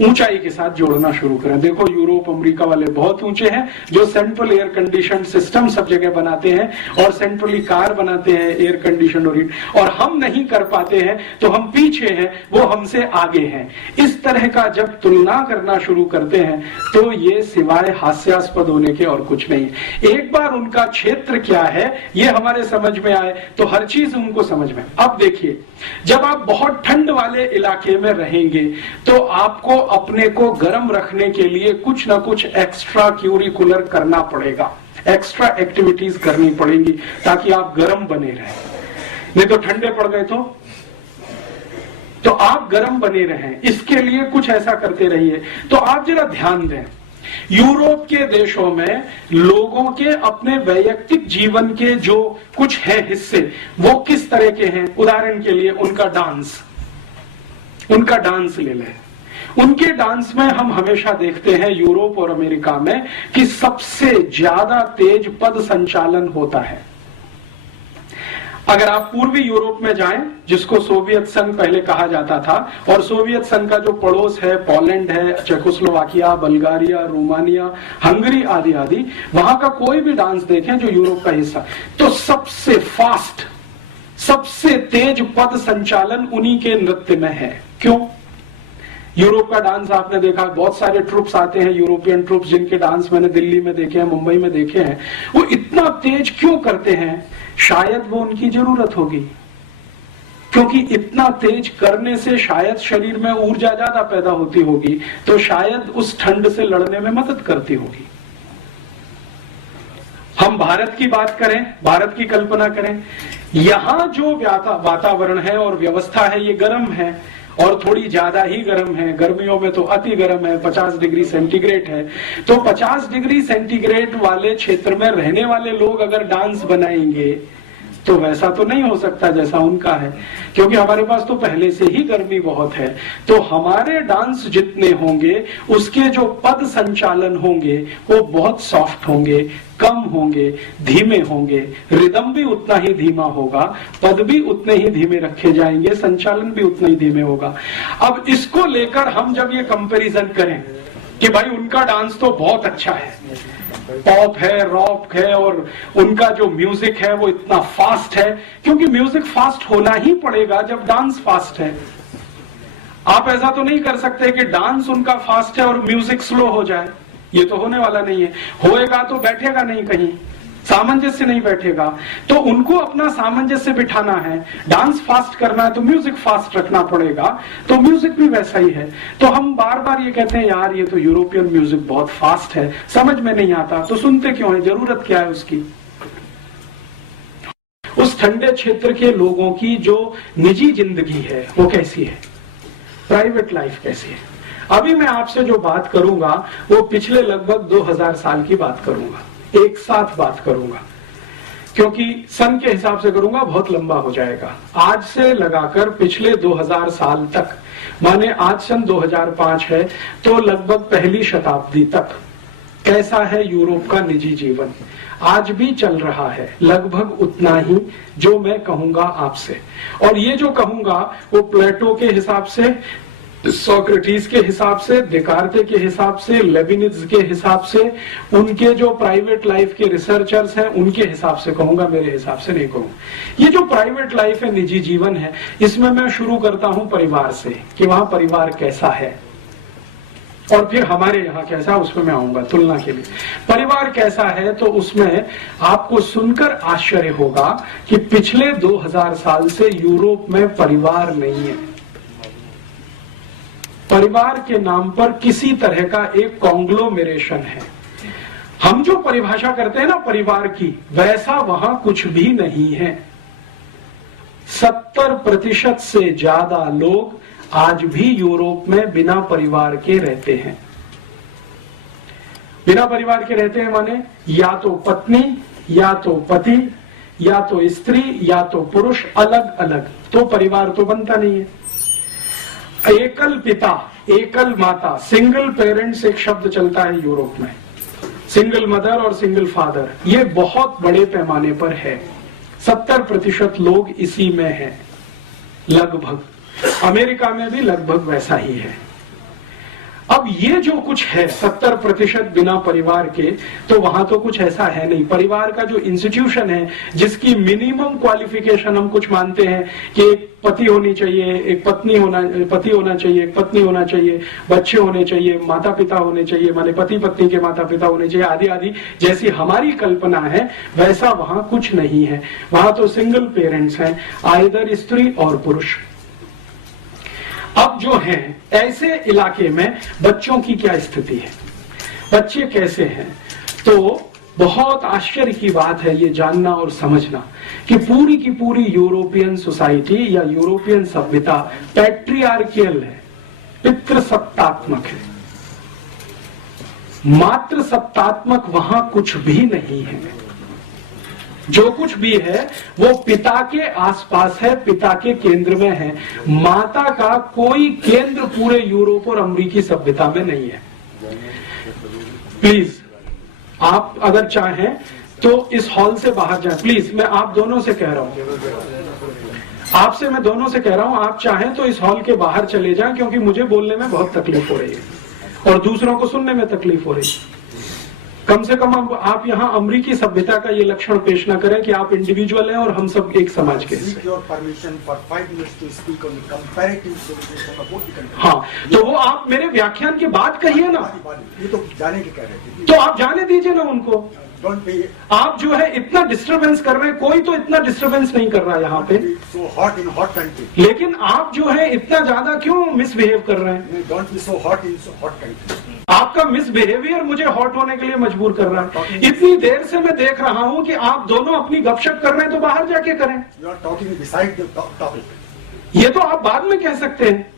ऊंचाई के साथ जोड़ना शुरू करें। देखो यूरोप अमेरिका वाले बहुत ऊंचे हैं, जो सेंट्रल एयर कंडीशन सिस्टम सब जगह बनाते हैं और सेंट्रली कार बनाते हैं एयर कंडीशन और हीट, और हम नहीं कर पाते हैं, तो हम पीछे हैं, वो हमसे आगे हैं। इस तरह का जब तुलना करना शुरू करते हैं तो ये सिवाय हास्यास्पद होने के और कुछ नहीं है। एक बार उनका क्षेत्र क्या है ये हमारे समझ में आए तो हर चीज उनको समझ में। अब देखिए, जब आप बहुत ठंड वाले इलाके में रहेंगे तो आपको अपने को गर्म रखने के लिए कुछ ना कुछ एक्स्ट्रा क्यूरिकुलर करना पड़ेगा, एक्स्ट्रा एक्टिविटीज करनी पड़ेंगी ताकि आप गर्म बने रहें। नहीं तो ठंडे पड़ गए तो आप गर्म बने रहें, इसके लिए कुछ ऐसा करते रहिए। तो आप जरा ध्यान दें, यूरोप के देशों में लोगों के अपने वैयक्तिक जीवन के जो कुछ है हिस्से, वो किस तरह के हैं। उदाहरण के लिए उनका डांस ले लें। उनके डांस में हम हमेशा देखते हैं यूरोप और अमेरिका में कि सबसे ज्यादा तेज पद संचालन होता है। अगर आप पूर्वी यूरोप में जाएं, जिसको सोवियत संघ पहले कहा जाता था, और सोवियत संघ का जो पड़ोस है, पोलैंड है, चेकोस्लोवाकिया, बल्गारिया, रोमानिया, हंगरी आदि आदि, वहां का कोई भी डांस देखें जो यूरोप का हिस्सा, तो सबसे फास्ट, सबसे तेज पद संचालन उन्हीं के नृत्य में है। क्यों? यूरोप का डांस आपने देखा, बहुत सारे ट्रुप्स आते हैं, यूरोपियन ट्रुप्स, जिनके डांस मैंने दिल्ली में देखे हैं, मुंबई में देखे हैं। वो इतना तेज क्यों करते हैं? शायद वो उनकी जरूरत होगी, क्योंकि इतना तेज करने से शायद शरीर में ऊर्जा ज्यादा पैदा होती होगी, तो शायद उस ठंड से लड़ने में मदद करती होगी। हम भारत की बात करें, भारत की कल्पना करें, यहां जो वातावरण है और व्यवस्था है ये गर्म है, और थोड़ी ज्यादा ही गर्म है। गर्मियों में तो अति गर्म है, 50 डिग्री सेंटीग्रेड है। तो 50 डिग्री सेंटीग्रेड वाले क्षेत्र में रहने वाले लोग अगर डांस बनाएंगे तो वैसा तो नहीं हो सकता जैसा उनका है, क्योंकि हमारे पास तो पहले से ही गर्मी बहुत है। तो हमारे डांस जितने होंगे उसके जो पद संचालन होंगे वो बहुत सॉफ्ट होंगे, कम होंगे, धीमे होंगे, रिदम भी उतना ही धीमा होगा, पद भी उतने ही धीमे रखे जाएंगे, संचालन भी उतना ही धीमे होगा। अब इसको लेकर हम जब ये कंपैरिजन करें कि भाई उनका डांस तो बहुत अच्छा है, पॉप है, रॉक है, और उनका जो म्यूजिक है वो इतना फास्ट है, क्योंकि म्यूजिक फास्ट होना ही पड़ेगा जब डांस फास्ट है। आप ऐसा तो नहीं कर सकते कि डांस उनका फास्ट है और म्यूजिक स्लो हो जाए, ये तो होने वाला नहीं है। होएगा तो बैठेगा नहीं, कहीं सामंजस्य नहीं बैठेगा। तो उनको अपना सामंजस्य बिठाना है, डांस फास्ट करना है तो म्यूजिक फास्ट रखना पड़ेगा, तो म्यूजिक भी वैसा ही है। तो हम बार बार ये कहते हैं यार ये तो यूरोपियन म्यूजिक बहुत फास्ट है, समझ में नहीं आता, तो सुनते क्यों है, जरूरत क्या है उसकी। उस ठंडे क्षेत्र के लोगों की जो निजी जिंदगी है वो कैसी है, प्राइवेट लाइफ कैसी है। अभी मैं आपसे जो बात करूंगा वो पिछले लगभग 2000 साल की बात करूंगा, एक साथ बात करूंगा, क्योंकि सन के हिसाब से करूंगा बहुत लंबा हो जाएगा। आज से लगाकर पिछले 2000 साल तक, माने आज सन 2005 है तो लगभग पहली शताब्दी तक कैसा है यूरोप का निजी जीवन, आज भी चल रहा है लगभग उतना ही जो मैं कहूंगा आपसे। और ये जो कहूंगा वो प्लेटो के हिसाब से, सोक्रेटिस के हिसाब से, देकार्ते के हिसाब से, लेबिनिज के हिसाब से, उनके जो प्राइवेट लाइफ के रिसर्चर्स हैं उनके हिसाब से कहूंगा, मेरे हिसाब से नहीं कहूंगा। ये जो प्राइवेट लाइफ है, निजी जीवन है, इसमें मैं शुरू करता हूं परिवार से कि वहां परिवार कैसा है, और फिर हमारे यहाँ कैसा, उसमें मैं आऊंगा तुलना के लिए। परिवार कैसा है तो उसमें आपको सुनकर आश्चर्य होगा कि पिछले 2000 साल से यूरोप में परिवार नहीं है। परिवार के नाम पर किसी तरह का एक कॉन्ग्लोमेरेशन है। हम जो परिभाषा करते हैं ना परिवार की, वैसा वहां कुछ भी नहीं है। 70% से ज्यादा लोग आज भी यूरोप में बिना परिवार के रहते हैं। बिना परिवार के रहते हैं माने या तो पत्नी, या तो पति, या तो स्त्री, या तो पुरुष, अलग अलग, तो परिवार तो बनता नहीं है। एकल पिता, एकल माता, सिंगल पेरेंट्स एक शब्द चलता है यूरोप में, सिंगल मदर और सिंगल फादर, ये बहुत बड़े पैमाने पर है। 70% लोग इसी में हैं लगभग। अमेरिका में भी लगभग वैसा ही है। अब ये जो कुछ है 70% बिना परिवार के, तो वहां तो कुछ ऐसा है नहीं। परिवार का जो इंस्टीट्यूशन है, जिसकी मिनिमम क्वालिफिकेशन हम कुछ मानते हैं कि एक पति होनी चाहिए, एक पत्नी होना, पति होना चाहिए, एक पत्नी होना चाहिए, बच्चे होने चाहिए, माता पिता होने चाहिए, माने पति पत्नी के माता पिता होने चाहिए, आदि आदि, जैसी हमारी कल्पना है वैसा वहां कुछ नहीं है। वहां तो सिंगल पेरेंट्स हैं, आइदर स्त्री और पुरुष। अब जो है ऐसे इलाके में बच्चों की क्या स्थिति है, बच्चे कैसे हैं, तो बहुत आश्चर्य की बात है ये जानना और समझना कि पूरी की पूरी यूरोपियन सोसाइटी या यूरोपियन सभ्यता पैट्रियार्कियल है, पितृसत्तात्मक है। मातृ सत्तात्मक वहां कुछ भी नहीं है। जो कुछ भी है वो पिता के आसपास है, पिता के केंद्र में है। माता का कोई केंद्र पूरे यूरोप और अमेरिकी सभ्यता में नहीं है। प्लीज आप अगर चाहें तो इस हॉल से बाहर जाएं, प्लीज। मैं आप दोनों से कह रहा हूं, आपसे मैं दोनों से कह रहा हूं, आप चाहें तो इस हॉल के बाहर चले जाएं, क्योंकि मुझे बोलने में बहुत तकलीफ हो रही है और दूसरों को सुनने में तकलीफ हो रही है। कम से कम आप यहाँ अमेरिकी सभ्यता का ये लक्षण पेश न करें कि आप इंडिविजुअल हैं और हम सब एक समाज के हिस्से। हाँ, तो वो आप मेरे व्याख्यान के बाद कहिए ना, ये तो जाने के कह रहे थे, तो आप जाने दीजिए ना उनको। आप जो है इतना डिस्टरबेंस कर रहे हैं, कोई तो इतना डिस्टरबेंस नहीं कर रहा है यहाँ पे। so hot in hot country. लेकिन आप जो है इतना ज्यादा क्यों मिसबिहेव कर रहे हैं? Don't be so hot in so hot country. आपका मिसबिहेवियर मुझे हॉट होने के लिए मजबूर कर रहा है। इतनी देर से मैं देख रहा हूँ कि आप दोनों अपनी गपशप कर रहे हैं, तो बाहर जाके करें। You are talking beside the topic. ये तो आप बाद में कह सकते हैं।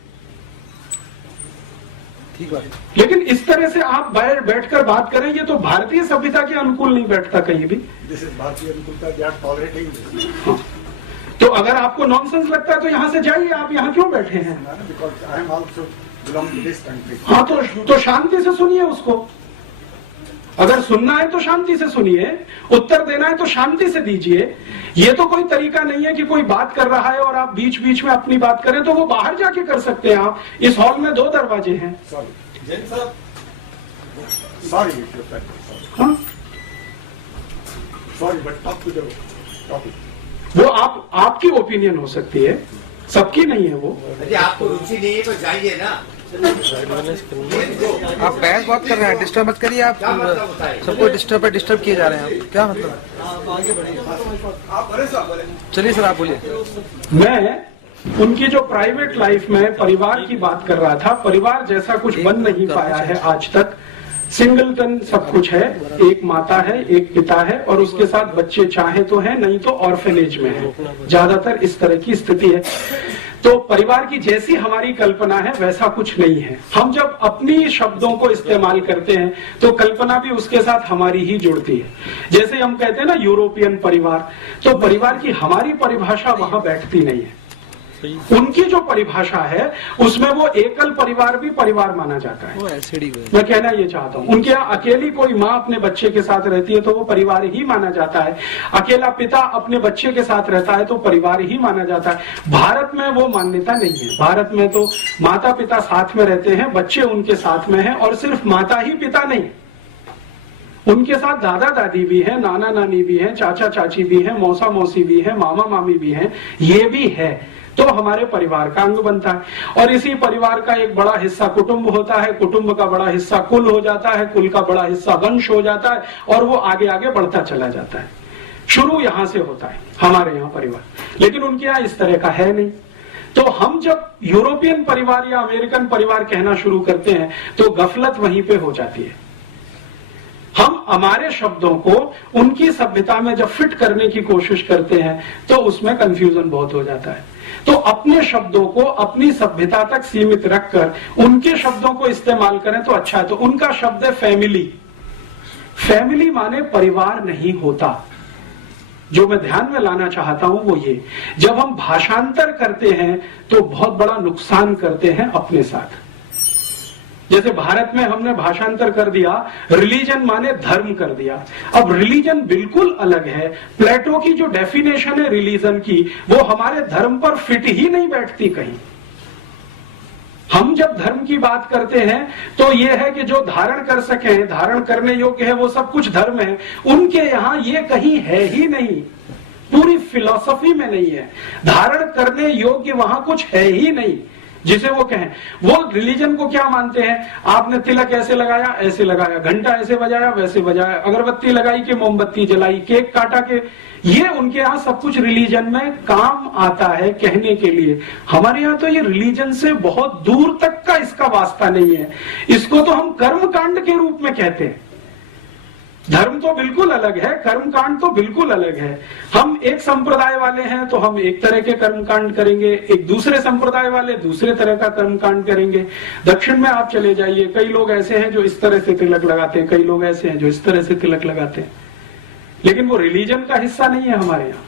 ठीक बात है। लेकिन इस तरह से आप बाहर बैठकर बात करें, ये तो भारतीय सभ्यता के अनुकूल नहीं बैठता कहीं भी। This is भारतीय अनुकूलता, they are tolerating this. हाँ। तो अगर आपको नॉनसेंस लगता है तो यहाँ से जाइए, आप यहाँ क्यों बैठे हैं? Because I am also belong to this country. हाँ, तो शांति से सुनिए उसको। अगर सुनना है तो शांति से सुनिए, उत्तर देना है तो शांति से दीजिए। ये तो कोई तरीका नहीं है कि कोई बात कर रहा है और आप बीच बीच में अपनी बात करें, तो वो बाहर जाके कर सकते हैं। आप इस हॉल में 2 दरवाजे हैं। Sorry, हाँ, sorry, but talk to the topic. वो आपकी ओपिनियन हो सकती है, सबकी नहीं है वो। अरे आपको रुचि नहीं है तो जाइए ना। आप बहस बात कर रहे हैं, डिस्टर्ब मत करिए। आप क्या मतलब होता है? सबको डिस्टर्ब किए जा रहे हैं। आप क्या मतलब? चलिए सर, आप बोलिए। मैं उनकी जो प्राइवेट लाइफ में परिवार की बात कर रहा था। परिवार जैसा कुछ बन नहीं पाया है आज तक। सिंगलटन सब कुछ है, एक माता है, एक पिता है और उसके साथ बच्चे चाहे तो हैं, नहीं तो ऑर्फेनेज में है। ज्यादातर इस तरह की स्थिति है। तो परिवार की जैसी हमारी कल्पना है वैसा कुछ नहीं है। हम जब अपनी शब्दों को इस्तेमाल करते हैं तो कल्पना भी उसके साथ हमारी ही जुड़ती है। जैसे हम कहते हैं ना यूरोपियन परिवार, तो परिवार की हमारी परिभाषा वहां बैठती नहीं है। उनकी जो परिभाषा है उसमें वो एकल परिवार भी परिवार माना जाता है। मैं कहना ये चाहता हूँ, उनके यहाँ अकेली कोई माँ अपने बच्चे के साथ रहती है तो वो परिवार ही माना जाता है। अकेला पिता अपने बच्चे के साथ रहता है तो परिवार ही माना जाता है। भारत में वो मान्यता नहीं है। भारत में तो माता पिता साथ में रहते हैं, बच्चे उनके साथ में हैं और सिर्फ माता ही पिता नहीं, उनके साथ दादा दादी भी है, नाना नानी भी है, चाचा चाची भी है, मौसा मौसी भी है, मामा मामी भी है। ये भी है तो हमारे परिवार का अंग बनता है। और इसी परिवार का एक बड़ा हिस्सा कुटुंब होता है, कुटुंब का बड़ा हिस्सा कुल हो जाता है, कुल का बड़ा हिस्सा वंश हो जाता है और वो आगे आगे बढ़ता चला जाता है। शुरू यहां से होता है हमारे यहाँ परिवार, लेकिन उनके यहाँ इस तरह का है नहीं। तो हम जब यूरोपियन परिवार या अमेरिकन परिवार कहना शुरू करते हैं तो गफलत वहीं पे हो जाती है। हम हमारे शब्दों को उनकी सभ्यता में जब फिट करने की कोशिश करते हैं तो उसमें कंफ्यूजन बहुत हो जाता है। तो अपने शब्दों को अपनी सभ्यता तक सीमित रखकर उनके शब्दों को इस्तेमाल करें तो अच्छा है। तो उनका शब्द है फैमिली। फैमिली माने परिवार नहीं होता। जो मैं ध्यान में लाना चाहता हूं वो ये, जब हम भाषांतर करते हैं तो बहुत बड़ा नुकसान करते हैं अपने साथ। जैसे भारत में हमने भाषांतर कर दिया, रिलीजन माने धर्म कर दिया। अब रिलीजन बिल्कुल अलग है। प्लेटो की जो डेफिनेशन है रिलीजन की, वो हमारे धर्म पर फिट ही नहीं बैठती कहीं। हम जब धर्म की बात करते हैं तो ये है कि जो धारण कर सके, धारण करने योग्य है, वो सब कुछ धर्म है। उनके यहाँ ये कहीं है ही नहीं, पूरी फिलॉसफी में नहीं है। धारण करने योग्य वहां कुछ है ही नहीं जिसे वो कहें। वो रिलीजन को क्या मानते हैं? आपने तिलक ऐसे लगाया, ऐसे लगाया, घंटा ऐसे बजाया, वैसे बजाया, अगरबत्ती लगाई कि मोमबत्ती जलाई, केक काटा के, ये उनके यहाँ सब कुछ रिलीजन में काम आता है कहने के लिए। हमारे यहाँ तो ये रिलीजन से बहुत दूर तक का इसका वास्ता नहीं है। इसको तो हम कर्मकांड के रूप में कहते हैं। धर्म तो बिल्कुल अलग है, कर्मकांड तो बिल्कुल अलग है। हम एक संप्रदाय वाले हैं तो हम एक तरह के कर्मकांड करेंगे, एक दूसरे संप्रदाय वाले दूसरे तरह का कर्मकांड करेंगे। दक्षिण में आप चले जाइए, कई लोग ऐसे हैं जो इस तरह से तिलक लगाते हैं, कई लोग ऐसे हैं जो इस तरह से तिलक लगाते हैं, लेकिन वो रिलीजन का हिस्सा नहीं है हमारे यहाँ,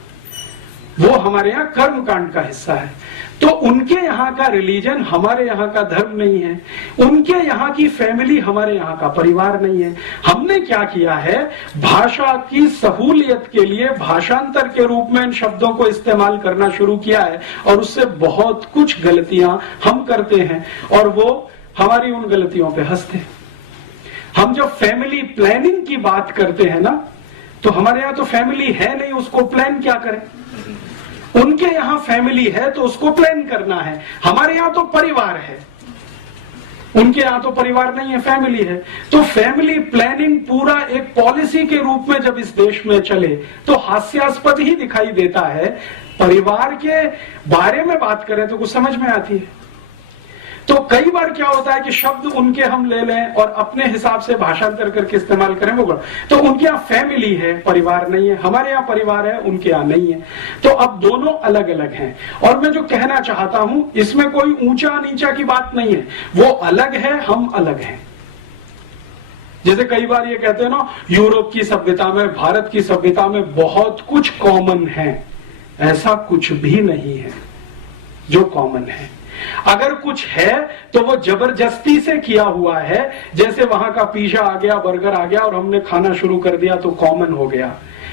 वो हमारे यहाँ कर्मकांड का हिस्सा है। तो उनके यहाँ का रिलीजन हमारे यहाँ का धर्म नहीं है, उनके यहाँ की फैमिली हमारे यहाँ का परिवार नहीं है। हमने क्या किया है, भाषा की सहूलियत के लिए भाषांतर के रूप में इन शब्दों को इस्तेमाल करना शुरू किया है और उससे बहुत कुछ गलतियां हम करते हैं और वो हमारी उन गलतियों पे हंसते हैं। हम जब फैमिली प्लानिंग की बात करते हैं ना, तो हमारे यहाँ तो फैमिली है नहीं, उसको प्लान क्या करें। उनके यहाँ फैमिली है तो उसको प्लान करना है। हमारे यहाँ तो परिवार है, उनके यहाँ तो परिवार नहीं है, फैमिली है। तो फैमिली प्लानिंग पूरा एक पॉलिसी के रूप में जब इस देश में चले तो हास्यास्पद ही दिखाई देता है। परिवार के बारे में बात करें तो कुछ समझ में आती है। तो कई बार क्या होता है कि शब्द उनके हम ले लें और अपने हिसाब से भाषांतर करके इस्तेमाल करें, वो तो उनके यहाँ फैमिली है, परिवार नहीं है, हमारे यहाँ परिवार है, उनके यहाँ नहीं है। तो अब दोनों अलग अलग हैं। और मैं जो कहना चाहता हूं, इसमें कोई ऊंचा नीचा की बात नहीं है, वो अलग है, हम अलग हैं। जैसे कई बार ये कहते हैं ना, यूरोप की सभ्यता में, भारत की सभ्यता में बहुत कुछ कॉमन है। ऐसा कुछ भी नहीं है जो कॉमन है। अगर कुछ है तो वो जबरदस्ती से किया हुआ है। जैसे वहां का पिज्जा आ गया, बर्गर आ गया और हमने खाना शुरू कर दिया तो कॉमन हो गया,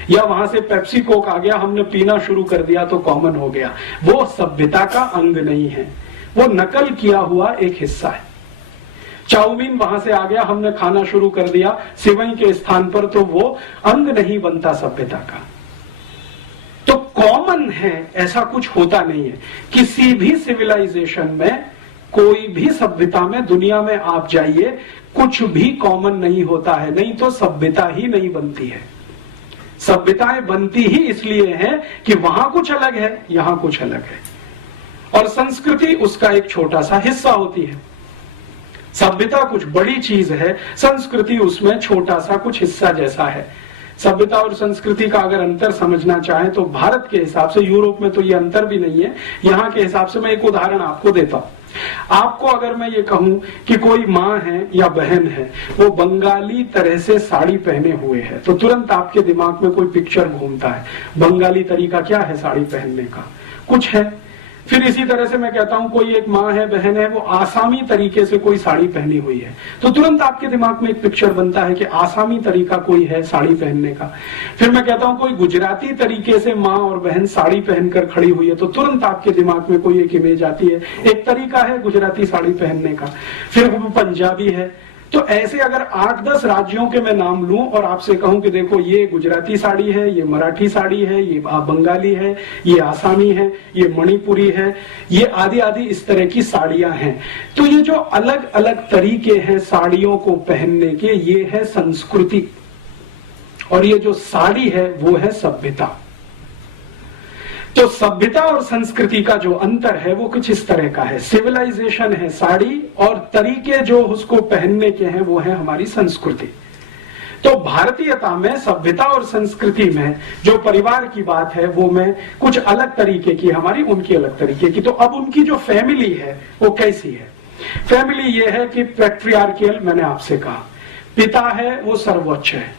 या वहां से पेप्सी कोक आ गया, हमने पीना शुरू कर दिया तो कॉमन हो गया। वो सभ्यता का अंग नहीं है, वो नकल किया हुआ एक हिस्सा है। चाउमीन वहां से आ गया, हमने खाना शुरू कर दिया सिवई के स्थान पर, तो वो अंग नहीं बनता सभ्यता का। तो कॉमन है ऐसा कुछ होता नहीं है। किसी भी सिविलाइजेशन में, कोई भी सभ्यता में, दुनिया में आप जाइए, कुछ भी कॉमन नहीं होता है, नहीं तो सभ्यता ही नहीं बनती है। सभ्यताएं बनती ही इसलिए हैं कि वहां कुछ अलग है, यहां कुछ अलग है, और संस्कृति उसका एक छोटा सा हिस्सा होती है। सभ्यता कुछ बड़ी चीज है, संस्कृति उसमें छोटा सा कुछ हिस्सा जैसा है। सभ्यता और संस्कृति का अगर अंतर समझना चाहें तो भारत के हिसाब से, यूरोप में तो ये अंतर भी नहीं है, यहाँ के हिसाब से मैं एक उदाहरण आपको देता हूं। आपको अगर मैं ये कहूं कि कोई माँ है या बहन है, वो बंगाली तरह से साड़ी पहने हुए है, तो तुरंत आपके दिमाग में कोई पिक्चर घूमता है। बंगाली तरीका क्या है साड़ी पहनने का? कुछ है। फिर इसी तरह से मैं कहता हूं कोई एक माँ है, बहन है, वो आसामी तरीके से कोई साड़ी पहनी हुई है, तो तुरंत आपके दिमाग में एक पिक्चर बनता है कि आसामी तरीका कोई है साड़ी पहनने का। फिर मैं कहता हूं कोई गुजराती तरीके से माँ और बहन साड़ी पहनकर खड़ी हुई है, तो तुरंत आपके दिमाग में कोई एक इमेज आती है, एक तरीका है गुजराती साड़ी पहनने का। फिर वो पंजाबी है। तो ऐसे अगर 8-10 राज्यों के मैं नाम लूं और आपसे कहूं कि देखो ये गुजराती साड़ी है, ये मराठी साड़ी है, ये बंगाली है, ये आसामी है, ये मणिपुरी है, ये आदि आदि इस तरह की साड़ियां हैं, तो ये जो अलग अलग तरीके हैं साड़ियों को पहनने के, ये है संस्कृति, और ये जो साड़ी है वो है सभ्यता। तो सभ्यता और संस्कृति का जो अंतर है वो कुछ इस तरह का है। सिविलाइजेशन है साड़ी, और तरीके जो उसको पहनने के हैं वो है हमारी संस्कृति। तो भारतीयता में, सभ्यता और संस्कृति में जो परिवार की बात है वो में कुछ अलग तरीके की, हमारी उनकी अलग तरीके की। तो अब उनकी जो फैमिली है वो कैसी है? फैमिली ये है कि पैट्रियार्कियल, मैंने आपसे कहा, पिता है वो सर्वोच्च है,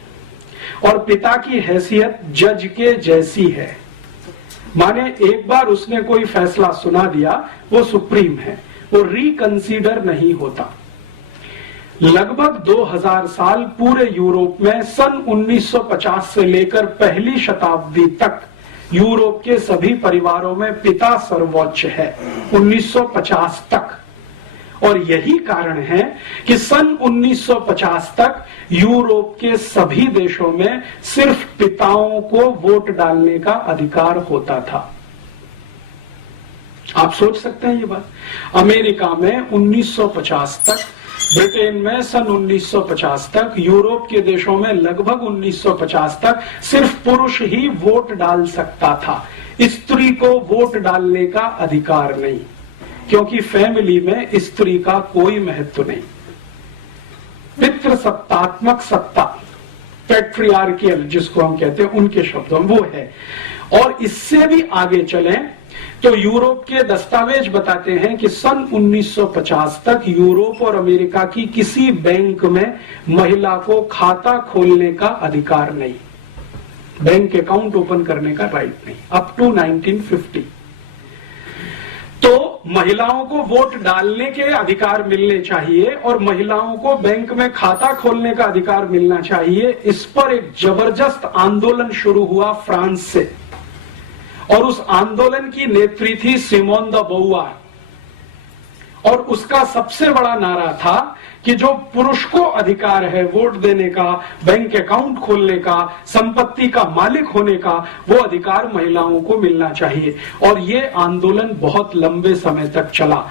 और पिता की हैसियत जज के जैसी है। माने एक बार उसने कोई फैसला सुना दिया, वो सुप्रीम है, वो रिकंसीडर नहीं होता। लगभग 2000 साल पूरे यूरोप में, सन 1950 से लेकर पहली शताब्दी तक यूरोप के सभी परिवारों में पिता सर्वोच्च है, 1950 तक। और यही कारण है कि सन 1950 तक यूरोप के सभी देशों में सिर्फ पिताओं को वोट डालने का अधिकार होता था। आप सोच सकते हैं ये बात? अमेरिका में 1950 तक, ब्रिटेन में सन 1950 तक, यूरोप के देशों में लगभग 1950 तक सिर्फ पुरुष ही वोट डाल सकता था, स्त्री को वोट डालने का अधिकार नहीं, क्योंकि फैमिली में स्त्री का कोई महत्व नहीं। पितृसत्तात्मक सत्ता, पैट्रियार्कियल जिसको हम कहते हैं, उनके शब्दों में वो है। और इससे भी आगे चलें तो यूरोप के दस्तावेज बताते हैं कि सन 1950 तक यूरोप और अमेरिका की किसी बैंक में महिला को खाता खोलने का अधिकार नहीं, बैंक अकाउंट ओपन करने का राइट नहीं, अप टू 1950। तो महिलाओं को वोट डालने के अधिकार मिलने चाहिए और महिलाओं को बैंक में खाता खोलने का अधिकार मिलना चाहिए। इस पर एक जबरदस्त आंदोलन शुरू हुआ फ्रांस से, और उस आंदोलन की नेत्री थी सिमोन द बोवार, और उसका सबसे बड़ा नारा था कि जो पुरुष को अधिकार है वोट देने का, बैंक अकाउंट खोलने का, संपत्ति का मालिक होने का, वो अधिकार महिलाओं को मिलना चाहिए। और ये आंदोलन बहुत लंबे समय तक चला।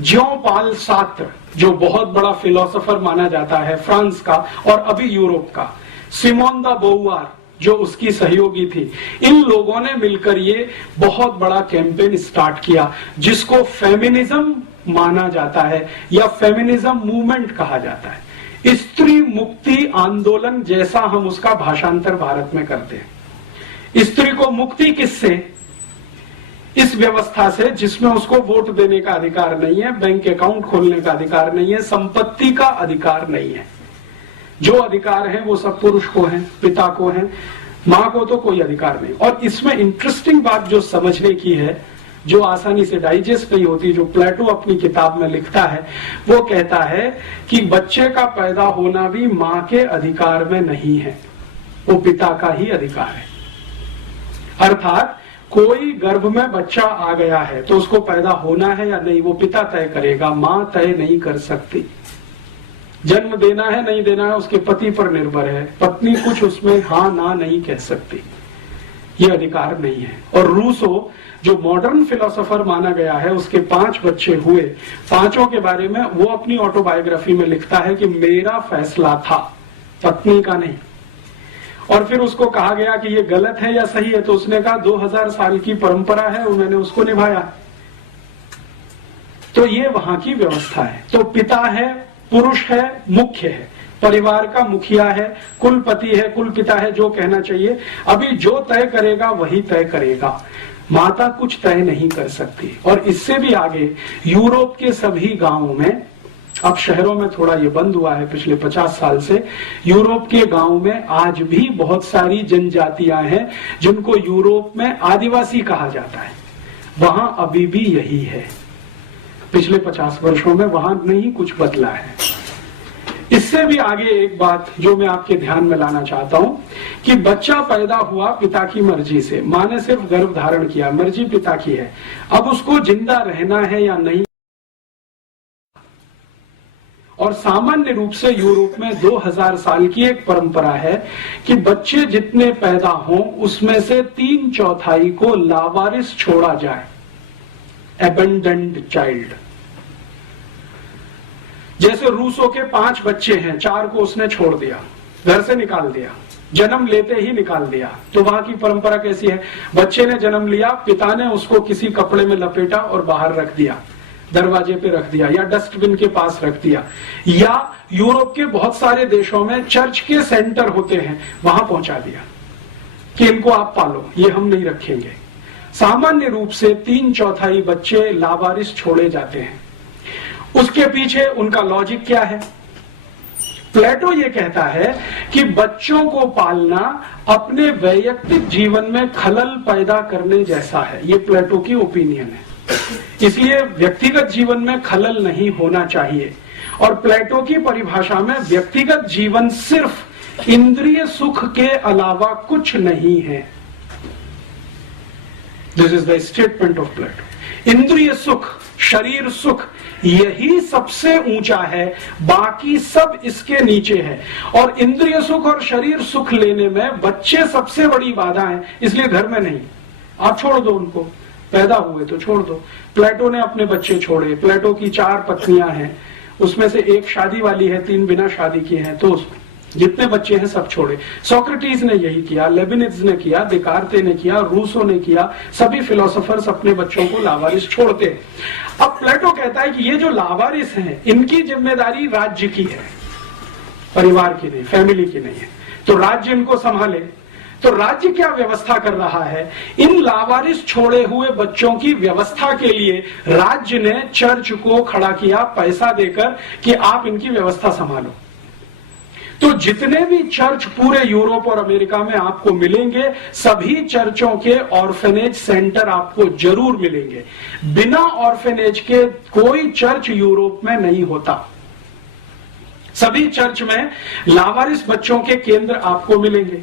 ज्यों पाल सार्त्र, जो बहुत बड़ा फिलोसोफर माना जाता है फ्रांस का और अभी यूरोप का, सिमोन द बोवार जो उसकी सहयोगी थी, इन लोगों ने मिलकर ये बहुत बड़ा कैंपेन स्टार्ट किया, जिसको फेमिनिज्म माना जाता है या फेमिनिज्म मूवमेंट कहा जाता है। स्त्री मुक्ति आंदोलन जैसा हम उसका भाषांतर भारत में करते हैं। स्त्री को मुक्ति किससे? इस व्यवस्था से जिसमें उसको वोट देने का अधिकार नहीं है, बैंक अकाउंट खोलने का अधिकार नहीं है, संपत्ति का अधिकार नहीं है। जो अधिकार है वो सब पुरुष को है, पिता को है, मां को तो कोई अधिकार नहीं। और इसमें इंटरेस्टिंग बात जो समझने की है, जो आसानी से डाइजेस्ट नहीं होती, जो प्लेटो अपनी किताब में लिखता है, वो कहता है कि बच्चे का पैदा होना भी मां के अधिकार में नहीं है, वो पिता का ही अधिकार है। अर्थात कोई गर्भ में बच्चा आ गया है तो उसको पैदा होना है या नहीं वो पिता तय करेगा, मां तय नहीं कर सकती। जन्म देना है नहीं देना है उसके पति पर निर्भर है, पत्नी कुछ उसमें हाँ ना नहीं कह सकती, ये अधिकार नहीं है। और रूसो जो मॉडर्न फिलोसोफर माना गया है, उसके 5 बच्चे हुए, 5 के बारे में वो अपनी ऑटोबायोग्राफी में लिखता है कि मेरा फैसला था, पत्नी का नहीं। और फिर उसको कहा गया कि ये गलत है या सही है, तो उसने कहा 2000 साल की परंपरा है और मैंने उसको निभाया। तो ये वहां की व्यवस्था है। तो पिता है, पुरुष है, मुख्य है, परिवार का मुखिया है, कुलपति है, कुलपिता है, जो कहना चाहिए। अभी जो तय करेगा वही तय करेगा, माता कुछ तय नहीं कर सकती। और इससे भी आगे यूरोप के सभी गांवों में, अब शहरों में थोड़ा ये बंद हुआ है पिछले 50 साल से, यूरोप के गांव में आज भी बहुत सारी जनजातियां हैं जिनको यूरोप में आदिवासी कहा जाता है। वहां अभी भी यही है, पिछले 50 वर्षों में वहां नहीं कुछ बदला है। इससे भी आगे एक बात जो मैं आपके ध्यान में लाना चाहता हूं कि बच्चा पैदा हुआ पिता की मर्जी से, मां ने सिर्फ गर्भ धारण किया, मर्जी पिता की है। अब उसको जिंदा रहना है या नहीं। और सामान्य रूप से यूरोप में 2000 साल की एक परंपरा है कि बच्चे जितने पैदा हों उसमें से 3/4 को लावारिस छोड़ा जाए, एबेंडेंड चाइल्ड। जैसे रूसो के 5 बच्चे हैं, 4 को उसने छोड़ दिया, घर से निकाल दिया, जन्म लेते ही निकाल दिया। तो वहां की परंपरा कैसी है? बच्चे ने जन्म लिया, पिता ने उसको किसी कपड़े में लपेटा और बाहर रख दिया, दरवाजे पे रख दिया या डस्टबिन के पास रख दिया। या यूरोप के बहुत सारे देशों में चर्च के सेंटर होते हैं, वहां पहुंचा दिया कि इनको आप पालो, ये हम नहीं रखेंगे। सामान्य रूप से 3/4 बच्चे लावारिस छोड़े जाते हैं। उसके पीछे उनका लॉजिक क्या है? प्लेटो ये कहता है कि बच्चों को पालना अपने वैयक्तिक जीवन में खलल पैदा करने जैसा है। ये प्लेटो की ओपिनियन है, इसलिए व्यक्तिगत जीवन में खलल नहीं होना चाहिए। और प्लेटो की परिभाषा में व्यक्तिगत जीवन सिर्फ इंद्रिय सुख के अलावा कुछ नहीं है। This is the statement of Plato. इंद्रिय सुख, शरीर सुख, यही सबसे ऊंचा है, बाकी सब इसके नीचे है। और इंद्रिय सुख और शरीर सुख लेने में बच्चे सबसे बड़ी बाधा है, इसलिए घर में नहीं। आप छोड़ दो उनको, पैदा हुए तो छोड़ दो। प्लेटो ने अपने बच्चे छोड़े। प्लेटो की 4 पत्नियां हैं, उसमें से 1 शादी वाली है, 3 बिना शादी की हैं, तो जितने बच्चे हैं सब छोड़े। सोक्रेटिस ने यही किया, लेबिनिज ने किया, देकार्ते ने किया, रूसो ने किया। सभी फिलोसोफर्स अपने बच्चों को लावारिस छोड़ते हैं। अब प्लेटो कहता है कि ये जो लावारिस हैं, इनकी जिम्मेदारी राज्य की है, परिवार की नहीं, फैमिली की नहीं है। तो राज्य इनको संभाले। तो राज्य क्या व्यवस्था कर रहा है? इन लावारिस छोड़े हुए बच्चों की व्यवस्था के लिए राज्य ने चर्च को खड़ा किया पैसा देकर कि आप इनकी व्यवस्था संभालो। तो जितने भी चर्च पूरे यूरोप और अमेरिका में आपको मिलेंगे, सभी चर्चों के ऑर्फेनेज सेंटर आपको जरूर मिलेंगे। बिना ऑर्फेनेज के कोई चर्च यूरोप में नहीं होता। सभी चर्च में लावारिस बच्चों के केंद्र आपको मिलेंगे।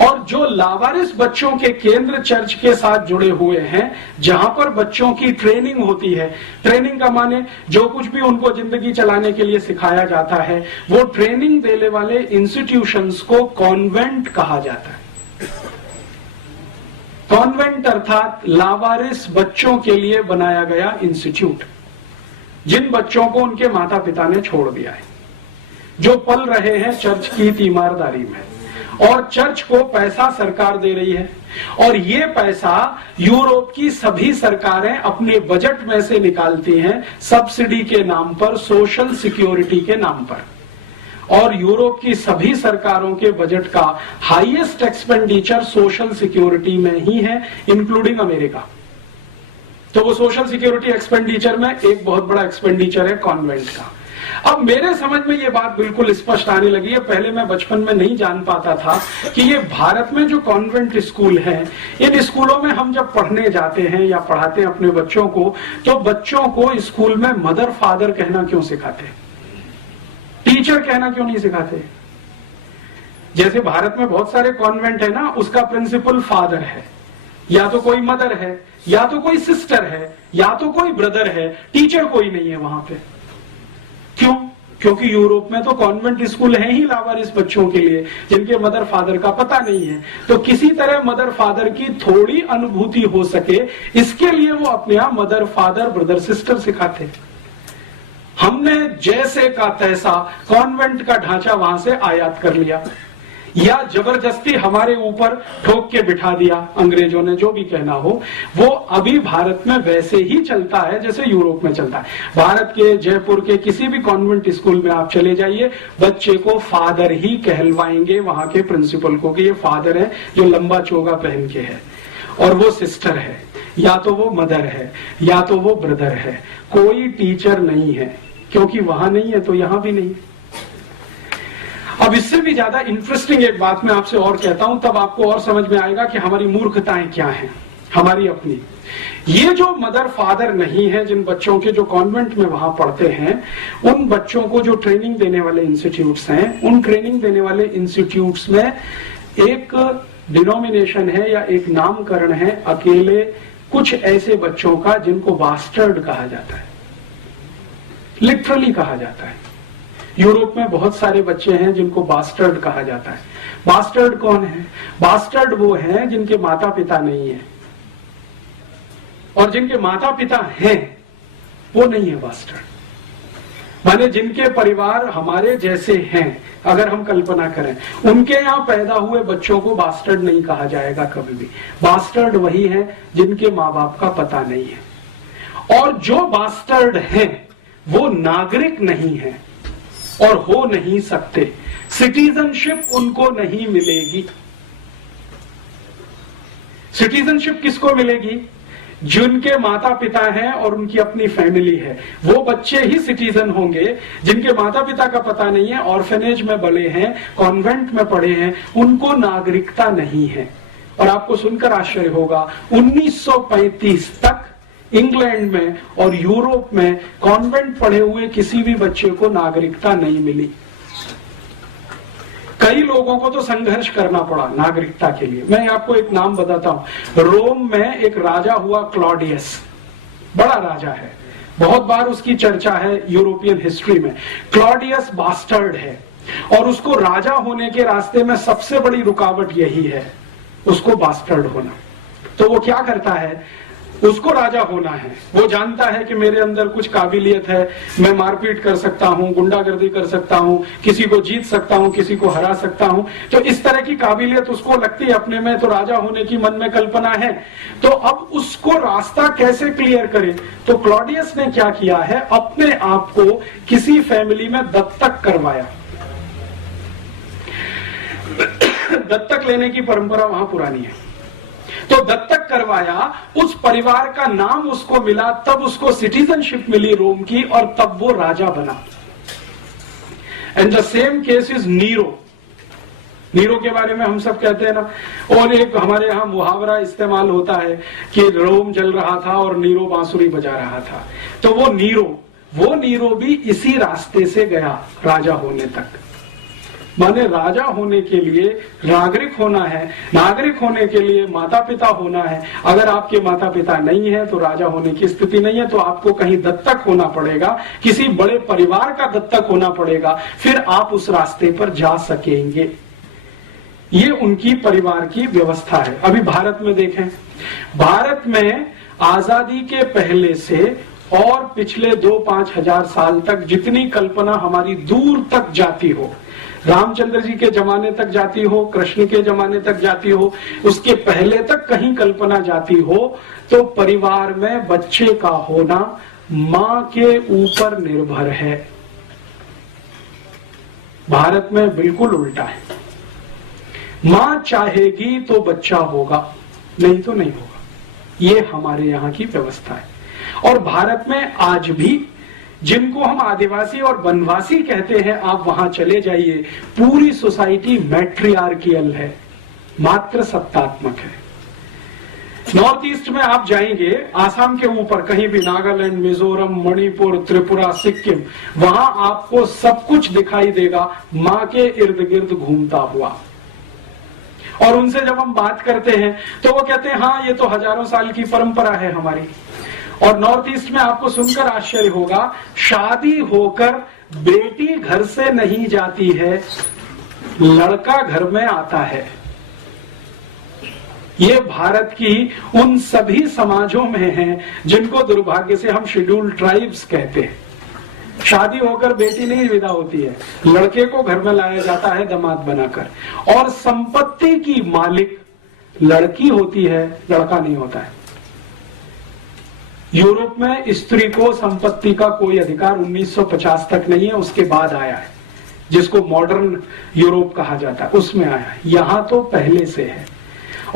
और जो लावारिस बच्चों के केंद्र चर्च के साथ जुड़े हुए हैं, जहां पर बच्चों की ट्रेनिंग होती है, ट्रेनिंग का माने जो कुछ भी उनको जिंदगी चलाने के लिए सिखाया जाता है, वो ट्रेनिंग देने वाले इंस्टीट्यूशंस को कॉन्वेंट कहा जाता है। कॉन्वेंट अर्थात लावारिस बच्चों के लिए बनाया गया इंस्टीट्यूट, जिन बच्चों को उनके माता पिता ने छोड़ दिया है, जो पल रहे हैं चर्च की तीमारदारी में। और चर्च को पैसा सरकार दे रही है, और ये पैसा यूरोप की सभी सरकारें अपने बजट में से निकालती हैं सब्सिडी के नाम पर, सोशल सिक्योरिटी के नाम पर। और यूरोप की सभी सरकारों के बजट का हाईएस्ट एक्सपेंडिचर सोशल सिक्योरिटी में ही है, इंक्लूडिंग अमेरिका। तो वो सोशल सिक्योरिटी एक्सपेंडिचर में एक बहुत बड़ा एक्सपेंडिचर है कॉन्वेंट का। अब मेरे समझ में ये बात बिल्कुल स्पष्ट आने लगी है। पहले मैं बचपन में नहीं जान पाता था कि ये भारत में जो कॉन्वेंट स्कूल हैं, इन स्कूलों में हम जब पढ़ने जाते हैं या पढ़ाते हैं अपने बच्चों को, तो बच्चों को स्कूल में मदर फादर कहना क्यों सिखाते हैं, टीचर कहना क्यों नहीं सिखाते? जैसे भारत में बहुत सारे कॉन्वेंट है ना, उसका प्रिंसिपल फादर है, या तो कोई मदर है, या तो कोई सिस्टर है, या तो कोई ब्रदर है, टीचर कोई नहीं है वहां पे। क्यों? क्योंकि यूरोप में तो कॉन्वेंट स्कूल है ही लावारिस बच्चों के लिए, जिनके मदर फादर का पता नहीं है। तो किसी तरह मदर फादर की थोड़ी अनुभूति हो सके, इसके लिए वो अपने यहां मदर फादर ब्रदर सिस्टर सिखाते। हमने जैसे का तैसा कॉन्वेंट का ढांचा वहां से आयात कर लिया, या जबरदस्ती हमारे ऊपर ठोक के बिठा दिया अंग्रेजों ने, जो भी कहना हो। वो अभी भारत में वैसे ही चलता है जैसे यूरोप में चलता है। भारत के जयपुर के किसी भी कॉन्वेंट स्कूल में आप चले जाइए, बच्चे को फादर ही कहलवाएंगे वहां के प्रिंसिपल को कि ये फादर है जो लंबा चोगा पहन के है, और वो सिस्टर है, या तो वो मदर है, या तो वो ब्रदर है। कोई टीचर नहीं है, क्योंकि वहां नहीं है तो यहां भी नहीं। अब इससे भी ज्यादा इंटरेस्टिंग एक बात मैं आपसे और कहता हूं, तब आपको और समझ में आएगा कि हमारी मूर्खताएं क्या हैं, हमारी अपनी। ये जो मदर फादर नहीं है, जिन बच्चों के जो कॉन्वेंट में वहां पढ़ते हैं, उन बच्चों को जो ट्रेनिंग देने वाले इंस्टीट्यूट्स हैं, उन ट्रेनिंग देने वाले इंस्टीट्यूट्स में एक डिनोमिनेशन है या एक नामकरण है अकेले कुछ ऐसे बच्चों का जिनको बास्टर्ड कहा जाता है, लिटरली कहा जाता है। यूरोप में बहुत सारे बच्चे हैं जिनको बास्टर्ड कहा जाता है। बास्टर्ड कौन है? बास्टर्ड वो हैं जिनके माता पिता नहीं है, और जिनके माता पिता हैं वो नहीं है बास्टर्ड। माने जिनके परिवार हमारे जैसे हैं, अगर हम कल्पना करें, उनके यहाँ पैदा हुए बच्चों को बास्टर्ड नहीं कहा जाएगा कभी भी। बास्टर्ड वही है जिनके माँ बाप का पता नहीं है, और जो बास्टर्ड हैं वो नागरिक नहीं है और हो नहीं सकते। सिटीजनशिप उनको नहीं मिलेगी। सिटीजनशिप किसको मिलेगी? जिनके माता पिता हैं और उनकी अपनी फैमिली है, वो बच्चे ही सिटीजन होंगे। जिनके माता पिता का पता नहीं है, ऑर्फेनेज में बड़े हैं, कॉन्वेंट में पढ़े हैं, उनको नागरिकता नहीं है। और आपको सुनकर आश्चर्य होगा, 1935 तक इंग्लैंड में और यूरोप में कॉन्वेंट पढ़े हुए किसी भी बच्चे को नागरिकता नहीं मिली। कई लोगों को तो संघर्ष करना पड़ा नागरिकता के लिए। मैं आपको एक नाम बताता हूं। रोम में एक राजा हुआ क्लॉडियस, बड़ा राजा है, बहुत बार उसकी चर्चा है यूरोपियन हिस्ट्री में। क्लॉडियस बास्टर्ड है, और उसको राजा होने के रास्ते में सबसे बड़ी रुकावट यही है, उसको बास्टर्ड होना। तो वो क्या करता है? उसको राजा होना है, वो जानता है कि मेरे अंदर कुछ काबिलियत है, मैं मारपीट कर सकता हूं, गुंडागर्दी कर सकता हूं, किसी को जीत सकता हूं, किसी को हरा सकता हूं। तो इस तरह की काबिलियत उसको लगती है अपने में, तो राजा होने की मन में कल्पना है। तो अब उसको रास्ता कैसे क्लियर करे? तो क्लॉडियस ने क्या किया है, अपने आप को किसी फैमिली में दत्तक करवाया। दत्तक लेने की परंपरा वहां पुरानी है, तो दत्तक करवाया, उस परिवार का नाम उसको मिला, तब उसको सिटीजनशिप मिली रोम की, और तब वो राजा बना। And the same case is Nero. Nero के बारे में हम सब कहते हैं ना, और एक हमारे यहाँ मुहावरा इस्तेमाल होता है कि रोम जल रहा था और नीरो बांसुरी बजा रहा था। तो वो नीरो भी इसी रास्ते से गया राजा होने तक। माने राजा होने के लिए नागरिक होना है, नागरिक होने के लिए माता पिता होना है। अगर आपके माता पिता नहीं है तो राजा होने की स्थिति नहीं है, तो आपको कहीं दत्तक होना पड़ेगा, किसी बड़े परिवार का दत्तक होना पड़ेगा, फिर आप उस रास्ते पर जा सकेंगे। ये उनकी परिवार की व्यवस्था है। अभी भारत में देखें, भारत में आजादी के पहले से और पिछले 2-5 हजार साल तक जितनी कल्पना हमारी दूर तक जाती हो, रामचंद्र जी के जमाने तक जाती हो, कृष्ण के जमाने तक जाती हो, उसके पहले तक कहीं कल्पना जाती हो, तो परिवार में बच्चे का होना मां के ऊपर निर्भर है। भारत में बिल्कुल उल्टा है। मां चाहेगी तो बच्चा होगा, नहीं तो नहीं होगा। ये हमारे यहाँ की व्यवस्था है। और भारत में आज भी जिनको हम आदिवासी और वनवासी कहते हैं, आप वहां चले जाइए, पूरी सोसाइटी मैट्रियार्कियल है, मात्र सत्तात्मक है। नॉर्थ ईस्ट में आप जाएंगे, आसाम के ऊपर कहीं भी, नागालैंड, मिजोरम, मणिपुर, त्रिपुरा, सिक्किम, वहां आपको सब कुछ दिखाई देगा मां के इर्द गिर्द घूमता हुआ। और उनसे जब हम बात करते हैं तो वो कहते हैं हाँ ये तो हजारों साल की परंपरा है हमारी। और नॉर्थ ईस्ट में आपको सुनकर आश्चर्य होगा, शादी होकर बेटी घर से नहीं जाती है, लड़का घर में आता है। ये भारत की उन सभी समाजों में है जिनको दुर्भाग्य से हम शेड्यूल्ड ट्राइब्स कहते हैं। शादी होकर बेटी नहीं विदा होती है, लड़के को घर में लाया जाता है दामाद बनाकर, और संपत्ति की मालिक लड़की होती है, लड़का नहीं होता है। यूरोप में स्त्री को संपत्ति का कोई अधिकार 1950 तक नहीं है, उसके बाद आया है, जिसको मॉडर्न यूरोप कहा जाता है, उसमें आया है। यहां तो पहले से है।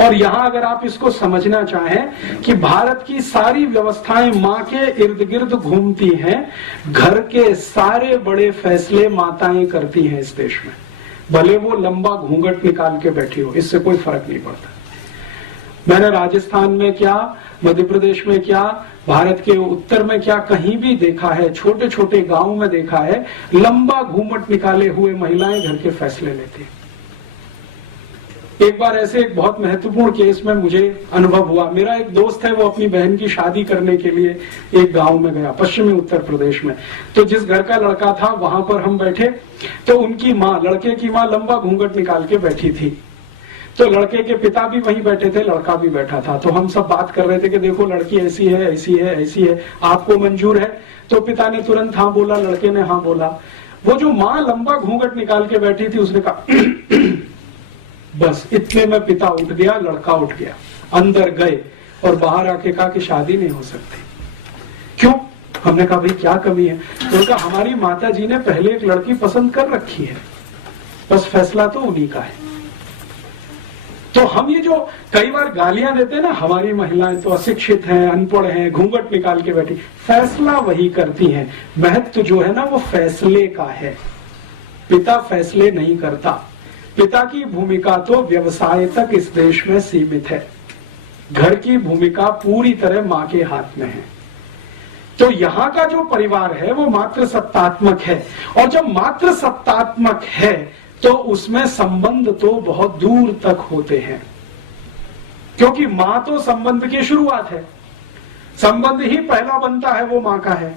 और यहां अगर आप इसको समझना चाहें कि भारत की सारी व्यवस्थाएं मां के इर्द गिर्द घूमती हैं, घर के सारे बड़े फैसले माताएं करती हैं इस देश में, भले वो लंबा घूंघट निकाल के बैठी हो, इससे कोई फर्क नहीं पड़ता। मैंने राजस्थान में क्या, मध्य प्रदेश में क्या, भारत के उत्तर में क्या, कहीं भी देखा है, छोटे छोटे गांव में देखा है, लंबा घूमट निकाले हुए महिलाएं घर के फैसले लेती हैं। एक बार ऐसे एक बहुत महत्वपूर्ण केस में मुझे अनुभव हुआ। मेरा एक दोस्त है, वो अपनी बहन की शादी करने के लिए एक गांव में गया, पश्चिमी उत्तर प्रदेश में। तो जिस घर का लड़का था वहां पर हम बैठे, तो उनकी माँ, लड़के की माँ, लंबा घूंघट निकाल के बैठी थी। तो लड़के के पिता भी वहीं बैठे थे, लड़का भी बैठा था। तो हम सब बात कर रहे थे कि देखो लड़की ऐसी है, ऐसी है, ऐसी है, आपको मंजूर है? तो पिता ने तुरंत हाँ बोला, लड़के ने हाँ बोला। वो जो माँ लंबा घूंघट निकाल के बैठी थी, उसने कहा बस इतने में पिता उठ गया, लड़का उठ गया, अंदर गए और बाहर आके कहा कि शादी नहीं हो सकती। क्यों? हमने कहा भाई क्या कमी है? तो उनका हमारी माता जी ने पहले एक लड़की पसंद कर रखी है, बस फैसला तो उन्हीं का है। तो हम ये जो कई बार गालियां देते हैं ना, हमारी महिलाएं तो अशिक्षित हैं, अनपढ़ हैं, घूंघट निकाल के बैठी, फैसला वही करती हैं। महत्व जो है ना वो फैसले का है, पिता फैसले नहीं करता। पिता की भूमिका तो व्यवसाय तक इस देश में सीमित है, घर की भूमिका पूरी तरह मां के हाथ में है। तो यहाँ का जो परिवार है वो मात्र सत्तात्मक है, और जब मात्र सत्तात्मक है तो उसमें संबंध तो बहुत दूर तक होते हैं, क्योंकि मां तो संबंध की शुरुआत है, संबंध ही पहला बनता है वो मां का है।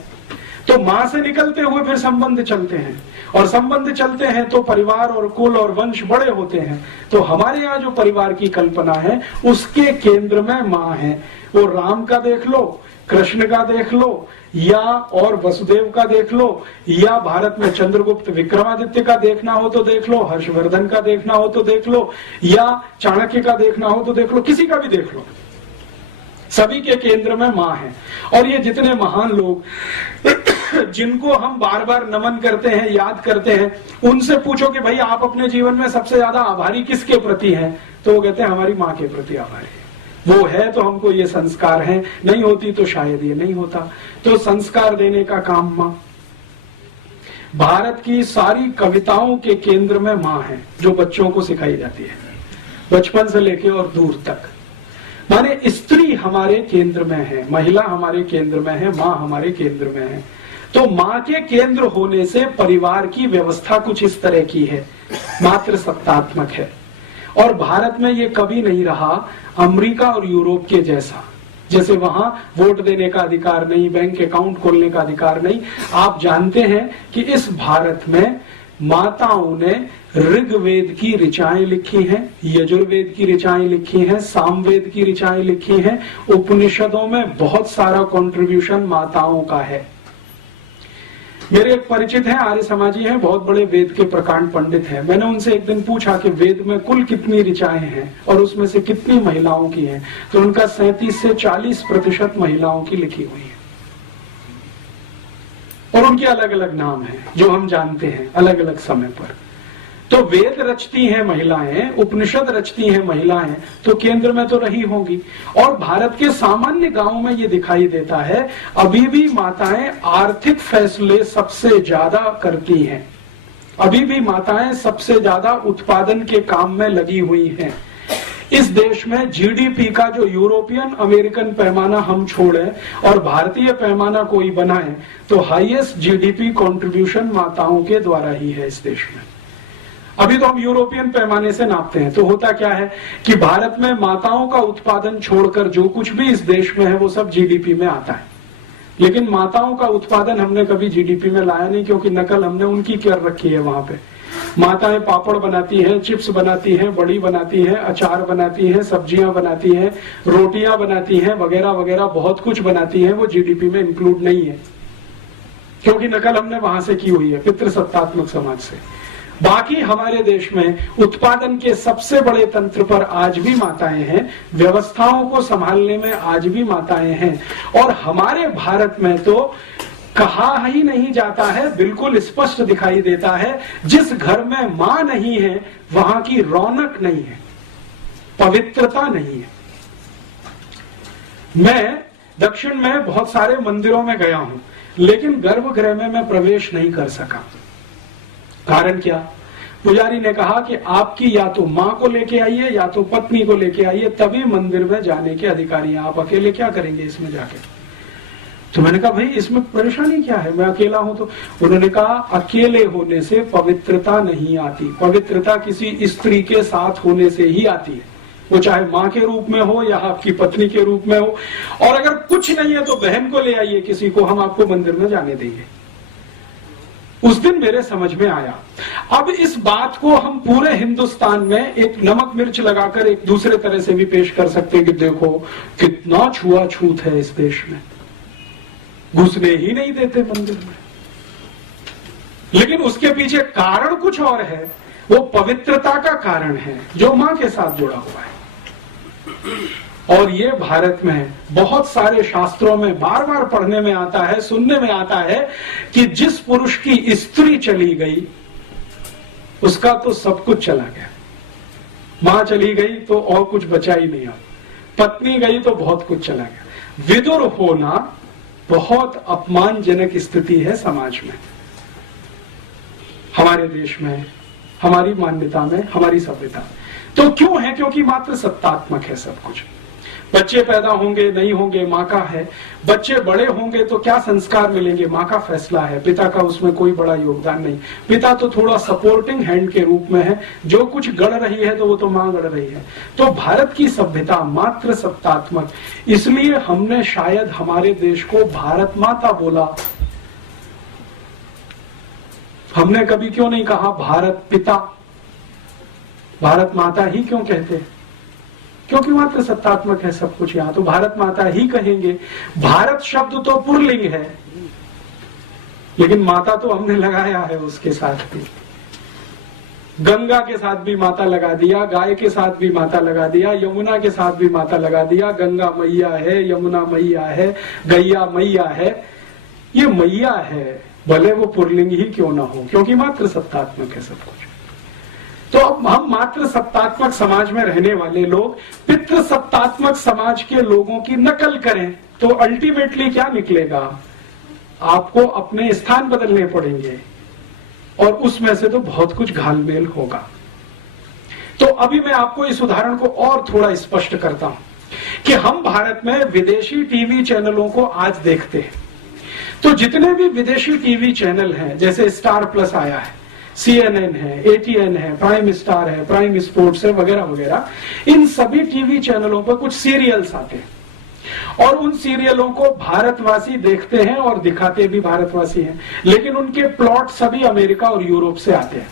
तो मां से निकलते हुए फिर संबंध चलते हैं, और संबंध चलते हैं तो परिवार और कुल और वंश बड़े होते हैं। तो हमारे यहाँ जो परिवार की कल्पना है उसके केंद्र में मां है। वो राम का देख लो, कृष्ण का देख लो, या और वसुदेव का देख लो, या भारत में चंद्रगुप्त विक्रमादित्य का देखना हो तो देख लो, हर्षवर्धन का देखना हो तो देख लो, या चाणक्य का देखना हो तो देख लो, किसी का भी देख लो, सभी के केंद्र में मां है। और ये जितने महान लोग जिनको हम बार बार नमन करते हैं, याद करते हैं, उनसे पूछो कि भाई आप अपने जीवन में सबसे ज्यादा आभारी किसके प्रति हैं, तो वो कहते हैं हमारी मां के प्रति आभारी है। वो है तो हमको ये संस्कार है, नहीं होती तो शायद ये नहीं होता। तो संस्कार देने का काम मां। भारत की सारी कविताओं के केंद्र में मां है, जो बच्चों को सिखाई जाती है बचपन से लेके और दूर तक। माने स्त्री हमारे केंद्र में है, महिला हमारे केंद्र में है, मां हमारे केंद्र में है। तो मां के केंद्र होने से परिवार की व्यवस्था कुछ इस तरह की है, मात्र सत्तात्मक है। और भारत में ये कभी नहीं रहा अमेरिका और यूरोप के जैसा, जैसे वहां वोट देने का अधिकार नहीं, बैंक अकाउंट खोलने का अधिकार नहीं। आप जानते हैं कि इस भारत में माताओं ने ऋग्वेद की ऋचाएं लिखी हैं, यजुर्वेद की ऋचाएं लिखी हैं, सामवेद की ऋचाएं लिखी हैं। उपनिषदों में बहुत सारा कंट्रीब्यूशन माताओं का है। मेरे एक परिचित हैं, आर्य समाजी हैं, बहुत बड़े वेद के प्रकांड पंडित हैं। मैंने उनसे एक दिन पूछा कि वेद में कुल कितनी ऋचाएं हैं और उसमें से कितनी महिलाओं की हैं, तो उनका 37 से 40% महिलाओं की लिखी हुई है। और उनके अलग अलग नाम हैं जो हम जानते हैं अलग अलग समय पर। तो वेद रचती हैं महिलाएं, उपनिषद रचती हैं महिलाएं, तो केंद्र में तो रही होंगी। और भारत के सामान्य गांवों में ये दिखाई देता है अभी भी माताएं आर्थिक फैसले सबसे ज्यादा करती हैं, अभी भी माताएं सबसे ज्यादा उत्पादन के काम में लगी हुई हैं। इस देश में जीडीपी का जो यूरोपियन अमेरिकन पैमाना हम छोड़े और भारतीय पैमाना कोई बनाए तो हाईएस्ट जीडीपी कंट्रीब्यूशन माताओं के द्वारा ही है इस देश में। अभी तो हम यूरोपियन पैमाने से नापते हैं, तो होता क्या है कि भारत में माताओं का उत्पादन छोड़कर जो कुछ भी इस देश में है वो सब जीडीपी में आता है। लेकिन माताओं का उत्पादन हमने कभी जीडीपी में लाया नहीं, क्योंकि नकल हमने उनकी कर रखी है। वहां पे माताएं पापड़ बनाती हैं, चिप्स बनाती हैं, बड़ी बनाती हैं, अचार बनाती हैं, सब्जियां बनाती हैं, रोटियां बनाती हैं, वगैरह वगैरह बहुत कुछ बनाती हैं। वो जीडीपी में इंक्लूड नहीं है, क्योंकि नकल हमने वहां से की हुई है, पितृसत्तात्मक समाज से। बाकी हमारे देश में उत्पादन के सबसे बड़े तंत्र पर आज भी माताएं हैं, व्यवस्थाओं को संभालने में आज भी माताएं हैं। और हमारे भारत में तो कहा ही नहीं जाता है, बिल्कुल स्पष्ट दिखाई देता है, जिस घर में मां नहीं है वहां की रौनक नहीं है, पवित्रता नहीं है। मैं दक्षिण में बहुत सारे मंदिरों में गया हूं, लेकिन गर्भगृह में मैं प्रवेश नहीं कर सका। कारण क्या? पुजारी ने कहा कि आपकी या तो मां को लेके आइए या तो पत्नी को लेके आइए, तभी मंदिर में जाने के अधिकारी हैं। आप अकेले क्या करेंगे इसमें जाके? तो मैंने कहा भाई इसमें परेशानी क्या है, मैं अकेला हूं तो। उन्होंने कहा अकेले होने से पवित्रता नहीं आती, पवित्रता किसी स्त्री के साथ होने से ही आती है, वो चाहे माँ के रूप में हो या आपकी पत्नी के रूप में हो। और अगर कुछ नहीं है तो बहन को ले आइए किसी को, हम आपको मंदिर में जाने देंगे। उस दिन मेरे समझ में आया। अब इस बात को हम पूरे हिंदुस्तान में एक नमक मिर्च लगाकर एक दूसरे तरह से भी पेश कर सकते हैं कि देखो कितना छुआछूत है इस देश में, घुसने ही नहीं देते मंदिर में। लेकिन उसके पीछे कारण कुछ और है, वो पवित्रता का कारण है जो मां के साथ जुड़ा हुआ है। और ये भारत में बहुत सारे शास्त्रों में बार बार पढ़ने में आता है, सुनने में आता है कि जिस पुरुष की स्त्री चली गई उसका तो सब कुछ चला गया। मां चली गई तो और कुछ बचा ही नहीं, पत्नी गई तो बहुत कुछ चला गया। विदुर होना बहुत अपमानजनक स्थिति है समाज में, हमारे देश में, हमारी मान्यता में, हमारी सभ्यता। तो क्यों है? क्योंकि मात्र सत्तात्मक है सब कुछ। बच्चे पैदा होंगे नहीं होंगे माँ का है, बच्चे बड़े होंगे तो क्या संस्कार मिलेंगे माँ का फैसला है, पिता का उसमें कोई बड़ा योगदान नहीं। पिता तो थोड़ा सपोर्टिंग हैंड के रूप में है, जो कुछ गढ़ रही है तो वो तो माँ गढ़ रही है। तो भारत की सभ्यता मात्र सत्तात्मक, इसलिए हमने शायद हमारे देश को भारत माता बोला। हमने कभी क्यों नहीं कहा भारत पिता, भारत माता ही क्यों कहते हैं? क्योंकि मात्र सत्तात्मक है सब कुछ। यहां तो भारत माता ही कहेंगे। भारत शब्द तो पुल्लिंग है, लेकिन माता तो हमने लगाया है उसके साथ भी। गंगा के साथ भी माता लगा दिया, गाय के साथ भी माता लगा दिया, यमुना के साथ भी माता लगा दिया। गंगा मैया है, यमुना मैया है, गैया मैया है। ये मैया है, भले वो पुल्लिंग ही क्यों ना हो, क्योंकि मात्र सत्तात्मक है सब कुछ। तो अब हम मात्र सत्तात्मक समाज में रहने वाले लोग पितृ सत्तात्मक समाज के लोगों की नकल करें तो अल्टीमेटली क्या निकलेगा? आपको अपने स्थान बदलने पड़ेंगे और उसमें से तो बहुत कुछ घालमेल होगा। तो अभी मैं आपको इस उदाहरण को और थोड़ा स्पष्ट करता हूं कि हम भारत में विदेशी टीवी चैनलों को आज देखते हैं। तो जितने भी विदेशी टीवी चैनल हैं, जैसे स्टार प्लस आया है, CNN है, ATN है, प्राइम स्टार है, प्राइम स्पोर्ट्स है, वगैरह वगैरह, इन सभी टीवी चैनलों पर कुछ सीरियल्स आते हैं और उन सीरियलों को भारतवासी देखते हैं और दिखाते भी भारतवासी हैं, लेकिन उनके प्लॉट सभी अमेरिका और यूरोप से आते हैं।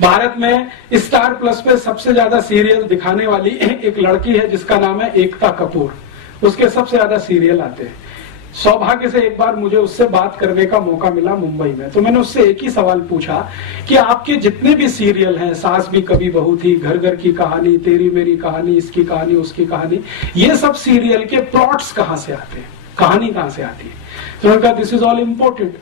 भारत में स्टार प्लस पे सबसे ज्यादा सीरियल दिखाने वाली एक लड़की है जिसका नाम है एकता कपूर, उसके सबसे ज्यादा सीरियल आते हैं। सौभाग्य से एक बार मुझे उससे बात करने का मौका मिला मुंबई में, तो मैंने उससे एक ही सवाल पूछा कि आपके जितने भी सीरियल हैं, सास भी कभी बहू थी, घर घर की कहानी, तेरी मेरी कहानी, इसकी कहानी, उसकी कहानी, ये सब सीरियल के प्लॉट्स कहां से आते हैं, कहानी कहां से आती है? तो मैंने कहा this is all imported.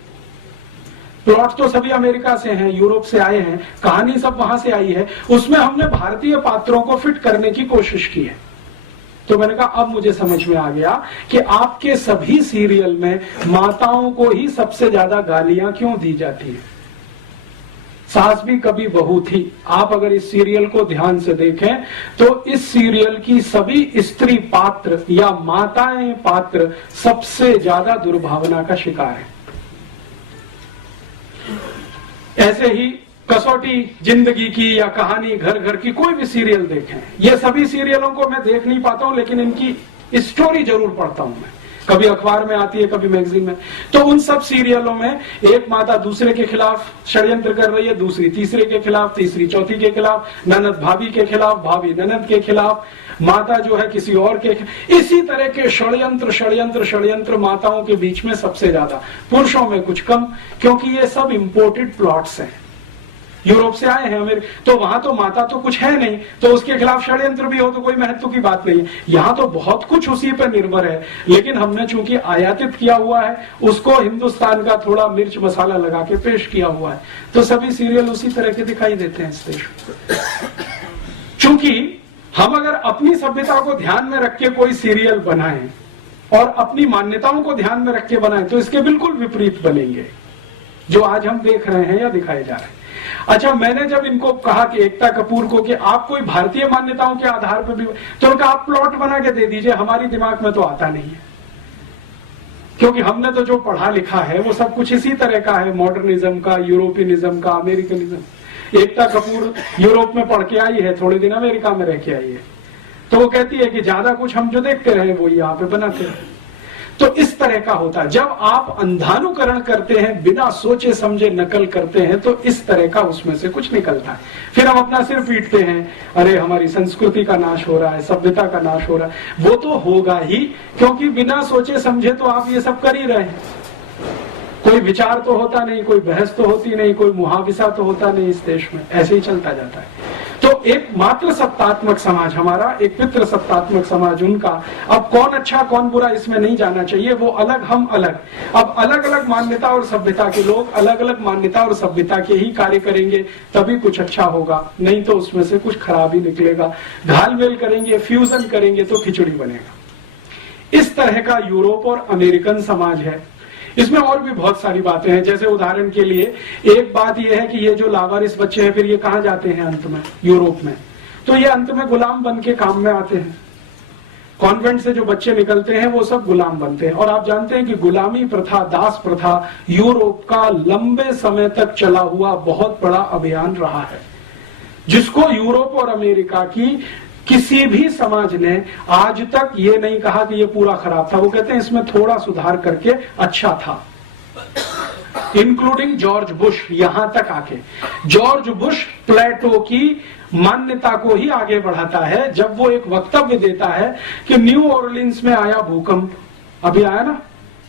Plot तो सभी अमेरिका से हैं, यूरोप से आए हैं, कहानी सब वहां से आई है, उसमें हमने भारतीय पात्रों को फिट करने की कोशिश की है। तो मैंने कहा अब मुझे समझ में आ गया कि आपके सभी सीरियल में माताओं को ही सबसे ज्यादा गालियां क्यों दी जाती है। सास भी कभी बहू थी, आप अगर इस सीरियल को ध्यान से देखें तो इस सीरियल की सभी स्त्री पात्र या माताएं पात्र सबसे ज्यादा दुर्भावना का शिकार है। ऐसे ही कसौटी जिंदगी की या कहानी घर घर की, कोई भी सीरियल देखें, ये सभी सीरियलों को मैं देख नहीं पाता हूं, लेकिन इनकी स्टोरी जरूर पढ़ता हूं मैं, कभी अखबार में आती है, कभी मैगजीन में। तो उन सब सीरियलों में एक माता दूसरे के खिलाफ षड्यंत्र कर रही है, दूसरी तीसरे के खिलाफ, तीसरी चौथी के खिलाफ, ननद भाभी के खिलाफ, भाभी ननद के खिलाफ, माता जो है किसी और के, इसी तरह के षड्यंत्र षड्यंत्र षड्यंत्र माताओं के बीच में सबसे ज्यादा, पुरुषों में कुछ कम, क्योंकि ये सब इंपोर्टेड प्लॉट्स हैं, यूरोप से आए हैं अमेरिका, तो वहां तो माता तो कुछ है नहीं, तो उसके खिलाफ षड्यंत्र भी हो तो कोई महत्व की बात नहीं है। यहाँ तो बहुत कुछ उसी पर निर्भर है, लेकिन हमने चूंकि आयातित किया हुआ है, उसको हिंदुस्तान का थोड़ा मिर्च मसाला लगा के पेश किया हुआ है, तो सभी सीरियल उसी तरह के दिखाई देते हैं इस देश में। चूंकि हम अगर अपनी सभ्यता को ध्यान में रख के कोई सीरियल बनाएं और अपनी मान्यताओं को ध्यान में रख के बनाएं, तो इसके बिल्कुल विपरीत बनेंगे जो आज हम देख रहे हैं या दिखाए जा रहे हैं। अच्छा, मैंने जब इनको कहा कि एकता कपूर को कि आप कोई भारतीय मान्यताओं के आधार पर भी, तो उनका आप प्लॉट बना के दे दीजिए, हमारी दिमाग में तो आता नहीं है, क्योंकि हमने तो जो पढ़ा लिखा है वो सब कुछ इसी तरह का है, मॉडर्निज्म का, यूरोपियनिज्म का, अमेरिकनिज्म। एकता कपूर यूरोप में पढ़ के आई है, थोड़े दिन अमेरिका में रह के आई है, तो वो कहती है कि ज्यादा कुछ हम जो देखते रहे वो यहाँ पे बनाते रहे। तो इस तरह का होता है, जब आप अंधानुकरण करते हैं, बिना सोचे समझे नकल करते हैं, तो इस तरह का उसमें से कुछ निकलता है। फिर हम अपना सिर पीटते हैं, अरे हमारी संस्कृति का नाश हो रहा है, सभ्यता का नाश हो रहा है। वो तो होगा ही, क्योंकि बिना सोचे समझे तो आप ये सब कर ही रहे हैं। कोई विचार तो होता नहीं, कोई बहस तो होती नहीं, कोई मुहाविसा तो होता नहीं इस देश में, ऐसे ही चलता जाता है। तो एक मात्र सत्तात्मक समाज हमारा, एक पितृ सत्तात्मक समाज उनका। अब कौन अच्छा कौन बुरा इसमें नहीं जाना चाहिए, वो अलग हम अलग। अब अलग अलग मान्यता और सभ्यता के लोग अलग अलग मान्यता और सभ्यता के ही कार्य करेंगे, तभी कुछ अच्छा होगा, नहीं तो उसमें से कुछ खराब ही निकलेगा। घालमेल करेंगे, फ्यूजन करेंगे तो खिचड़ी बनेगा। इस तरह का यूरोप और अमेरिकन समाज है। इसमें और भी बहुत सारी बातें हैं, जैसे उदाहरण के लिए एक बात यह है कि ये जो लावारिस बच्चे हैं, फिर ये कहां जाते हैं अंत में, यूरोप में, तो ये अंत में गुलाम बन के काम में आते हैं। कॉन्वेंट से जो बच्चे निकलते हैं वो सब गुलाम बनते हैं। और आप जानते हैं कि गुलामी प्रथा, दास प्रथा यूरोप का लंबे समय तक चला हुआ बहुत बड़ा अभियान रहा है, जिसको यूरोप और अमेरिका की किसी भी समाज ने आज तक ये नहीं कहा कि ये पूरा खराब था। वो कहते हैं इसमें थोड़ा सुधार करके अच्छा था, इंक्लूडिंग जॉर्ज बुश। यहां तक आके जॉर्ज बुश प्लेटो की मान्यता को ही आगे बढ़ाता है, जब वो एक वक्तव्य देता है कि न्यू ऑरलिन्स में आया भूकंप, अभी आया ना,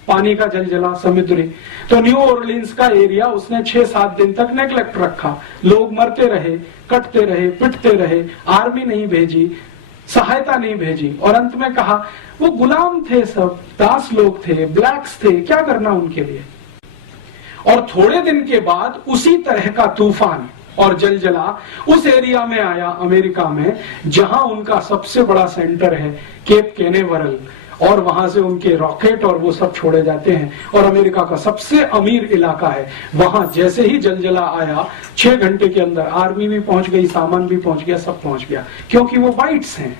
पानी का जलजला समुद्री, तो न्यू ऑरलिन्स का एरिया उसने 6-7 दिन तक नेग्लेक्ट रखा। लोग मरते रहे, कटते रहे, पिटते रहे, आर्मी नहीं भेजी, सहायता नहीं भेजी, और अंत में कहा वो गुलाम थे, सब दास लोग थे, ब्लैक्स थे, क्या करना उनके लिए। और थोड़े दिन के बाद उसी तरह का तूफान और जलजला उस एरिया में आया अमेरिका में, जहां उनका सबसे बड़ा सेंटर है केप कैनेवरल, और वहां से उनके रॉकेट और वो सब छोड़े जाते हैं, और अमेरिका का सबसे अमीर इलाका है। वहां जैसे ही जलजला आया, 6 घंटे के अंदर आर्मी भी पहुंच गई, सामान भी पहुंच गया, सब पहुंच गया, क्योंकि वो व्हाइट्स हैं।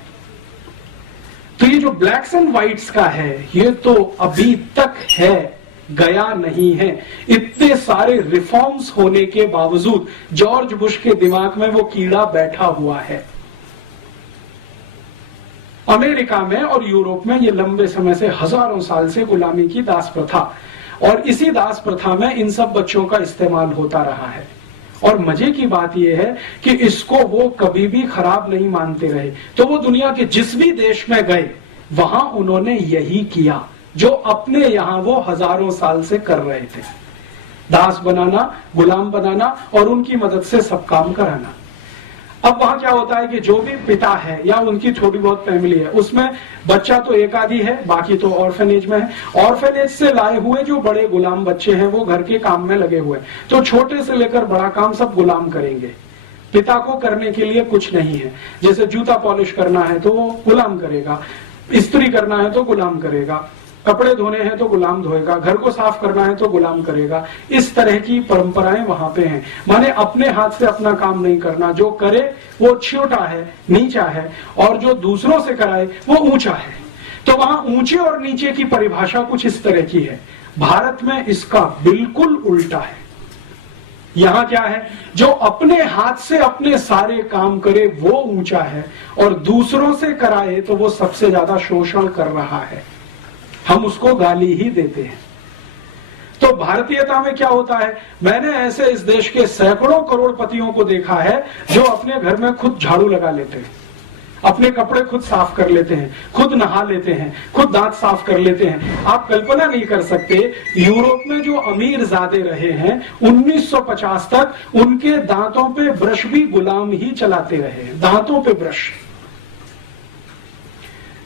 तो ये जो ब्लैक्स एंड व्हाइट्स का है, ये तो अभी तक है, गया नहीं है। इतने सारे रिफॉर्म्स होने के बावजूद जॉर्ज बुश के दिमाग में वो कीड़ा बैठा हुआ है। अमेरिका में और यूरोप में ये लंबे समय से, हजारों साल से गुलामी की दास प्रथा, और इसी दास प्रथा में इन सब बच्चों का इस्तेमाल होता रहा है। और मजे की बात यह है कि इसको वो कभी भी खराब नहीं मानते रहे। तो वो दुनिया के जिस भी देश में गए, वहां उन्होंने यही किया, जो अपने यहां वो हजारों साल से कर रहे थे, दास बनाना, गुलाम बनाना और उनकी मदद से सब काम कराना। अब वहां क्या होता है कि जो भी पिता है या उनकी थोड़ी बहुत फैमिली है, उसमें बच्चा तो एक आधी है, बाकी तो ऑर्फेनेज में है। ऑर्फेनेज से लाए हुए जो बड़े गुलाम बच्चे हैं वो घर के काम में लगे हुए, तो छोटे से लेकर बड़ा काम सब गुलाम करेंगे। पिता को करने के लिए कुछ नहीं है, जैसे जूता पॉलिश करना है तो वो गुलाम करेगा, इस्त्री करना है तो गुलाम करेगा, कपड़े धोने हैं तो गुलाम धोएगा, घर को साफ करना है तो गुलाम करेगा। इस तरह की परंपराएं वहां पे हैं। माने अपने हाथ से अपना काम नहीं करना, जो करे वो छोटा है, नीचा है, और जो दूसरों से कराए वो ऊंचा है। तो वहां ऊंचे और नीचे की परिभाषा कुछ इस तरह की है। भारत में इसका बिल्कुल उल्टा है। यहां क्या है, जो अपने हाथ से अपने सारे काम करे वो ऊंचा है, और दूसरों से कराए तो वो सबसे ज्यादा शोषण कर रहा है, हम उसको गाली ही देते हैं। तो भारतीयता में क्या होता है, मैंने ऐसे इस देश के सैकड़ों करोड़पतियों को देखा है जो अपने घर में खुद झाड़ू लगा लेते हैं, अपने कपड़े खुद साफ कर लेते हैं, खुद नहा लेते हैं, खुद दांत साफ कर लेते हैं। आप कल्पना नहीं कर सकते, यूरोप में जो अमीर ज़ादे रहे हैं 1950 तक, उनके दांतों पे ब्रश भी गुलाम ही चलाते रहे, दांतों पे ब्रश।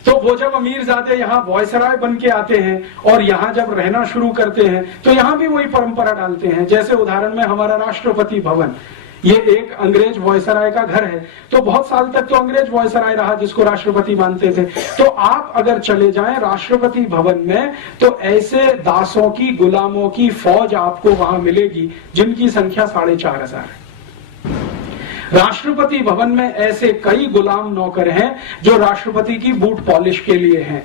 तो वो जब अमीरजादे यहाँ वॉयसराय बन के आते हैं और यहाँ जब रहना शुरू करते हैं तो यहाँ भी वही परंपरा डालते हैं। जैसे उदाहरण में हमारा राष्ट्रपति भवन, ये एक अंग्रेज वॉयसराय का घर है, तो बहुत साल तक तो अंग्रेज वॉयसराय रहा जिसको राष्ट्रपति मानते थे। तो आप अगर चले जाएं राष्ट्रपति भवन में तो ऐसे दासों की, गुलामों की फौज आपको वहां मिलेगी जिनकी संख्या 4,500 है। राष्ट्रपति भवन में ऐसे कई गुलाम नौकर हैं जो राष्ट्रपति की बूट पॉलिश के लिए हैं,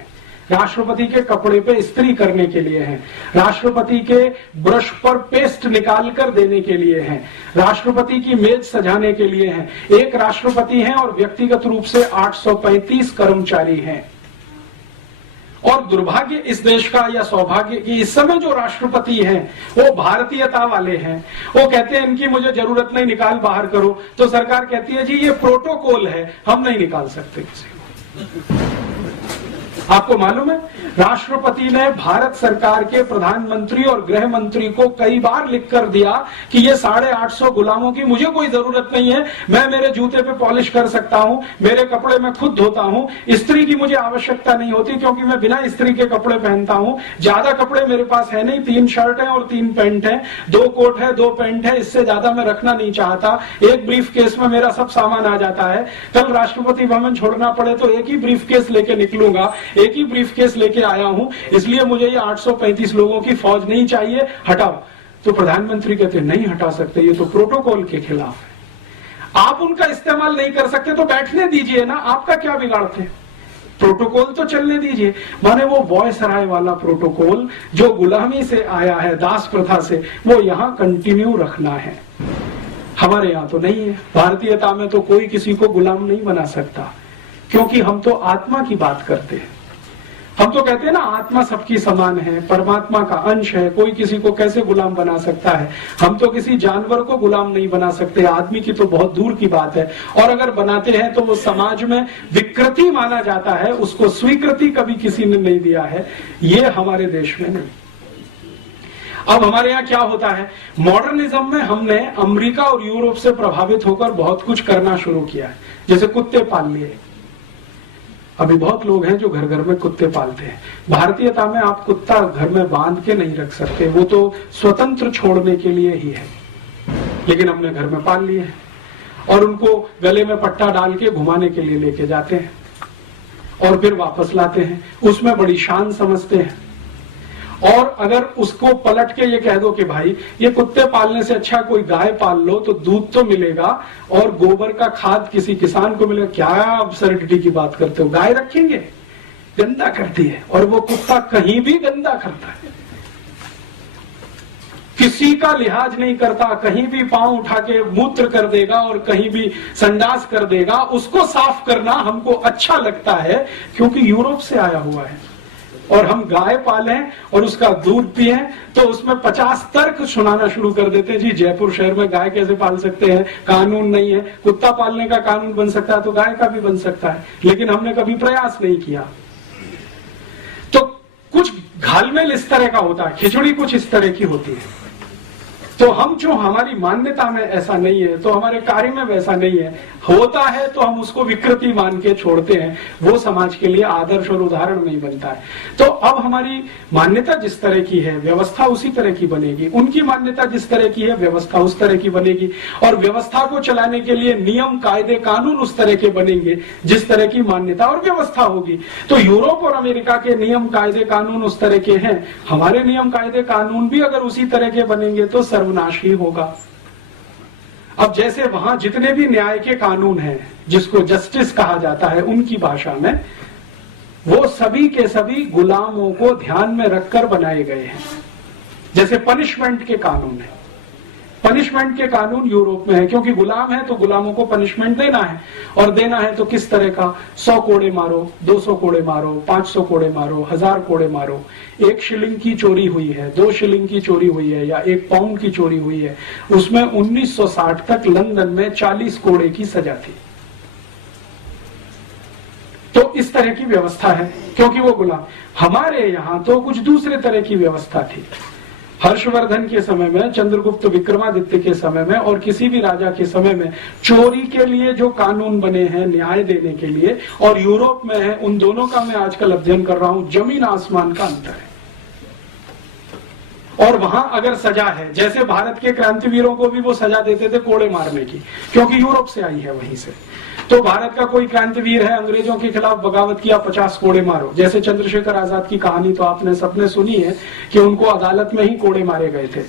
राष्ट्रपति के कपड़े पे इस्त्री करने के लिए हैं, राष्ट्रपति के ब्रश पर पेस्ट निकाल कर देने के लिए हैं, राष्ट्रपति की मेज सजाने के लिए हैं। एक राष्ट्रपति हैं और व्यक्तिगत रूप से 835 कर्मचारी हैं। और दुर्भाग्य इस देश का या सौभाग्य कि इस समय जो राष्ट्रपति हैं वो भारतीयता वाले हैं। वो कहते हैं इनकी मुझे जरूरत नहीं, निकाल बाहर करो। तो सरकार कहती है जी ये प्रोटोकॉल है, हम नहीं निकाल सकते किसी को। आपको मालूम है, राष्ट्रपति ने भारत सरकार के प्रधानमंत्री और गृह मंत्री को कई बार लिखकर दिया कि ये 850 गुलामों की मुझे कोई जरूरत नहीं है, मैं मेरे जूते पे पॉलिश कर सकता हूं, मेरे कपड़े मैं खुद धोता हूं, इस्त्री की मुझे आवश्यकता नहीं होती क्योंकि मैं बिना इस्त्री के कपड़े पहनता हूं, ज्यादा कपड़े मेरे पास है नहीं, 3 शर्ट है और 3 पैंट है, 2 कोट है, 2 पैंट है, इससे ज्यादा मैं रखना नहीं चाहता। एक ब्रीफ केस में मेरा सब सामान आ जाता है, कल राष्ट्रपति भवन छोड़ना पड़े तो एक ही ब्रीफ केस लेके निकलूंगा, एक ही ब्रीफ केस लेके आया हूं, इसलिए मुझे ये 835 लोगों की फौज नहीं चाहिए, हटाओ। तो प्रधानमंत्री कहते नहीं हटा सकते, ये तो प्रोटोकॉल के खिलाफ है। आप उनका इस्तेमाल नहीं कर सकते तो बैठने दीजिए ना, आपका क्या बिगाड़ते, प्रोटोकॉल तो चलने दीजिए। माने वो वॉयसराय वाला प्रोटोकॉल जो गुलामी से आया है, दास प्रथा से, वो यहां कंटिन्यू रखना है। हमारे यहां तो नहीं है। भारतीयता में तो कोई किसी को गुलाम नहीं बना सकता, क्योंकि हम तो आत्मा की बात करते हैं। हम तो कहते हैं ना आत्मा सबकी समान है, परमात्मा का अंश है, कोई किसी को कैसे गुलाम बना सकता है। हम तो किसी जानवर को गुलाम नहीं बना सकते, आदमी की तो बहुत दूर की बात है। और अगर बनाते हैं तो वो समाज में विकृति माना जाता है, उसको स्वीकृति कभी किसी ने नहीं दिया है, ये हमारे देश में नहीं। अब हमारे यहाँ क्या होता है, मॉडर्निज्म में हमने अमेरिका और यूरोप से प्रभावित होकर बहुत कुछ करना शुरू किया है। जैसे कुत्ते पाल लिए, अभी बहुत लोग हैं जो घर घर में कुत्ते पालते हैं। भारतीयता में आप कुत्ता घर में बांध के नहीं रख सकते, वो तो स्वतंत्र छोड़ने के लिए ही है, लेकिन हमने घर में पाल लिए हैं और उनको गले में पट्टा डाल के घुमाने के लिए लेके जाते हैं और फिर वापस लाते हैं, उसमें बड़ी शान समझते हैं। और अगर उसको पलट के ये कह दो कि भाई ये कुत्ते पालने से अच्छा कोई गाय पाल लो तो दूध तो मिलेगा और गोबर का खाद किसी किसान को मिलेगा, क्या अब्सर्डिटी की बात करते हो। गाय रखेंगे, गंदा करती है, और वो कुत्ता कहीं भी गंदा करता है, किसी का लिहाज नहीं करता, कहीं भी पांव उठा के मूत्र कर देगा और कहीं भी संडास कर देगा। उसको साफ करना हमको अच्छा लगता है क्योंकि यूरोप से आया हुआ है। और हम गाय पालें और उसका दूध पिए तो उसमें 50 तर्क सुनाना शुरू कर देते हैं। जी जयपुर शहर में गाय कैसे पाल सकते हैं, कानून नहीं है। कुत्ता पालने का कानून बन सकता है तो गाय का भी बन सकता है, लेकिन हमने कभी प्रयास नहीं किया। तो कुछ घालमेल इस तरह का होता है, खिचड़ी कुछ इस तरह की होती है। तो हम जो हमारी मान्यता में ऐसा नहीं है तो हमारे कार्य में वैसा नहीं है, होता है तो हम उसको विकृति मान के छोड़ते हैं, वो समाज के लिए आदर्श और उदाहरण नहीं बनता है। तो अब हमारी मान्यता जिस तरह की है व्यवस्था उसी तरह की बनेगी, उनकी मान्यता जिस तरह की है व्यवस्था उस तरह की बनेगी, और व्यवस्था को चलाने के लिए नियम कायदे कानून उस तरह के बनेंगे जिस तरह की मान्यता और व्यवस्था होगी। तो यूरोप और अमेरिका के नियम कायदे कानून उस तरह के हैं, हमारे नियम कायदे कानून भी अगर उसी तरह के बनेंगे तो सर्वनाश ही होगा। अब जैसे वहां जितने भी न्याय के कानून हैं जिसको जस्टिस कहा जाता है उनकी भाषा में, वो सभी के सभी गुलामों को ध्यान में रखकर बनाए गए हैं। जैसे पनिशमेंट के कानून है, पनिशमेंट के कानून यूरोप में है, क्योंकि गुलाम है तो गुलामों को पनिशमेंट देना है, और देना है तो किस तरह का, 100 कोड़े मारो, 200 कोड़े मारो, 500 कोड़े मारो, 1000 कोड़े मारो। 1 शिलिंग की चोरी हुई है, 2 शिलिंग की चोरी हुई है या 1 पाउंड की चोरी हुई है, उसमें 1960 तक लंदन में 40 कोड़े की सजा थी। तो इस तरह की व्यवस्था है क्योंकि वो गुलाम। हमारे यहां तो कुछ दूसरे तरह की व्यवस्था थी। हर्षवर्धन के समय में, चंद्रगुप्त विक्रमादित्य के समय में और किसी भी राजा के समय में चोरी के लिए जो कानून बने हैं न्याय देने के लिए, और यूरोप में है, उन दोनों का मैं आजकल अध्ययन कर रहा हूं, जमीन आसमान का अंतर है। और वहां अगर सजा है, जैसे भारत के क्रांतिवीरों को भी वो सजा देते थे कोड़े मारने की, क्योंकि यूरोप से आई है वहीं से। तो भारत का कोई क्रांतिवीर है, अंग्रेजों के खिलाफ बगावत किया, 50 कोड़े मारो। जैसे चंद्रशेखर आजाद की कहानी तो आपने सबने सुनी है कि उनको अदालत में ही कोड़े मारे गए थे।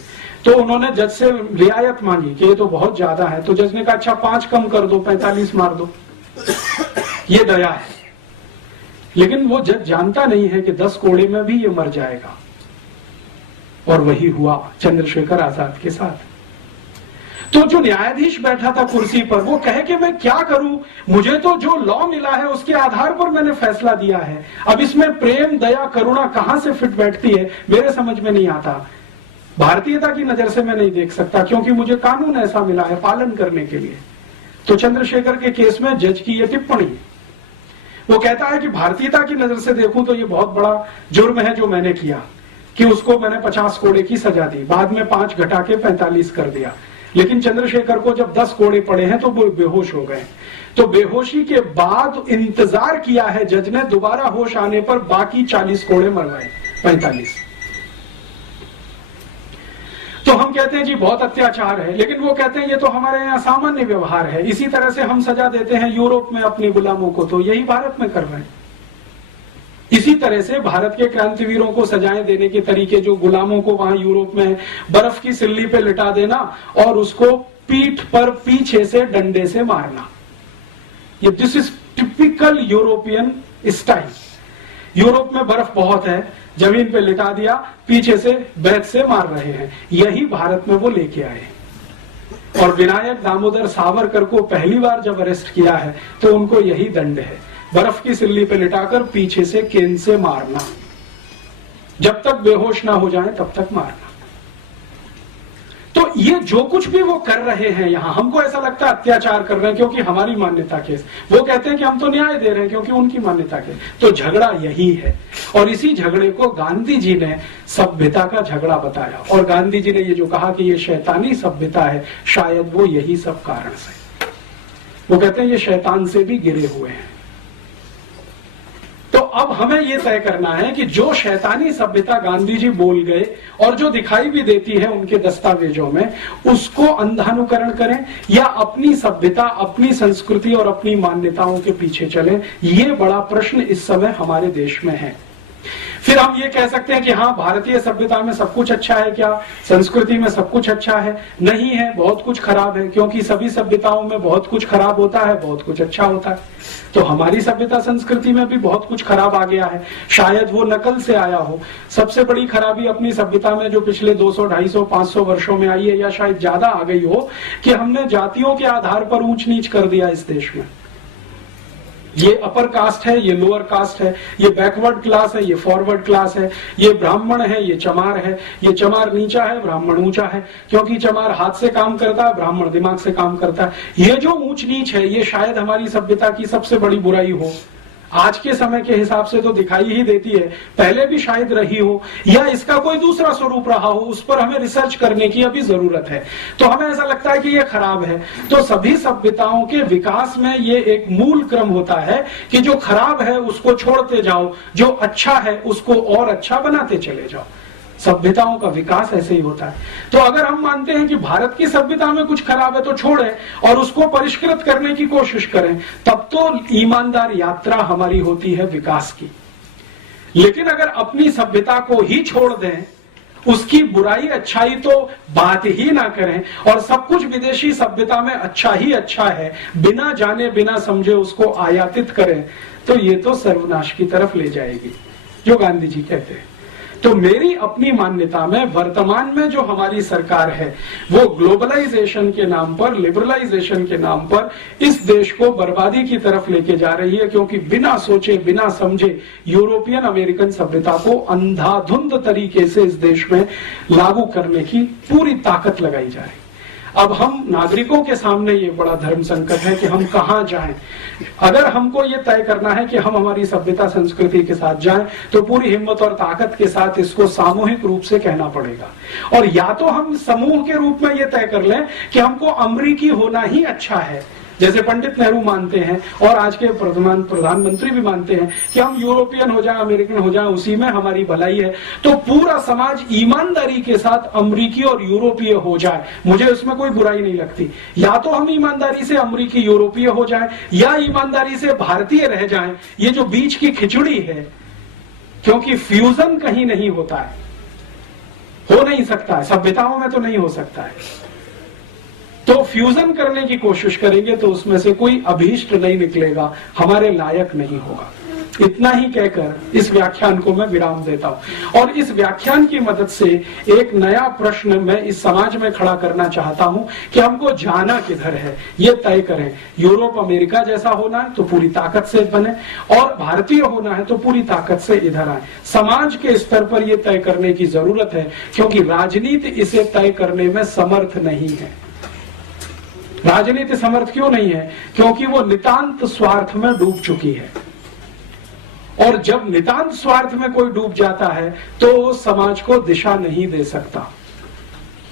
तो उन्होंने जज से रियायत मांगी कि ये तो बहुत ज्यादा है, तो जज ने कहा अच्छा 5 कम कर दो, 45 मार दो, ये दया है। लेकिन वो जज जानता नहीं है कि 10 कोड़े में भी ये मर जाएगा, और वही हुआ चंद्रशेखर आजाद के साथ। तो जो न्यायाधीश बैठा था कुर्सी पर, वो कहे कि मैं क्या करूं, मुझे तो जो लॉ मिला है उसके आधार पर मैंने फैसला दिया है, अब इसमें प्रेम दया करुणा कहां से फिट बैठती है मेरे समझ में नहीं आता। भारतीयता की नजर से मैं नहीं देख सकता, क्योंकि मुझे कानून ऐसा मिला है पालन करने के लिए। तो चंद्रशेखर के केस में जज की यह टिप्पणी, वो कहता है कि भारतीयता की नजर से देखूं तो ये बहुत बड़ा जुर्म है जो मैंने किया, कि उसको मैंने 50 कोड़े की सजा दी, बाद में 5 घटा के 45 कर दिया। लेकिन चंद्रशेखर को जब 10 कोड़े पड़े हैं तो वो बेहोश हो गए। तो बेहोशी के बाद इंतजार किया है जज ने, दोबारा होश आने पर बाकी 40 कोड़े मरवाए, 45। तो हम कहते हैं जी बहुत अत्याचार है, लेकिन वो कहते हैं ये तो हमारे यहाँ सामान्य व्यवहार है। इसी तरह से हम सजा देते हैं यूरोप में अपने गुलामों को, तो यही भारत में कर रहे हैं। इसी तरह से भारत के क्रांतिवीरों को सजाएं देने के तरीके जो गुलामों को वहां यूरोप में बर्फ की सिल्ली पे लिटा देना और उसको पीठ पर पीछे से डंडे से मारना, ये this is typical European style. Europe में बर्फ बहुत है, जमीन पे लिटा दिया, पीछे से बैत से मार रहे हैं, यही भारत में वो लेके आए। और विनायक दामोदर सावरकर को पहली बार जब अरेस्ट किया है तो उनको यही दंड है, बर्फ की सिल्ली पे लिटाकर पीछे से केन से मारना, जब तक बेहोश ना हो जाए तब तक मारना। तो ये जो कुछ भी वो कर रहे हैं यहां, हमको ऐसा लगता है अत्याचार कर रहे हैं क्योंकि हमारी मान्यता के, वो कहते हैं कि हम तो न्याय दे रहे हैं क्योंकि उनकी मान्यता के। तो झगड़ा यही है, और इसी झगड़े को गांधी जी ने सभ्यता का झगड़ा बताया। और गांधी जी ने ये जो कहा कि ये शैतानी सभ्यता है, शायद वो यही सब कारण से, वो कहते हैं ये शैतान से भी गिरे हुए हैं। तो अब हमें यह तय करना है कि जो शैतानी सभ्यता गांधी जी बोल गए और जो दिखाई भी देती है उनके दस्तावेजों में, उसको अंधानुकरण करें या अपनी सभ्यता, अपनी संस्कृति और अपनी मान्यताओं के पीछे चलें। ये बड़ा प्रश्न इस समय हमारे देश में है। फिर हम ये कह सकते हैं कि हाँ, भारतीय सभ्यता में सब कुछ अच्छा है क्या, संस्कृति में सब कुछ अच्छा है? नहीं है, बहुत कुछ खराब है, क्योंकि सभी सभ्यताओं में बहुत कुछ खराब होता है, बहुत कुछ अच्छा होता है। तो हमारी सभ्यता संस्कृति में भी बहुत कुछ खराब आ गया है, शायद वो नकल से आया हो। सबसे बड़ी खराबी अपनी सभ्यता में जो पिछले 200, 250, 500 वर्षों में आई है, या शायद ज्यादा आ गई हो, कि हमने जातियों के आधार पर ऊंच नीच कर दिया इस देश में। ये अपर कास्ट है, ये लोअर कास्ट है, ये बैकवर्ड क्लास है, ये फॉरवर्ड क्लास है, ये ब्राह्मण है, ये चमार है, ये चमार नीचा है, ब्राह्मण ऊंचा है, क्योंकि चमार हाथ से काम करता है, ब्राह्मण दिमाग से काम करता है। ये जो ऊंच नीच है, ये शायद हमारी सभ्यता की सबसे बड़ी बुराई हो। आज के समय के हिसाब से तो दिखाई ही देती है, पहले भी शायद रही हो या इसका कोई दूसरा स्वरूप रहा हो, उस पर हमें रिसर्च करने की अभी जरूरत है। तो हमें ऐसा लगता है कि ये खराब है। तो सभी सभ्यताओं के विकास में ये एक मूल क्रम होता है कि जो खराब है उसको छोड़ते जाओ, जो अच्छा है उसको और अच्छा बनाते चले जाओ। सभ्यताओं का विकास ऐसे ही होता है। तो अगर हम मानते हैं कि भारत की सभ्यता में कुछ खराब है तो छोड़ें और उसको परिष्कृत करने की कोशिश करें, तब तो ईमानदार यात्रा हमारी होती है विकास की। लेकिन अगर अपनी सभ्यता को ही छोड़ दें, उसकी बुराई अच्छाई तो बात ही ना करें और सब कुछ विदेशी सभ्यता में अच्छा ही अच्छा है, बिना जाने बिना समझे उसको आयातित करें, तो ये तो सर्वनाश की तरफ ले जाएगी, जो गांधी जी कहते हैं। तो मेरी अपनी मान्यता में वर्तमान में जो हमारी सरकार है वो ग्लोबलाइजेशन के नाम पर, लिबरलाइजेशन के नाम पर इस देश को बर्बादी की तरफ लेके जा रही है, क्योंकि बिना सोचे बिना समझे यूरोपियन अमेरिकन सभ्यता को अंधाधुंध तरीके से इस देश में लागू करने की पूरी ताकत लगाई जा रही है। अब हम नागरिकों के सामने ये बड़ा धर्म संकट है कि हम कहां जाएं। अगर हमको ये तय करना है कि हम हमारी सभ्यता संस्कृति के साथ जाएं, तो पूरी हिम्मत और ताकत के साथ इसको सामूहिक रूप से कहना पड़ेगा। और या तो हम समूह के रूप में ये तय कर लें कि हमको अमरीकी होना ही अच्छा है, जैसे पंडित नेहरू मानते हैं और आज के प्रधानमंत्री भी मानते हैं कि हम यूरोपियन हो जाए, अमेरिकन हो जाए, उसी में हमारी भलाई है। तो पूरा समाज ईमानदारी के साथ अमरीकी और यूरोपीय हो जाए, मुझे उसमें कोई बुराई नहीं लगती। या तो हम ईमानदारी से अमरीकी यूरोपीय हो जाएं या ईमानदारी से भारतीय रह जाएं। ये जो बीच की खिचड़ी है, क्योंकि फ्यूजन कहीं नहीं होता है, हो नहीं सकता है, सभ्यताओं में तो नहीं हो सकता है। तो फ्यूजन करने की कोशिश करेंगे तो उसमें से कोई अभीष्ट नहीं निकलेगा, हमारे लायक नहीं होगा। इतना ही कहकर इस व्याख्यान को मैं विराम देता हूं और इस व्याख्यान की मदद से एक नया प्रश्न मैं इस समाज में खड़ा करना चाहता हूं कि हमको जाना किधर है, ये तय करें। यूरोप अमेरिका जैसा होना है तो पूरी ताकत से बने, और भारतीय होना है तो पूरी ताकत से इधर आए। समाज के स्तर पर यह तय करने की जरूरत है, क्योंकि राजनीति इसे तय करने में समर्थ नहीं है। राजनीति समर्थ क्यों नहीं है? क्योंकि वो नितांत स्वार्थ में डूब चुकी है, और जब नितांत स्वार्थ में कोई डूब जाता है तो समाज को दिशा नहीं दे सकता।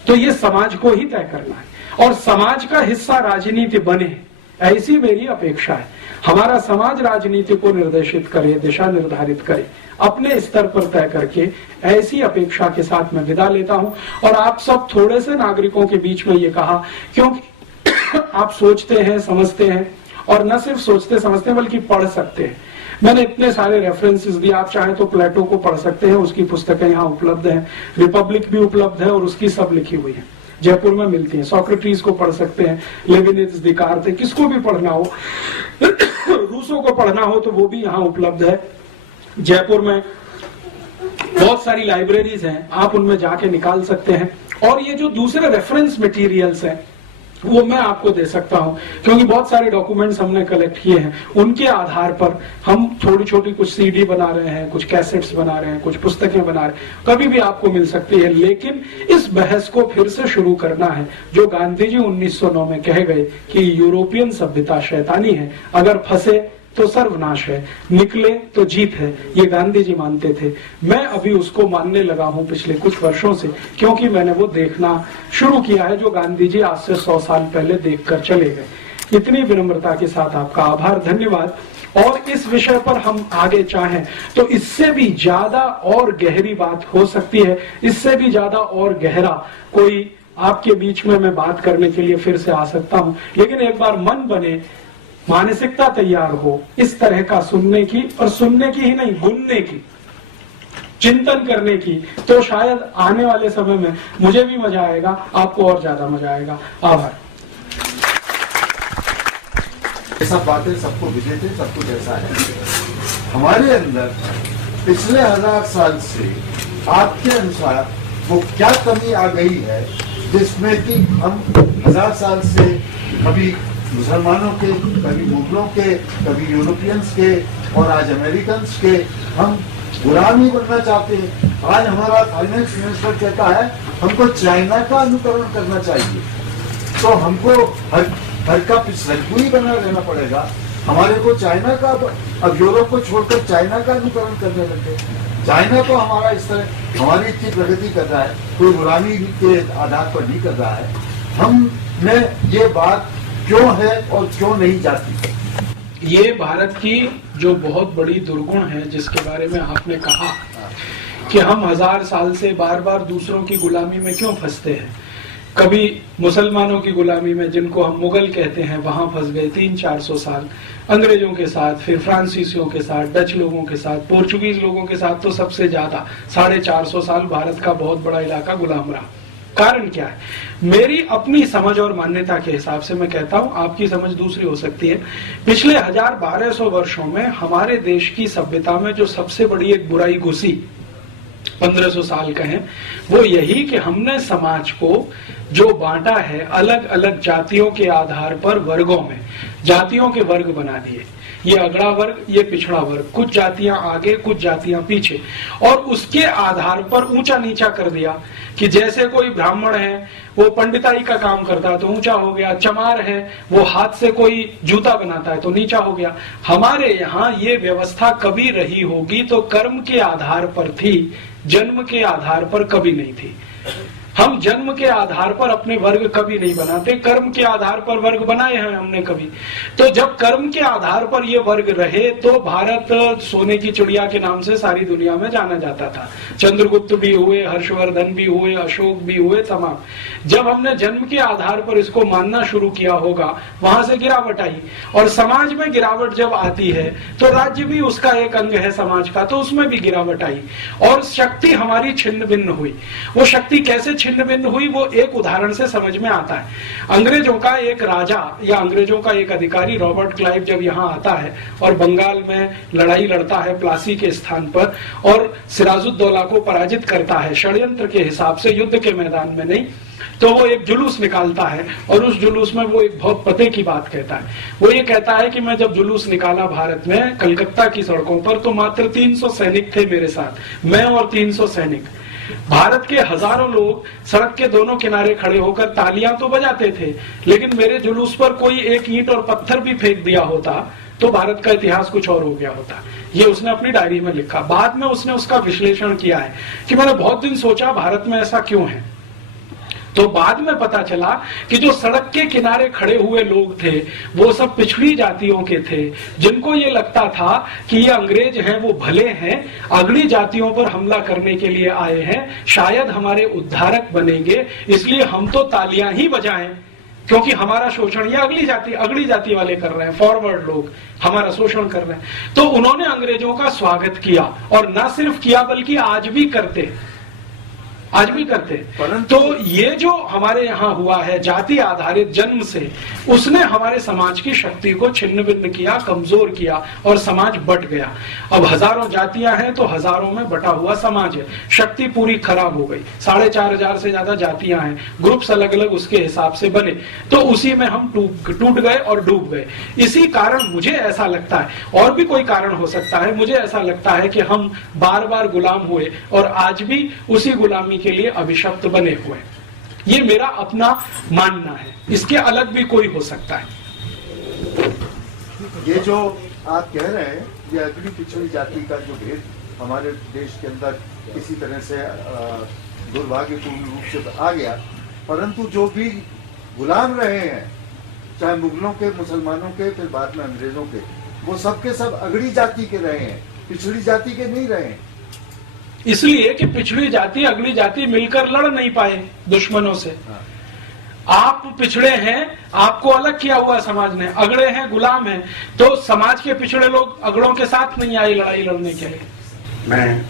तो ये समाज को ही तय करना है और समाज का हिस्सा राजनीति बने, ऐसी मेरी अपेक्षा है। हमारा समाज राजनीति को निर्देशित करे, दिशा निर्धारित करे, अपने स्तर पर तय करके, ऐसी अपेक्षा के साथ मैं विदा लेता हूं। और आप सब थोड़े से नागरिकों के बीच में ये कहा, क्योंकि आप सोचते हैं, समझते हैं, और न सिर्फ सोचते समझते हैं बल्कि पढ़ सकते हैं। मैंने इतने सारे रेफरेंसेस दिए, आप चाहें तो प्लेटो को पढ़ सकते हैं, उसकी पुस्तकें यहाँ उपलब्ध हैं, रिपब्लिक भी उपलब्ध है और उसकी सब लिखी हुई है, जयपुर में मिलती है। सोक्रेटिस को पढ़ सकते हैं, लेविनिट्स, दिकार्ते, किसको भी पढ़ना हो, रूसो को पढ़ना हो तो वो भी यहाँ उपलब्ध है। जयपुर में बहुत सारी लाइब्रेरीज हैं, आप उनमें जाके निकाल सकते हैं। और ये जो दूसरे रेफरेंस मटेरियल्स हैं वो मैं आपको दे सकता हूं, क्योंकि बहुत सारे डॉक्यूमेंट्स हमने कलेक्ट किए हैं, उनके आधार पर हम छोटी छोटी कुछ सीडी बना रहे हैं, कुछ कैसेट्स बना रहे हैं, कुछ पुस्तकें बना रहे हैं, कभी भी आपको मिल सकती है। लेकिन इस बहस को फिर से शुरू करना है, जो गांधी जी 1909 में कह गए कि यूरोपियन सभ्यता शैतानी है, अगर फंसे तो सर्वनाश है, निकले तो जीत है, ये गांधी जी मानते थे। मैं अभी उसको मानने लगा हूं पिछले कुछ वर्षों से, क्योंकि मैंने वो देखना शुरू किया है जो गांधी जी आज से 100 साल पहले देखकर चले गए। इतनी विनम्रता के साथ आपका आभार, धन्यवाद। और इस विषय पर हम आगे चाहें तो इससे भी ज्यादा और गहरी बात हो सकती है, इससे भी ज्यादा और गहरा कोई आपके बीच में मैं बात करने के लिए फिर से आ सकता हूं। लेकिन एक बार मन बने, मानसिकता तैयार हो इस तरह का सुनने की, और सुनने की ही नहीं, बुनने की, चिंतन करने की, तो शायद आने वाले समय में मुझे भी मजा आएगा, आपको और ज्यादा मजा आएगा। आभार। ये सब बातें सबको विदित है, सब कुछ ऐसा है। हमारे अंदर पिछले 1000 साल से आपके अनुसार वो क्या कमी आ गई है, जिसमें कि हम 1000 साल से कभी मुसलमानों के, कभी मुगलों के, कभी यूरोपियंस के और आज अमेरिकन के हम गुलाम ही बनना चाहते हैं। आज हमारा फाइनेंस मिनिस्टर कहता है हमको चाइना का अनुकरण करना चाहिए, तो हमको हर का पिछलू ही बना रहना पड़ेगा। हमारे को चाइना का, अब यूरोप को छोड़कर चाइना का अनुकरण करने लगे। चाइना तो हमारा इस तरह हमारी इतनी प्रगति कर रहा है, कोई गुलामी के आधार पर नहीं कर रहा है। हम में ये बात क्यों है और क्यों नहीं जाती? ये भारत की जो बहुत बड़ी दुर्गुण है, जिसके बारे में आपने कहा कि हम 1000 साल से बार बार दूसरों की गुलामी में क्यों फंसते हैं। कभी मुसलमानों की गुलामी में, जिनको हम मुगल कहते हैं, वहां फंस गए 300-400 साल, अंग्रेजों के साथ, फिर फ्रांसीसियों के साथ, डच लोगों के साथ, पोर्चुगीज लोगों के साथ तो सबसे ज्यादा 450 साल भारत का बहुत बड़ा इलाका गुलाम रहा। कारण क्या है? मेरी अपनी समझ और मान्यता के हिसाब से मैं कहता हूं, आपकी समझ दूसरी हो सकती है। पिछले 1200 वर्षों में हमारे देश की सभ्यता में जो सबसे बड़ी एक बुराई घुसी, 1500 साल कहें, वो यही कि हमने समाज को जो बांटा है अलग अलग जातियों के आधार पर वर्गों में, जातियों के वर्ग बना दिए। ये अगड़ा वर्ग, ये पिछड़ा वर्ग, कुछ जातियां आगे, कुछ जातियां पीछे, और उसके आधार पर ऊंचा नीचा कर दिया कि जैसे कोई ब्राह्मण है वो पंडिताई का काम करता है तो ऊंचा हो गया, चमार है वो हाथ से कोई जूता बनाता है तो नीचा हो गया। हमारे यहाँ ये व्यवस्था कभी रही होगी तो कर्म के आधार पर थी, जन्म के आधार पर कभी नहीं थी। हम जन्म के आधार पर अपने वर्ग कभी नहीं बनाते, कर्म के आधार पर वर्ग बनाए हैं हमने कभी। तो जब कर्म के आधार पर ये वर्ग रहे तो भारत सोने की चिड़िया के नाम से सारी दुनिया में जाना जाता था। चंद्रगुप्त भी हुए, हर्षवर्धन भी हुए, अशोक भी हुए, तमाम। जब हमने जन्म के आधार पर इसको मानना शुरू किया होगा, वहां से गिरावट आई, और समाज में गिरावट जब आती है तो राज्य भी उसका एक अंग है समाज का, तो उसमें भी गिरावट आई और शक्ति हमारी छिन्न भिन्न हुई। वो शक्ति कैसे छिन्न भिन्न हुई, वो एक उदाहरण से समझ में आता है। अंग्रेजों का एक राजा या अंग्रेजों का एक अधिकारी रॉबर्ट क्लाइव जब यहाँ आता है और बंगाल में लड़ाई लड़ता है प्लासी के स्थान पर और सिराजुद्दौला को पराजित करता है, षड्यंत्र के हिसाब से, युद्ध के मैदान में नहीं, तो वो एक जुलूस निकालता है और उस जुलूस में वो एक बहुत पते की बात कहता है। वो ये कहता है कि मैं जब जुलूस निकाला भारत में कलकत्ता की सड़कों पर तो मात्र 300 सैनिक थे मेरे साथ, मैं और 300 सैनिक। भारत के हजारों लोग सड़क के दोनों किनारे खड़े होकर तालियां तो बजाते थे, लेकिन मेरे जुलूस पर कोई एक ईंट और पत्थर भी फेंक दिया होता तो भारत का इतिहास कुछ और हो गया होता। ये उसने अपनी डायरी में लिखा। बाद में उसने उसका विश्लेषण किया है कि मैंने बहुत दिन सोचा भारत में ऐसा क्यों है, तो बाद में पता चला कि जो सड़क के किनारे खड़े हुए लोग थे वो सब पिछड़ी जातियों के थे, जिनको ये लगता था कि ये अंग्रेज हैं, वो भले हैं, अगली जातियों पर हमला करने के लिए आए हैं, शायद हमारे उद्धारक बनेंगे, इसलिए हम तो तालियां ही बजाएं क्योंकि हमारा शोषण ये अगली जाति वाले कर रहे हैं, फॉरवर्ड लोग हमारा शोषण कर रहे हैं। तो उन्होंने अंग्रेजों का स्वागत किया और न सिर्फ किया बल्कि आज भी करते। तो ये जो हमारे यहाँ हुआ है जाति आधारित जन्म से, उसने हमारे समाज की शक्ति को छिन्न भिन्न किया, कमजोर किया और समाज बट गया। अब हजारों जातियां हैं तो हजारों में बटा हुआ समाज है, शक्ति पूरी खराब हो गई। 4500 से ज्यादा जातियां हैं, ग्रुप्स अलग अलग उसके हिसाब से बने, तो उसी में हम टूट गए और डूब गए। इसी कारण मुझे ऐसा लगता है, और भी कोई कारण हो सकता है, मुझे ऐसा लगता है कि हम बार बार गुलाम हुए और आज भी उसी गुलामी के लिए अभिशप्त बने हुए। ये मेरा अपना मानना है, इसके अलग भी कोई हो सकता है। ये जो आप कह रहे हैं, ये अगली पिछड़ी जाति का जो भेद हमारे देश के अंदर किसी तरह से दुर्भाग्यपूर्ण रूप से आ गया, परंतु जो भी गुलाम रहे हैं, चाहे मुगलों के, मुसलमानों के, फिर बाद में अंग्रेजों के, वो सबके सब अगड़ी जाति के रहे हैं, पिछड़ी जाति के नहीं रहे हैं। इसलिए कि पिछड़ी जाति अगली जाति मिलकर लड़ नहीं पाए दुश्मनों से। आप पिछड़े हैं, आपको अलग किया हुआ समाज ने, अगड़े हैं, गुलाम हैं, तो समाज के पिछड़े लोग अगड़ों के साथ नहीं आए लड़ाई लड़ने के लिए। मैं